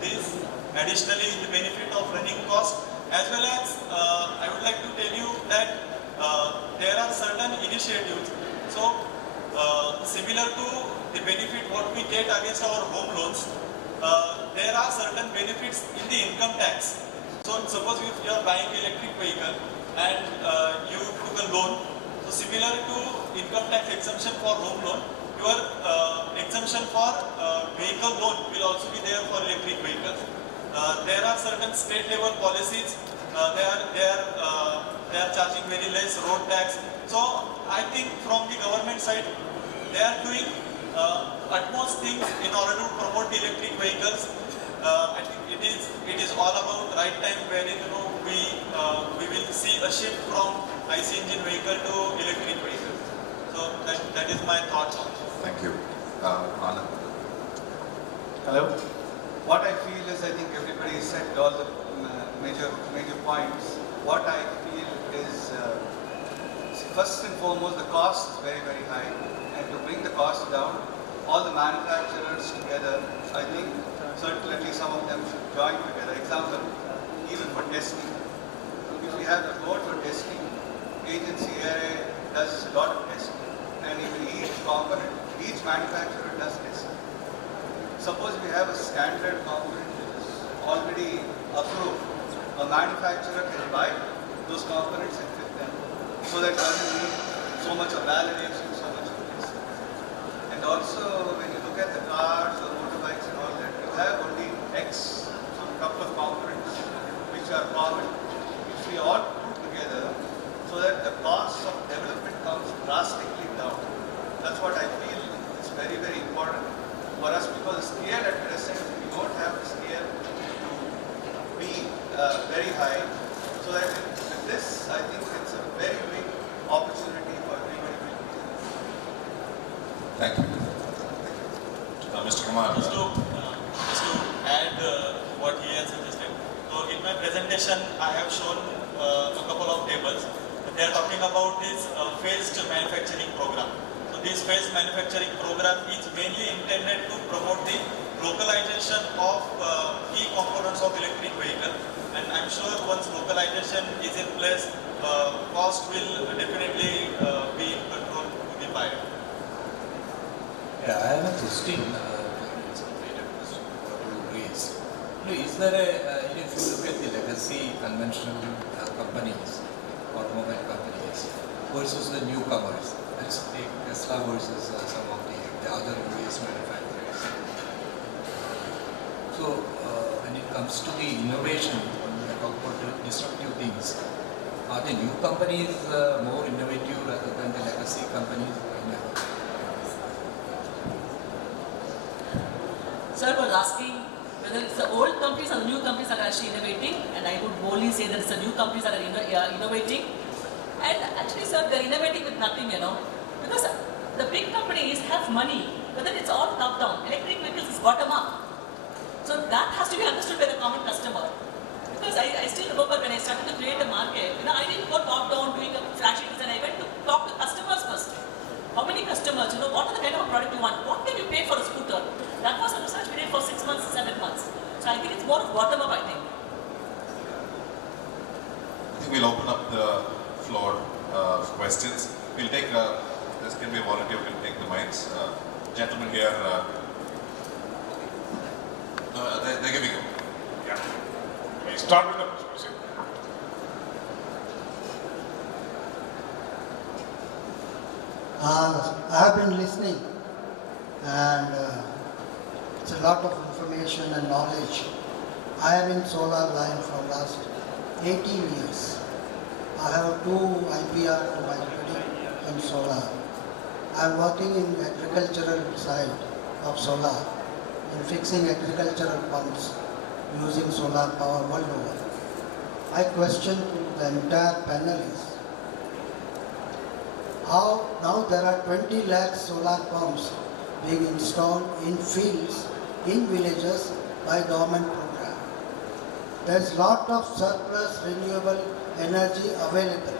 this additionally the benefit of running cost, as well as I would like to tell you that there are certain initiatives. So similar to the benefit what we get against our home loans, there are certain benefits in the income tax. So suppose if you are buying electric vehicle and you took a loan, so similar to income tax exemption for home loan, your exemption for vehicle loan will also be there for electric vehicles. There are certain state level policies. They are charging very less road tax. So I think from the government side, they are doing utmost things in order to promote the electric vehicles. I think it is all about right time wherein we will see a shift from IC engine vehicle to electric vehicle. So that is my thoughts on this. Thank you. Anand. Hello. What I feel is, I think everybody said all the major points. What I feel is, first and foremost, the cost is very, very high, and to bring the cost down, all the manufacturers together, I think certainly some of them should join together. Example, even for testing. If we have the code for testing, agency area does a lot of testing, and even each component, each manufacturer does testing. Suppose we have a standard component which is already approved, a manufacturer can buy those components and fit them, so that doesn't need so much of validation, so much of testing. And also, when you look at the cars or motorbikes and all that, you have only X, some couple of components which are common, which we all put together, so that the cost of development comes drastically down. That's what I feel is very, very important for us, because the scale at present, we don't have the scale to be very high. So that with this, I think it's a very big opportunity for everybody. Thank you. Mr. Kumar. Just to add what he has suggested. So in my presentation, I have shown a couple of tables. They are talking about this phased manufacturing program. So this phased manufacturing program is mainly intended to promote the localization of key components of electric vehicle. And I'm sure once localization is in place, cost will definitely be in control to the buyer. Yeah, I have a question. It's a related question what you raised. Is there if you look at the legacy conventional companies, automobile companies, versus the newcomers, let's take Tesla versus some of the other US manufacturers. So when it comes to the innovation, when we talk about disruptive things, are the new companies more innovative rather than the legacy companies? Sir was asking whether it's the old companies or the new companies that are actually innovating, and I would boldly say that it's the new companies that are innovating. And actually, sir, they're innovating with nothing, because the big companies have money, but then it's all top-down. Electric vehicles is bottom-up. So that has to be understood by the common customer. Because I still remember when I started to create a market, I didn't go top-down doing a flashy design. I went to talk to customers first. How many customers, what are the kind of a product you want? What can you pay for a scooter? That was a research we did for 6 months, 7 months. So I think it's more of bottom-up, I think. I think we'll open up the floor for questions. We'll take, this can be a volunteer, we'll take the mics. Gentlemen here, they're giving you. Yeah. We start with the first question. I have been listening, and it's a lot of information and knowledge. I am in solar line for last 18 years. I have 2 IPR to my credit in solar. I am working in agricultural side of solar, in fixing agricultural pumps using solar power world over. My question to the entire panel is, how now there are 20 lakh solar pumps being installed in fields, in villages by government program. There is lot of surplus renewable energy available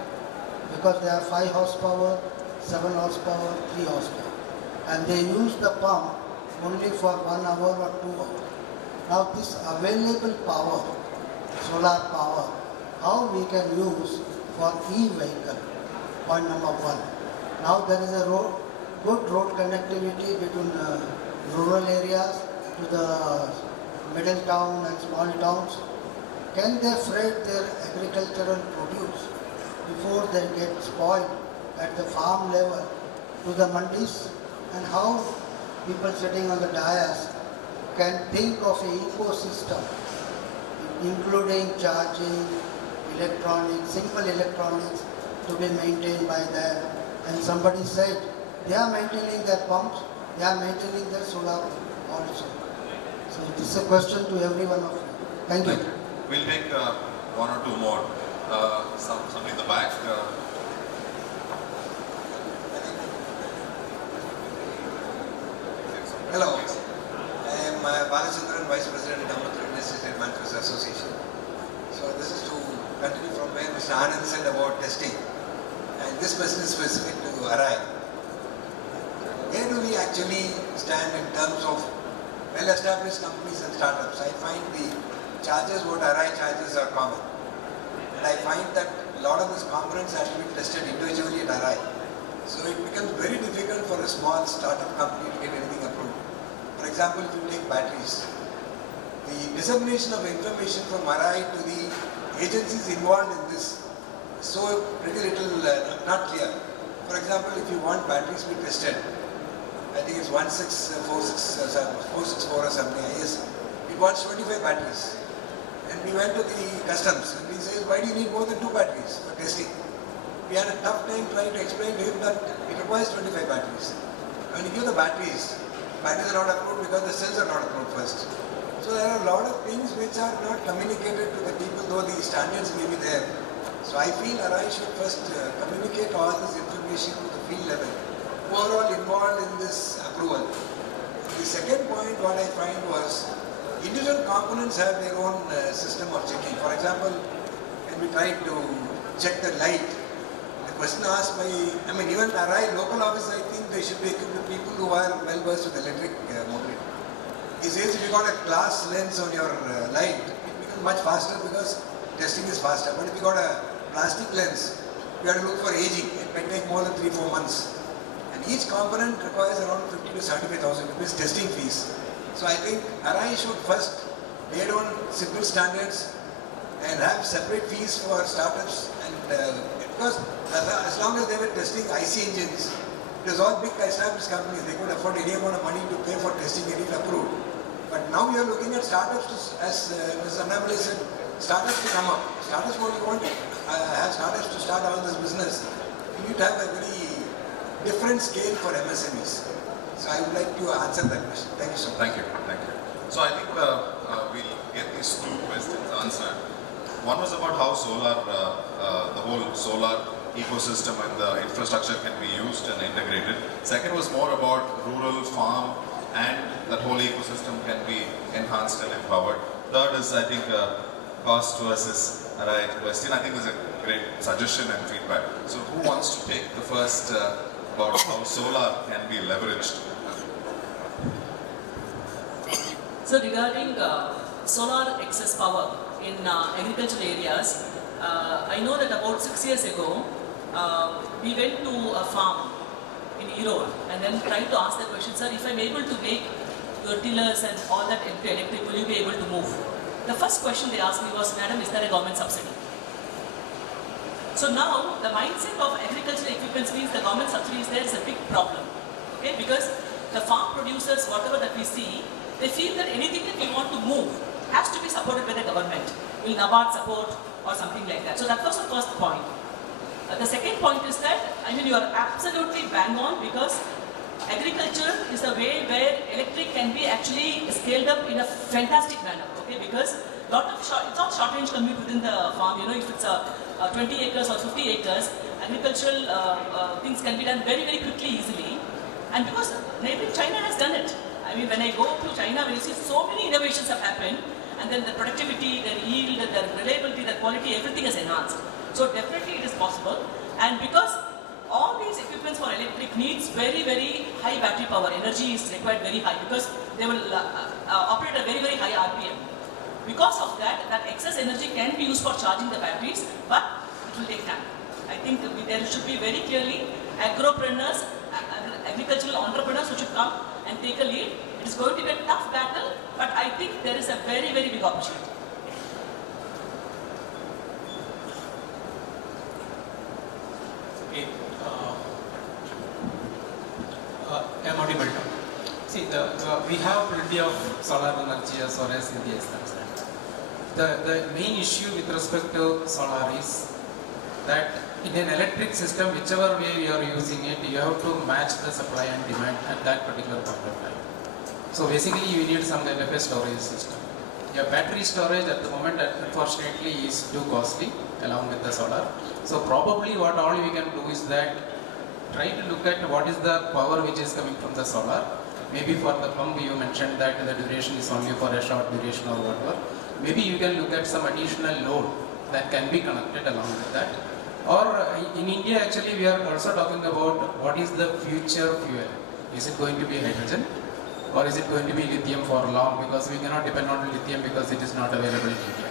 because they are 5 horsepower, 7 horsepower, 3 horsepower, and they use the pump only for 1 hour or 2 hours. Now this available power, solar power, how we can use for e-vehicle, point number 1. Now there is a good road connectivity between rural areas to the middle town and small towns. Can they freight their agricultural produce before they get spoiled at the farm level to the mandis? And how people sitting on the dais can think of an ecosystem including charging, electronics, simple electronics to be maintained by them. And somebody said they are maintaining their pumps, they are maintaining their solar also. So this is a question to every one of you. Thank you. We'll take 1 or 2 more. Somebody in the back. Hello, I am Balachandran, Vice President at Amrit Real Estate Managers Association. So this is to continue from where Mr. Anand said about testing. And this question is specific to ARAI. Where do we actually stand in terms of well-established companies and startups? I find the charges what ARAI charges are common. And I find that a lot of these components have to be tested individually at ARAI. So it becomes very difficult for a small startup company to get anything approved. For example, if you take batteries, the dissemination of information from ARAI to the agencies involved in this is so pretty little not clear. For example, if you want batteries to be tested, I think it's 464 or something, IESS, it wants 25 batteries. And we went to the customs and he says, why do you need more than 2 batteries for testing? We had a tough time trying to explain to him that it requires 25 batteries. When you give the batteries are not approved because the cells are not approved first. So there are a lot of things which are not communicated to the people, though the standards may be there. So I feel ARAI should first communicate all this information to the field level, who are all involved in this approval. The second point what I find was, individual components have their own system of checking. For example, when we try to check the light, the question asked by, even ARAI local office, I think they should be equipped with people who are well versed with electric mobility. He says if you got a glass lens on your light, it becomes much faster because testing is faster. But if you got a plastic lens, you have to look for aging. It may take more than 3-4 months. And each component requires around 50 to 75,000 rupees testing fees. So I think RI should first lay down simple standards and have separate fees for startups. And because as long as they were testing IC engines, it was all big established companies. They could afford any amount of money to pay for testing getting approved. But now you are looking at startups, as Ms. Annamale said, startups to come up. Startups, what you want to have startups to start all this business. You need to have a very different scale for MSMEs. So I would like to answer that question. Thank you so much. Thank you. Thank you. So I think we'll get these two questions answered. One was about how solar, the whole solar ecosystem and the infrastructure can be used and integrated. Second was more about rural farm and that whole ecosystem can be enhanced and empowered. Third is, I think, cost versus RI question. I think there's a great suggestion and feedback. So who wants to take the first about how solar can be leveraged? So regarding solar excess power in agricultural areas, I know that about 6 years ago, we went to a farm in Erode and then tried to ask the question, sir, if I'm able to make your tillers and all that into electric, will you be able to move? The first question they asked me was, madam, is there a government subsidy? So now, the mindset of agricultural equipment means the government subsidy is there is a big problem. Okay, because the farm producers, whatever that we see, they feel that anything that we want to move has to be supported by the government. Will NABARD support or something like that? So that was the first point. The second point is that, I mean, you are absolutely bang on because agriculture is the way where electric can be actually scaled up in a fantastic manner, okay? Because it's not short-range commute within the farm, you know, if it's 20 acres or 50 acres, agricultural things can be done very, very quickly, easily. And because neighboring China has done it. I mean, when I go to China, when you see so many innovations have happened, and then the productivity, the yield, the reliability, the quality, everything is enhanced. So definitely it is possible. And because all these equipments for electric needs very, very high battery power, energy is required very high because they will operate at very, very high RPM. Because of that, that excess energy can be used for charging the batteries, but it will take time. I think there should be very clearly agropreneurs, agricultural entrepreneurs who should come and take a lead. It is going to be a tough battle, but I think there is a very, very big opportunity. Okay. I'm audible now. See, we have plenty of solar energy as far as India is concerned. The main issue with respect to solar is that in an electric system, whichever way you are using it, you have to match the supply and demand at that particular point of time. So basically, you need some kind of a storage system. Your battery storage at the moment, unfortunately, is too costly along with the solar. So probably what all we can do is that try to look at what is the power which is coming from the solar. Maybe for the pump you mentioned that the duration is only for a short duration or whatever. Maybe you can look at some additional load that can be connected along with that. Or in India actually we are also talking about what is the future fuel. Is it going to be hydrogen or is it going to be lithium for long, because we cannot depend on lithium because it is not available in India.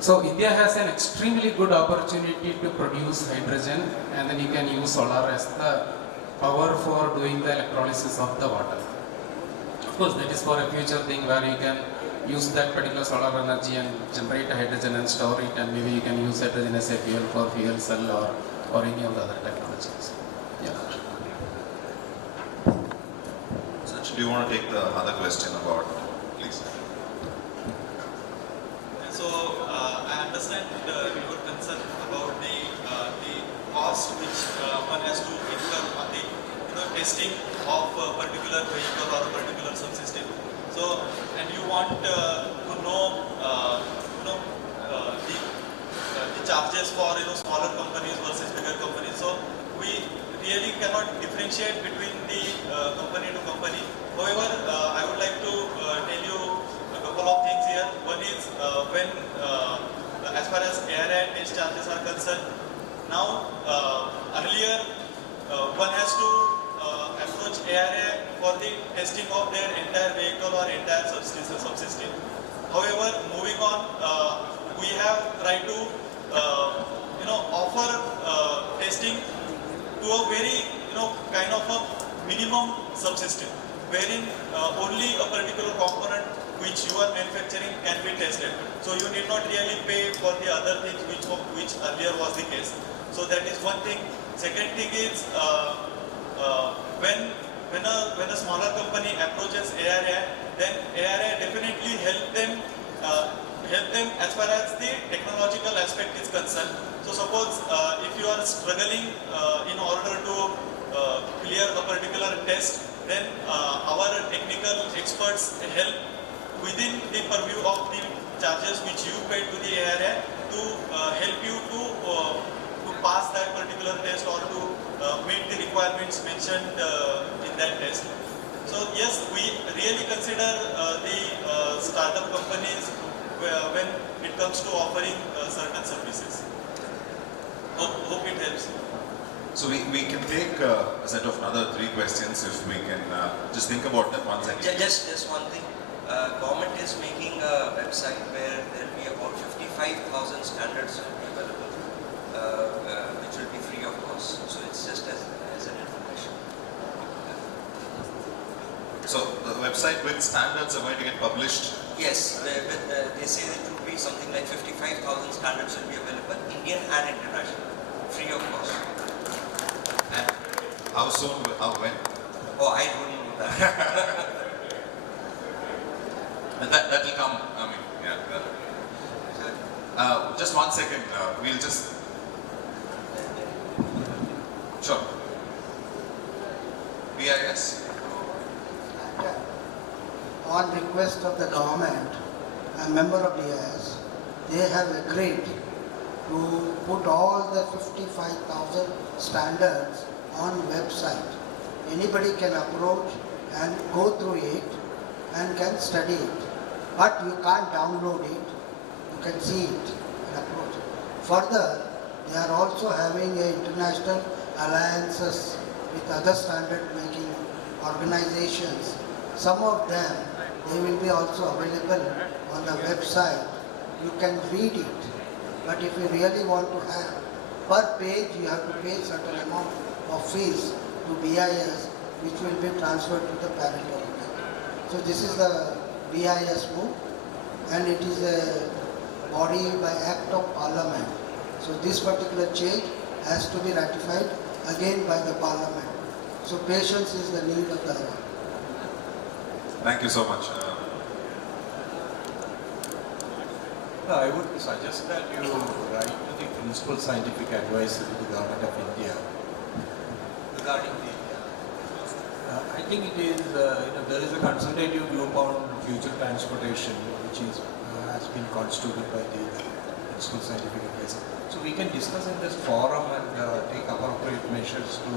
So India has an extremely good opportunity to produce hydrogen and then you can use solar as the power for doing the electrolysis of the water. Of course that is for a future thing where you can use that particular solar energy and generate hydrogen and store it, and maybe you can use hydrogen as a fuel for fuel cell or any of the other technologies. Yeah. So do you want to take the other question about, please? So I understand your concern about the cost which one has to incur on the testing of a particular vehicle or a particular subsystem. So, and you want to know, the charges for smaller companies versus bigger companies. So we really cannot differentiate between the company to company. However, I would like to tell you a couple of things here. One is when, as far as ARI test charges are concerned, now earlier one has to approach ARA for the testing of their entire vehicle or entire subsystem. However, moving on, we have tried to offer testing to a very kind of a minimum subsystem, wherein only a particular component which you are manufacturing can be tested. So you need not really pay for the other things which earlier was the case. So that is one thing. Second thing is when a smaller company approaches ARA, then ARA definitely help them as far as the technological aspect is concerned. So suppose if you are struggling in order to clear a particular test, then our technical experts help within the purview of the charges which you paid to the ARA to help you to pass that particular test or to meet the requirements mentioned in that test. So yes, we really consider the startup companies when it comes to offering certain services. Hope it helps. So we can take a set of another 3 questions if we can just think about that one second. Just one thing. Government is making a website where there will be about 55,000 standards will be available, which will be free of cost. So it's just as an information. So the website with standards are going to get published? Yes, they say that it will be something like 55,000 standards will be available, Indian and international, free of cost. And how soon, when? Oh, I don't know that. And that will come, I mean, yeah. Just 1 second, we'll just... Sure. IESS? On request of the government, a member of IESS, they have agreed to put all the 55,000 standards on website. Anybody can approach and go through it and can study it. But you can't download it, you can see it and approach it. Further, they are also having international alliances with other standard making organizations. Some of them, they will be also available on the website. You can read it. But if you really want to have, per page you have to pay certain amount of fees to BIS, which will be transferred to the parent organization. So this is the BIS move, and it is a body by act of parliament. So this particular change has to be ratified again by the parliament. So patience is the need of the hour. Thank you so much. I would suggest that you write to the principal scientific advisor to the Government of India regarding the. I think it is, there is a consultative group on future transportation which is has been constituted by the principal scientific advisor. So we can discuss in this forum and take appropriate measures to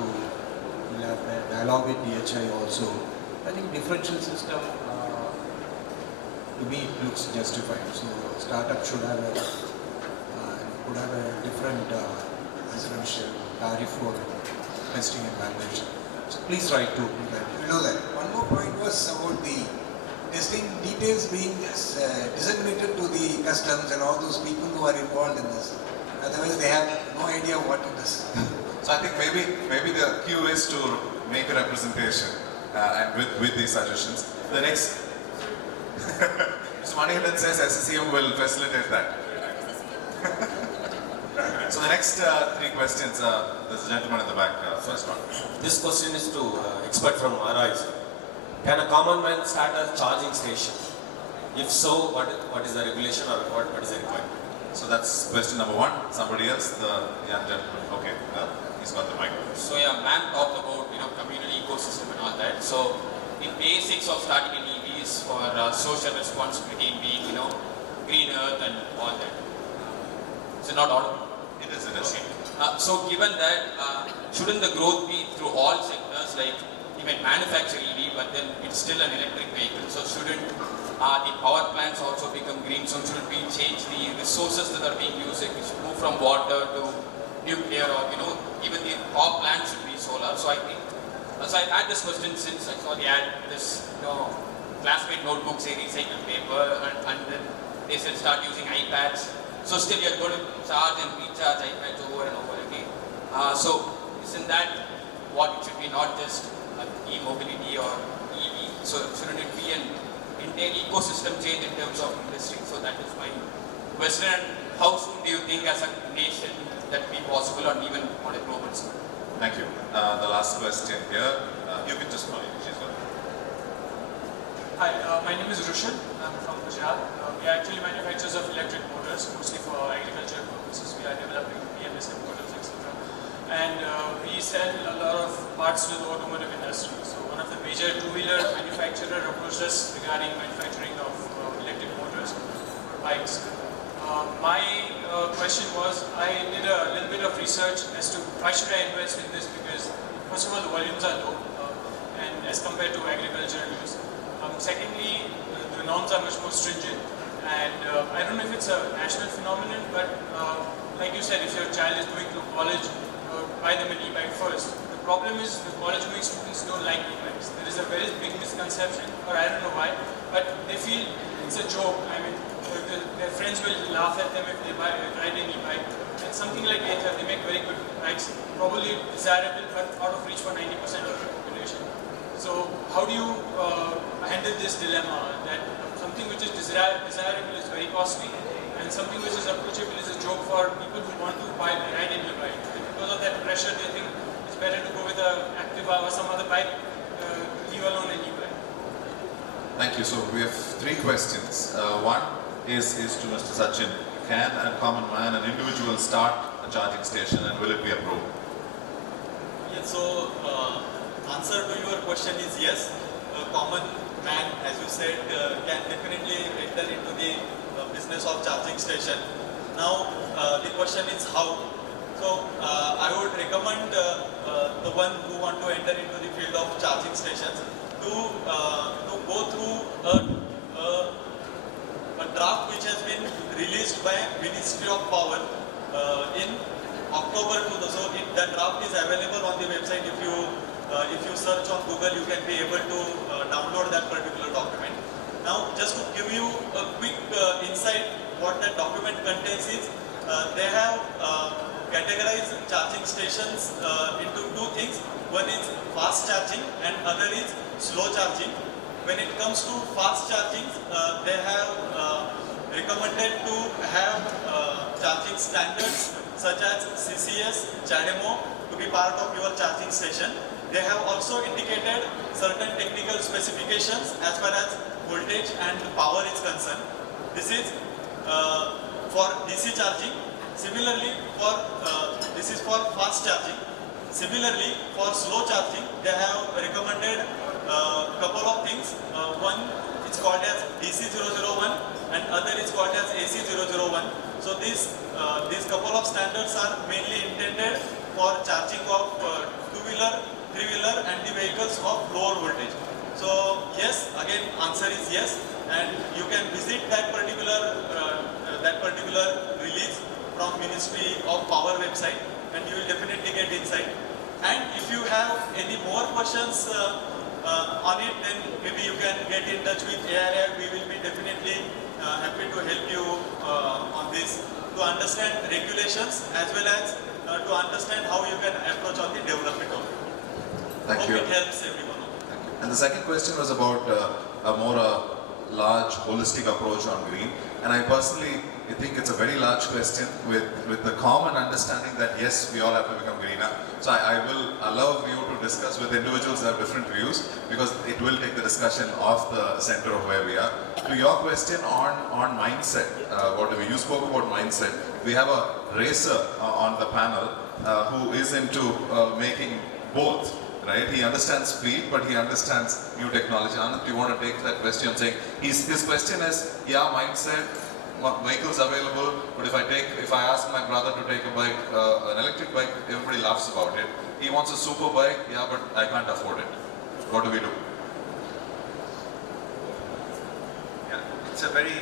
have a dialogue with DHI also. I think differential system to me it looks justified. So startup should have a different differential tariff for testing and validation. So please write to me. You know that. One more point was about the testing details being disseminated to the customs and all those people who are involved in this. Otherwise, they have no idea what it is. So I think maybe the cue is to make a representation and with these suggestions. The next, Mr. Manihan says SSCM will facilitate that. So the next 3 questions, there's a gentleman in the back, first one. This question is to expert from RIS. Can a common man start a charging station? If so, what is the regulation or what is the requirement? So that's question number 1. Somebody else, the young gentleman. Okay, he's got the mic. So yeah, ma'am talked about community ecosystem and all that. So the basics of starting an EV is for social responsibility, being green earth and all that. Is it not audible? It is. Okay. So given that, shouldn't the growth be through all sectors? Like you may manufacture EV, but then it's still an electric vehicle. So shouldn't the power plants also become green? So shouldn't we change the resources that are being used? Like we should move from water to nuclear, or even the power plant should be solar. So I think So I've had this question since I saw the ad, this classmate notebooks, say recycled paper, and then they said start using iPads. So still you're going to charge and recharge iPads over and over again. So isn't that what it should be, not just e-mobility or EV? So shouldn't it be an entire ecosystem change in terms of industry? So that is my question. And how soon do you think as a nation that will be possible, or even on a global scale? Thank you. The last question here. You can just call it. Hi, my name is Rushan. I'm from Gujarat. We are actually manufacturers of electric motors, mostly for agricultural purposes. We are developing BMS motors, etc. And we sell a lot of parts to the automotive industry. So one of the major two-wheeler manufacturer approached us regarding manufacturing of electric motors for bikes. My question was, I did a little bit of research as to why should I invest in this, because first of all the volumes are low and as compared to agricultural use. Secondly, the norms are much more stringent, and I don't know if it's a national phenomenon, but like you said, if your child is going to college, buy them an e-bike first. The problem is the college-going students don't like e-bikes. There is a very big misconception, or I don't know why, but they feel it's a joke. I mean, their friends will laugh at them if they ride an e-bike. And something like Ather, they make very good bikes, probably desirable, but out of reach for 90% of the population. So how do you handle this dilemma that something which is desirable is very costly, and something which is approachable is a joke for people who want to ride an e-bike? And because of that pressure, they think it's better to go with an Activa or some other bike, leave alone an e-bike. Thank you. So we have three questions. One is to Mr. Sachin. Can a common man, an individual, start a charging station, and will it be approved? Yes, so answer to your question is yes. A common man, as you said, can definitely enter into the business of charging station. Now, the question is how. So, I would recommend the one who want to enter into the field of charging stations to go through a draft which has been released by Ministry of Power in October 2000. So, that draft is available on the website. If you search on Google, you can be able to download that particular document. Now, just to give you a quick insight, what that document contains is, they have categorized charging stations into two things. One is fast charging and other is slow charging. When it comes to fast charging, they have recommended to have charging standards such as CCS, CHAdeMO to be part of your charging station. They have also indicated certain technical specifications as far as voltage and power is concerned. This is for DC charging. Similarly, this is for fast charging. Similarly, for slow charging, they have recommended a couple of things. One is called as DC001 and other is called as AC001. So these couple of standards are mainly intended for charging of two-wheeler, three-wheeler and the vehicles of lower voltage. So yes, again answer is yes, and you can visit that particular release from Ministry of Power website and you will definitely get insight. And if you have any more questions on it, then maybe you can get in touch with ARF. We will be definitely happy to help you on this, to understand regulations as well as to understand how you can approach on the development of it. Thank Hope you. it helps everyone. And the second question was about a more large, holistic approach on green. And I personally think it's a very large question with the common understanding that yes, we all have to become greener. So I will allow you to discuss with individuals that have different views, because it will take the discussion off the center of where we are. To your question on mindset, you spoke about mindset. We have a racer on the panel who is into making both. Right? He understands speed, but he understands new technology. Anand, do you want to take that question? Saying his question is, yeah, mindset, vehicles available, but if I ask my brother to take a bike, an electric bike, everybody laughs about it. He wants a super bike, yeah, but I can't afford it. What do we do? Yeah, it's a very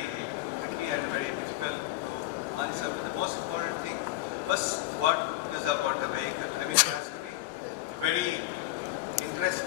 tricky and very difficult to answer. But the most important thing, first, what is about the vehicle? I mean, it has to be very interesting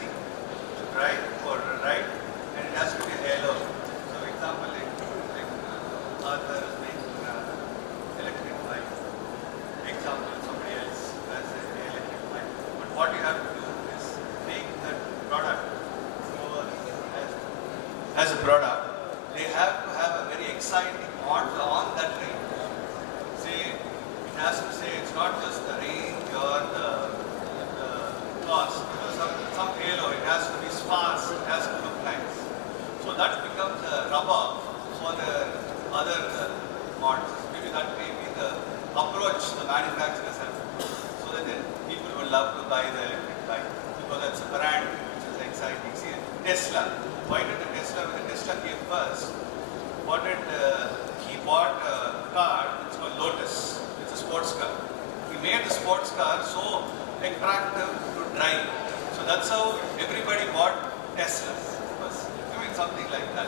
love to buy the electric bike because it's a brand which is exciting. See, Tesla. Why did Tesla, when the Tesla came first, he bought a car, it's called Lotus. It's a sports car. He made the sports car so attractive to drive. So that's how everybody bought Teslas. Something like that.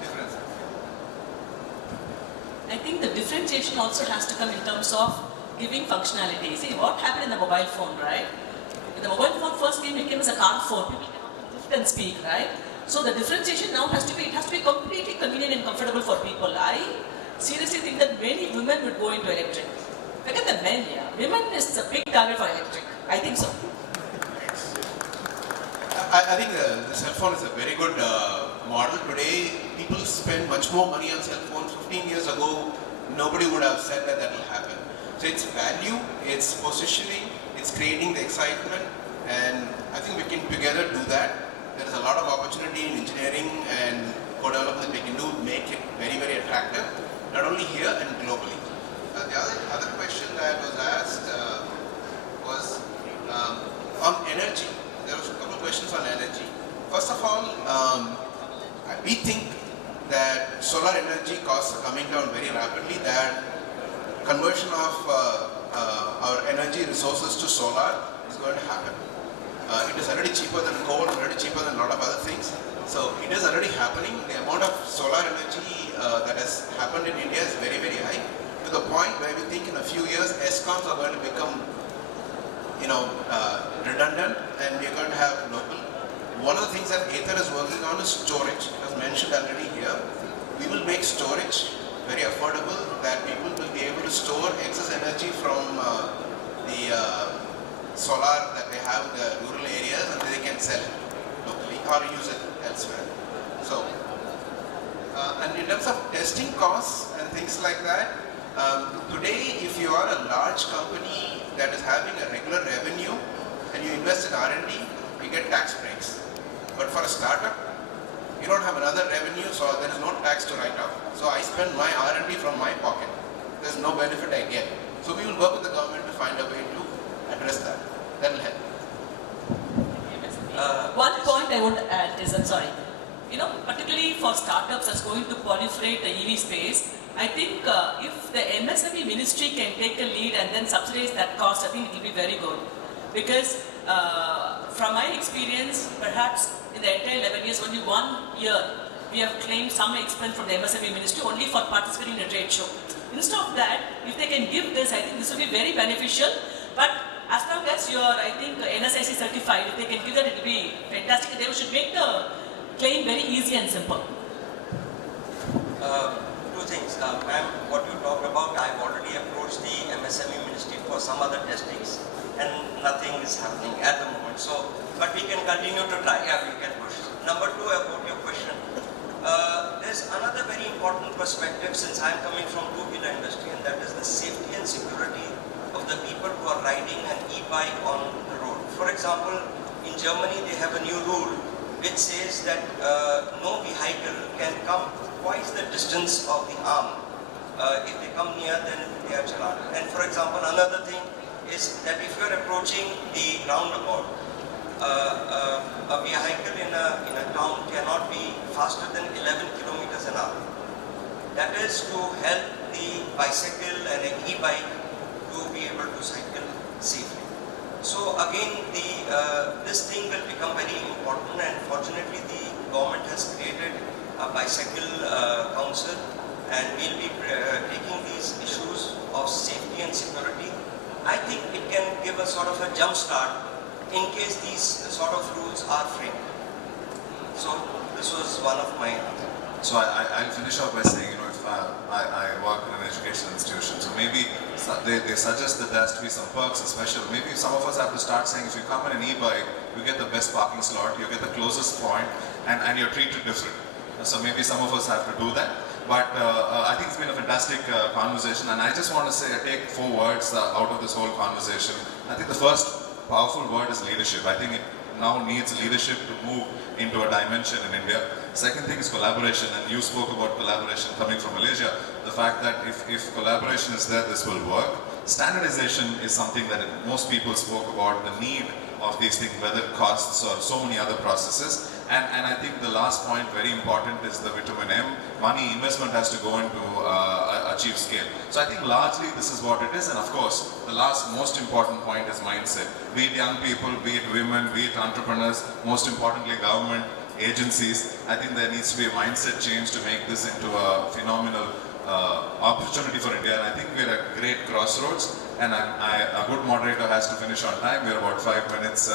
Difference. I think the differentiation also has to come in terms of giving functionality. See, what happened in the mobile phone, right? When the mobile phone first came, it came as a car phone. People cannot lift and speak, right? So the differentiation now has to be completely convenient and comfortable for people. I seriously think that many women would go into electric. Look at the men here. Women is a big target for electric. I think so. I think the cell phone is a very good model. Today, people spend much more money on cell phones. 15 years ago, nobody would have said that that will happen. So it's value, it's positioning, it's creating the excitement, and I think we can together do that. There is a lot of opportunity in engineering and co-development we can do, make it very, very attractive, not only here and globally. The other question that was asked was on energy. There was a couple of questions on energy. First of all, we think that solar energy costs are coming down very rapidly, that conversion of our energy resources to solar is going to happen. It is already cheaper than coal, already cheaper than a lot of other things. So it is already happening. The amount of solar energy that has happened in India is very, very high, to the point where we think in a few years ESCOMs are going to become redundant, and we're going to have local. One of the things that Ather is working on is storage. It was mentioned already here. We will make storage very affordable, that people will be able to store excess energy from the solar that they have in the rural areas, and they can sell it locally or use it elsewhere. So, and in terms of testing costs and things like that, today if you are a large company that is having a regular revenue and you invest in R&D, you get tax breaks. But for a startup, you don't have another revenue, so there is no tax to write off. So I spend my R&D from my pocket. There's no benefit I get. So we will work with the government to find a way to address that. That will help. One point I want to add is, particularly for startups that's going to proliferate the EV space, I think if the MSME ministry can take a lead and then subsidize that cost, I think it will be very good. Because from my experience, perhaps in the entire 11 years, only 1 year, we have claimed some expense from the MSME ministry only for participating in a trade show. Instead of that, if they can give this, I think this will be very beneficial. But as long as you are, I think, NSIC certified, if they can give that, it will be fantastic. They should make the claim very easy and simple. Two things. What you talked about, I've already approached the MSME ministry for some other testings, and nothing is happening at the moment. So, but we can continue to try. Yeah, we can push. Number two, about your question. There's another very important perspective, since I'm coming from two-wheeler industry, and that is the safety and security of the people who are riding an e-bike on the road. For example, in Germany they have a new rule which says that no vehicle can come twice the distance of the arm. If they come near, then they are challaned. And for example, another thing is that if you are approaching the roundabout, a vehicle in a town cannot be faster than 11 kilometers an hour. That is to help the bicycle and an e-bike to be able to cycle safely. So again, this thing will become very important, and fortunately the government has created a bicycle council, and we'll be taking these issues of safety and security. I think it can give a sort of a jump start in case these sort of rules are framed. So this was one of my... So I'll finish off by saying, if I work in an educational institution, so maybe they suggest that there has to be some perks and special. Maybe some of us have to start saying, if you come in an e-bike, you get the best parking slot, you get the closest point, and you're treated different. So maybe some of us have to do that. But I think it's been a fantastic conversation, and I just want to say, I take 4 words out of this whole conversation. I think the first powerful word is leadership. I think it now needs leadership to move into a dimension in India. Second thing is collaboration, and you spoke about collaboration coming from Malaysia. The fact that if collaboration is there, this will work. standardization is something that most people spoke about, the need of these things, whether costs or so many other processes. And I think the last point, very important, is the vitamin M. Money, investment has to go into achieve scale. So I think largely this is what it is. And of course, the last most important point is mindset. Be it young people, be it women, be it entrepreneurs, most importantly government, agencies. I think there needs to be a mindset change to make this into a phenomenal opportunity for India. And I think we're at a great crossroads. And a good moderator has to finish on time. We're about 5 minutes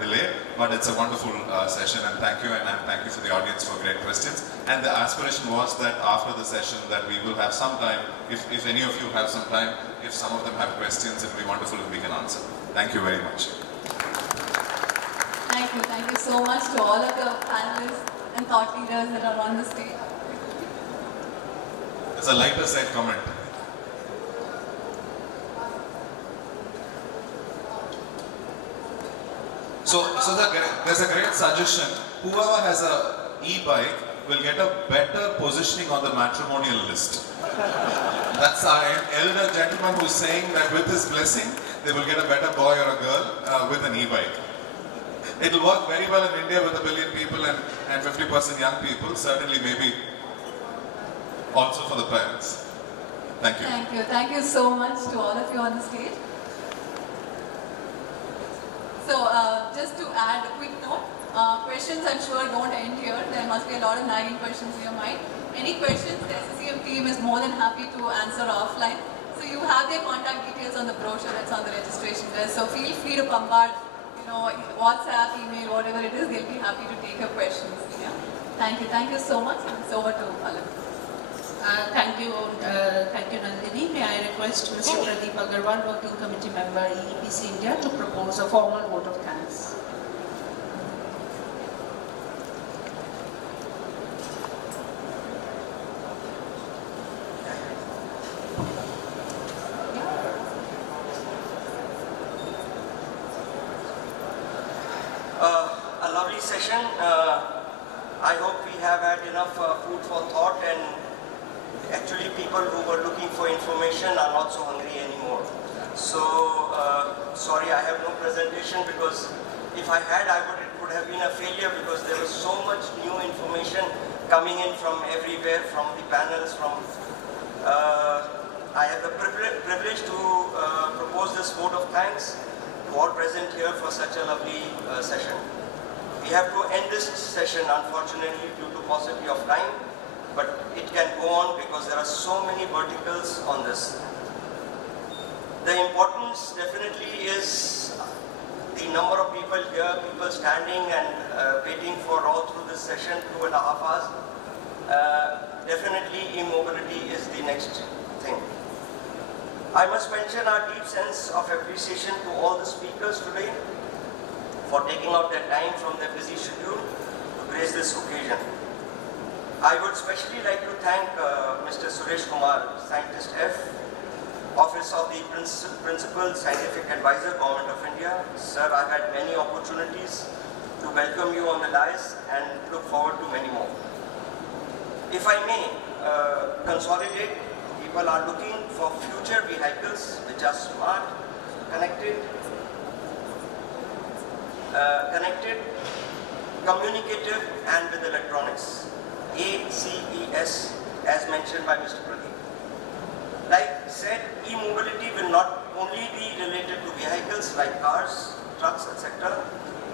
delayed, but it's a wonderful session, and thank you, and thank you for the audience for great questions. And the aspiration was that after the session that we will have some time, if any of you have some time, if some of them have questions, it will be wonderful if we can answer. Thank you very much. Thank you so much to all of the panelists and thought leaders that are on the stage. There's a lighter side comment. So there's a great suggestion. Whoever has a e-bike will get a better positioning on the matrimonial list. That's our elder gentleman who's saying that with his blessing, they will get a better boy or a girl with an e-bike. It will work very well in India with 1 billion people and 50% young people, certainly maybe also for the parents. Thank you. Thank you so much to all of you on the stage. So just to add a quick note, questions I'm sure don't end here. There must be a lot of nagging questions in your mind. Any questions, the SCCM team is more than happy to answer offline. So you have their contact details on the brochure that's on the registration desk. So feel free to bombard, WhatsApp, email, whatever it is, they'll be happy to take your questions. Yeah? Thank you so much. And it's over to Alan. Thank you, Nandini. May I request Mr. Pradeep Agarwal, Working Committee Member, EPC India, to propose a formal vote of thanks. A lovely session. I hope we have had enough food for thought, and actually people who were looking for information are not so hungry anymore. So, sorry I have no presentation, because if I had, it would have been a failure, because there was so much new information coming in from everywhere, from the panels, I have the privilege to propose this vote of thanks to all present here for such a lovely session. We have to end this session, unfortunately, due to paucity of time, but it can go on because there are so many verticals on this. The importance definitely is the number of people here, people standing and waiting for all through this session, 2.5 hours. Definitely e-mobility is the next thing. I must mention our deep sense of appreciation to all the speakers today for taking out their time from their busy schedule to grace this occasion. I would especially like to thank Mr. Suresh Kumar, Scientist F, Office of the Principal Scientific Advisor, Government of India. Sir, I've had many opportunities to welcome you on the dais and look forward to many more. If I may consolidate, people are looking for future vehicles which are smart, connected, communicative, and with electronics. IESS, as mentioned by Mr. Pradeep. Like said, e-mobility will not only be related to vehicles like cars, trucks, etc.,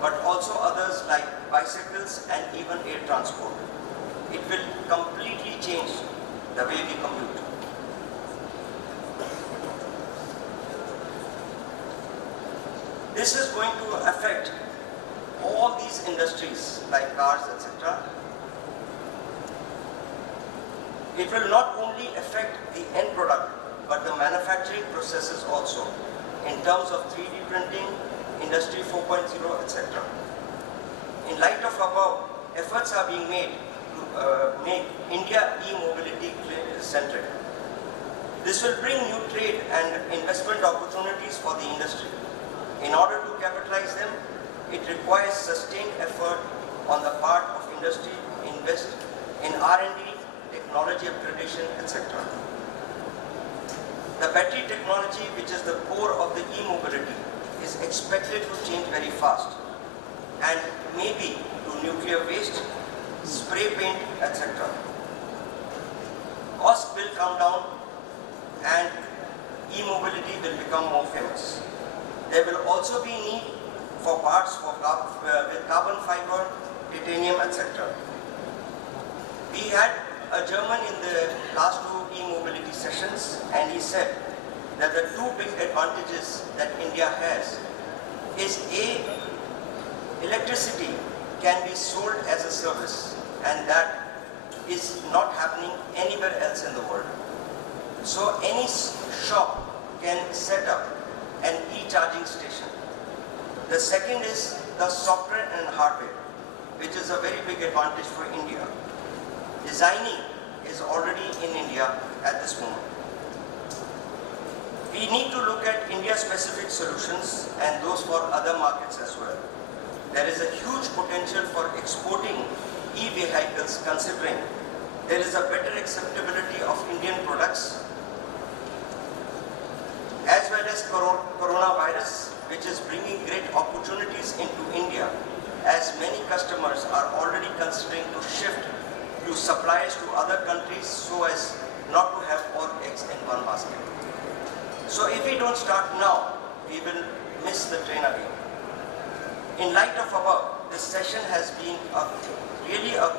but also others like bicycles and even air transport. It will completely change the way we commute. This is going to affect all these industries like cars, etc. It will not only affect the end product, but the manufacturing processes also, in terms of 3D printing, Industry 4.0, etc. In light of above, efforts are being made to make India e-mobility centric. This will bring new trade and investment opportunities for the industry. In order to capitalize them, it requires sustained effort on the part of industry, invest in R&D, technology upgradation, etc. The battery technology, which is the core of the e-mobility, is expected to change very fast, and maybe to nuclear waste, spray paint, etc. Cost will come down and e-mobility will become more famous. There will also be need for parts with carbon fiber, titanium, etc. We had a German in the last two e-mobility sessions, and he said that the two big advantages that India has is A, electricity can be sold as a service, and that is not happening anywhere else in the world. So any shop can set up an e-charging station. The second is the software and hardware, which is a very big advantage for India. Designing is already in India at this moment. We need to look at India-specific solutions and those for other markets as well. There is a huge potential for exporting e-vehicles, considering there is a better acceptability of Indian products, as well as coronavirus, which is bringing great opportunities into India, as many customers are already considering to shift to suppliers to other countries so as not to have all eggs in one basket. So if we don't start now, we will miss the train again. In light of above, this session has been really a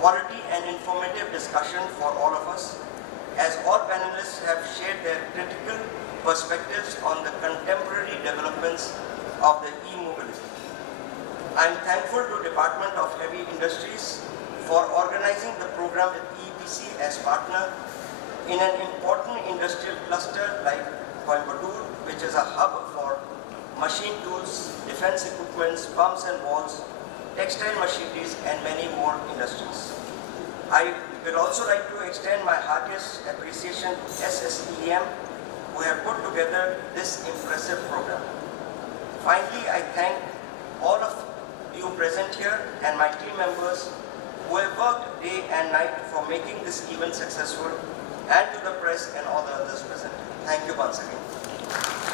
quality and informative discussion for all of us, as all panelists have shared their critical perspectives on the contemporary developments of the e-mobility. I am thankful to Department of Heavy Industries for organizing the program with EPC as partner in an important industrial cluster like Coimbatore, which is a hub for machine tools, defense equipments, pumps and valves, textile machineries, and many more industries. I will also like to extend my heartiest appreciation to SSEM, who have put together this impressive program. Finally, I thank all of you present here and my team members who have worked day and night for making this event successful, and to the press and all the others present. Thank you once again.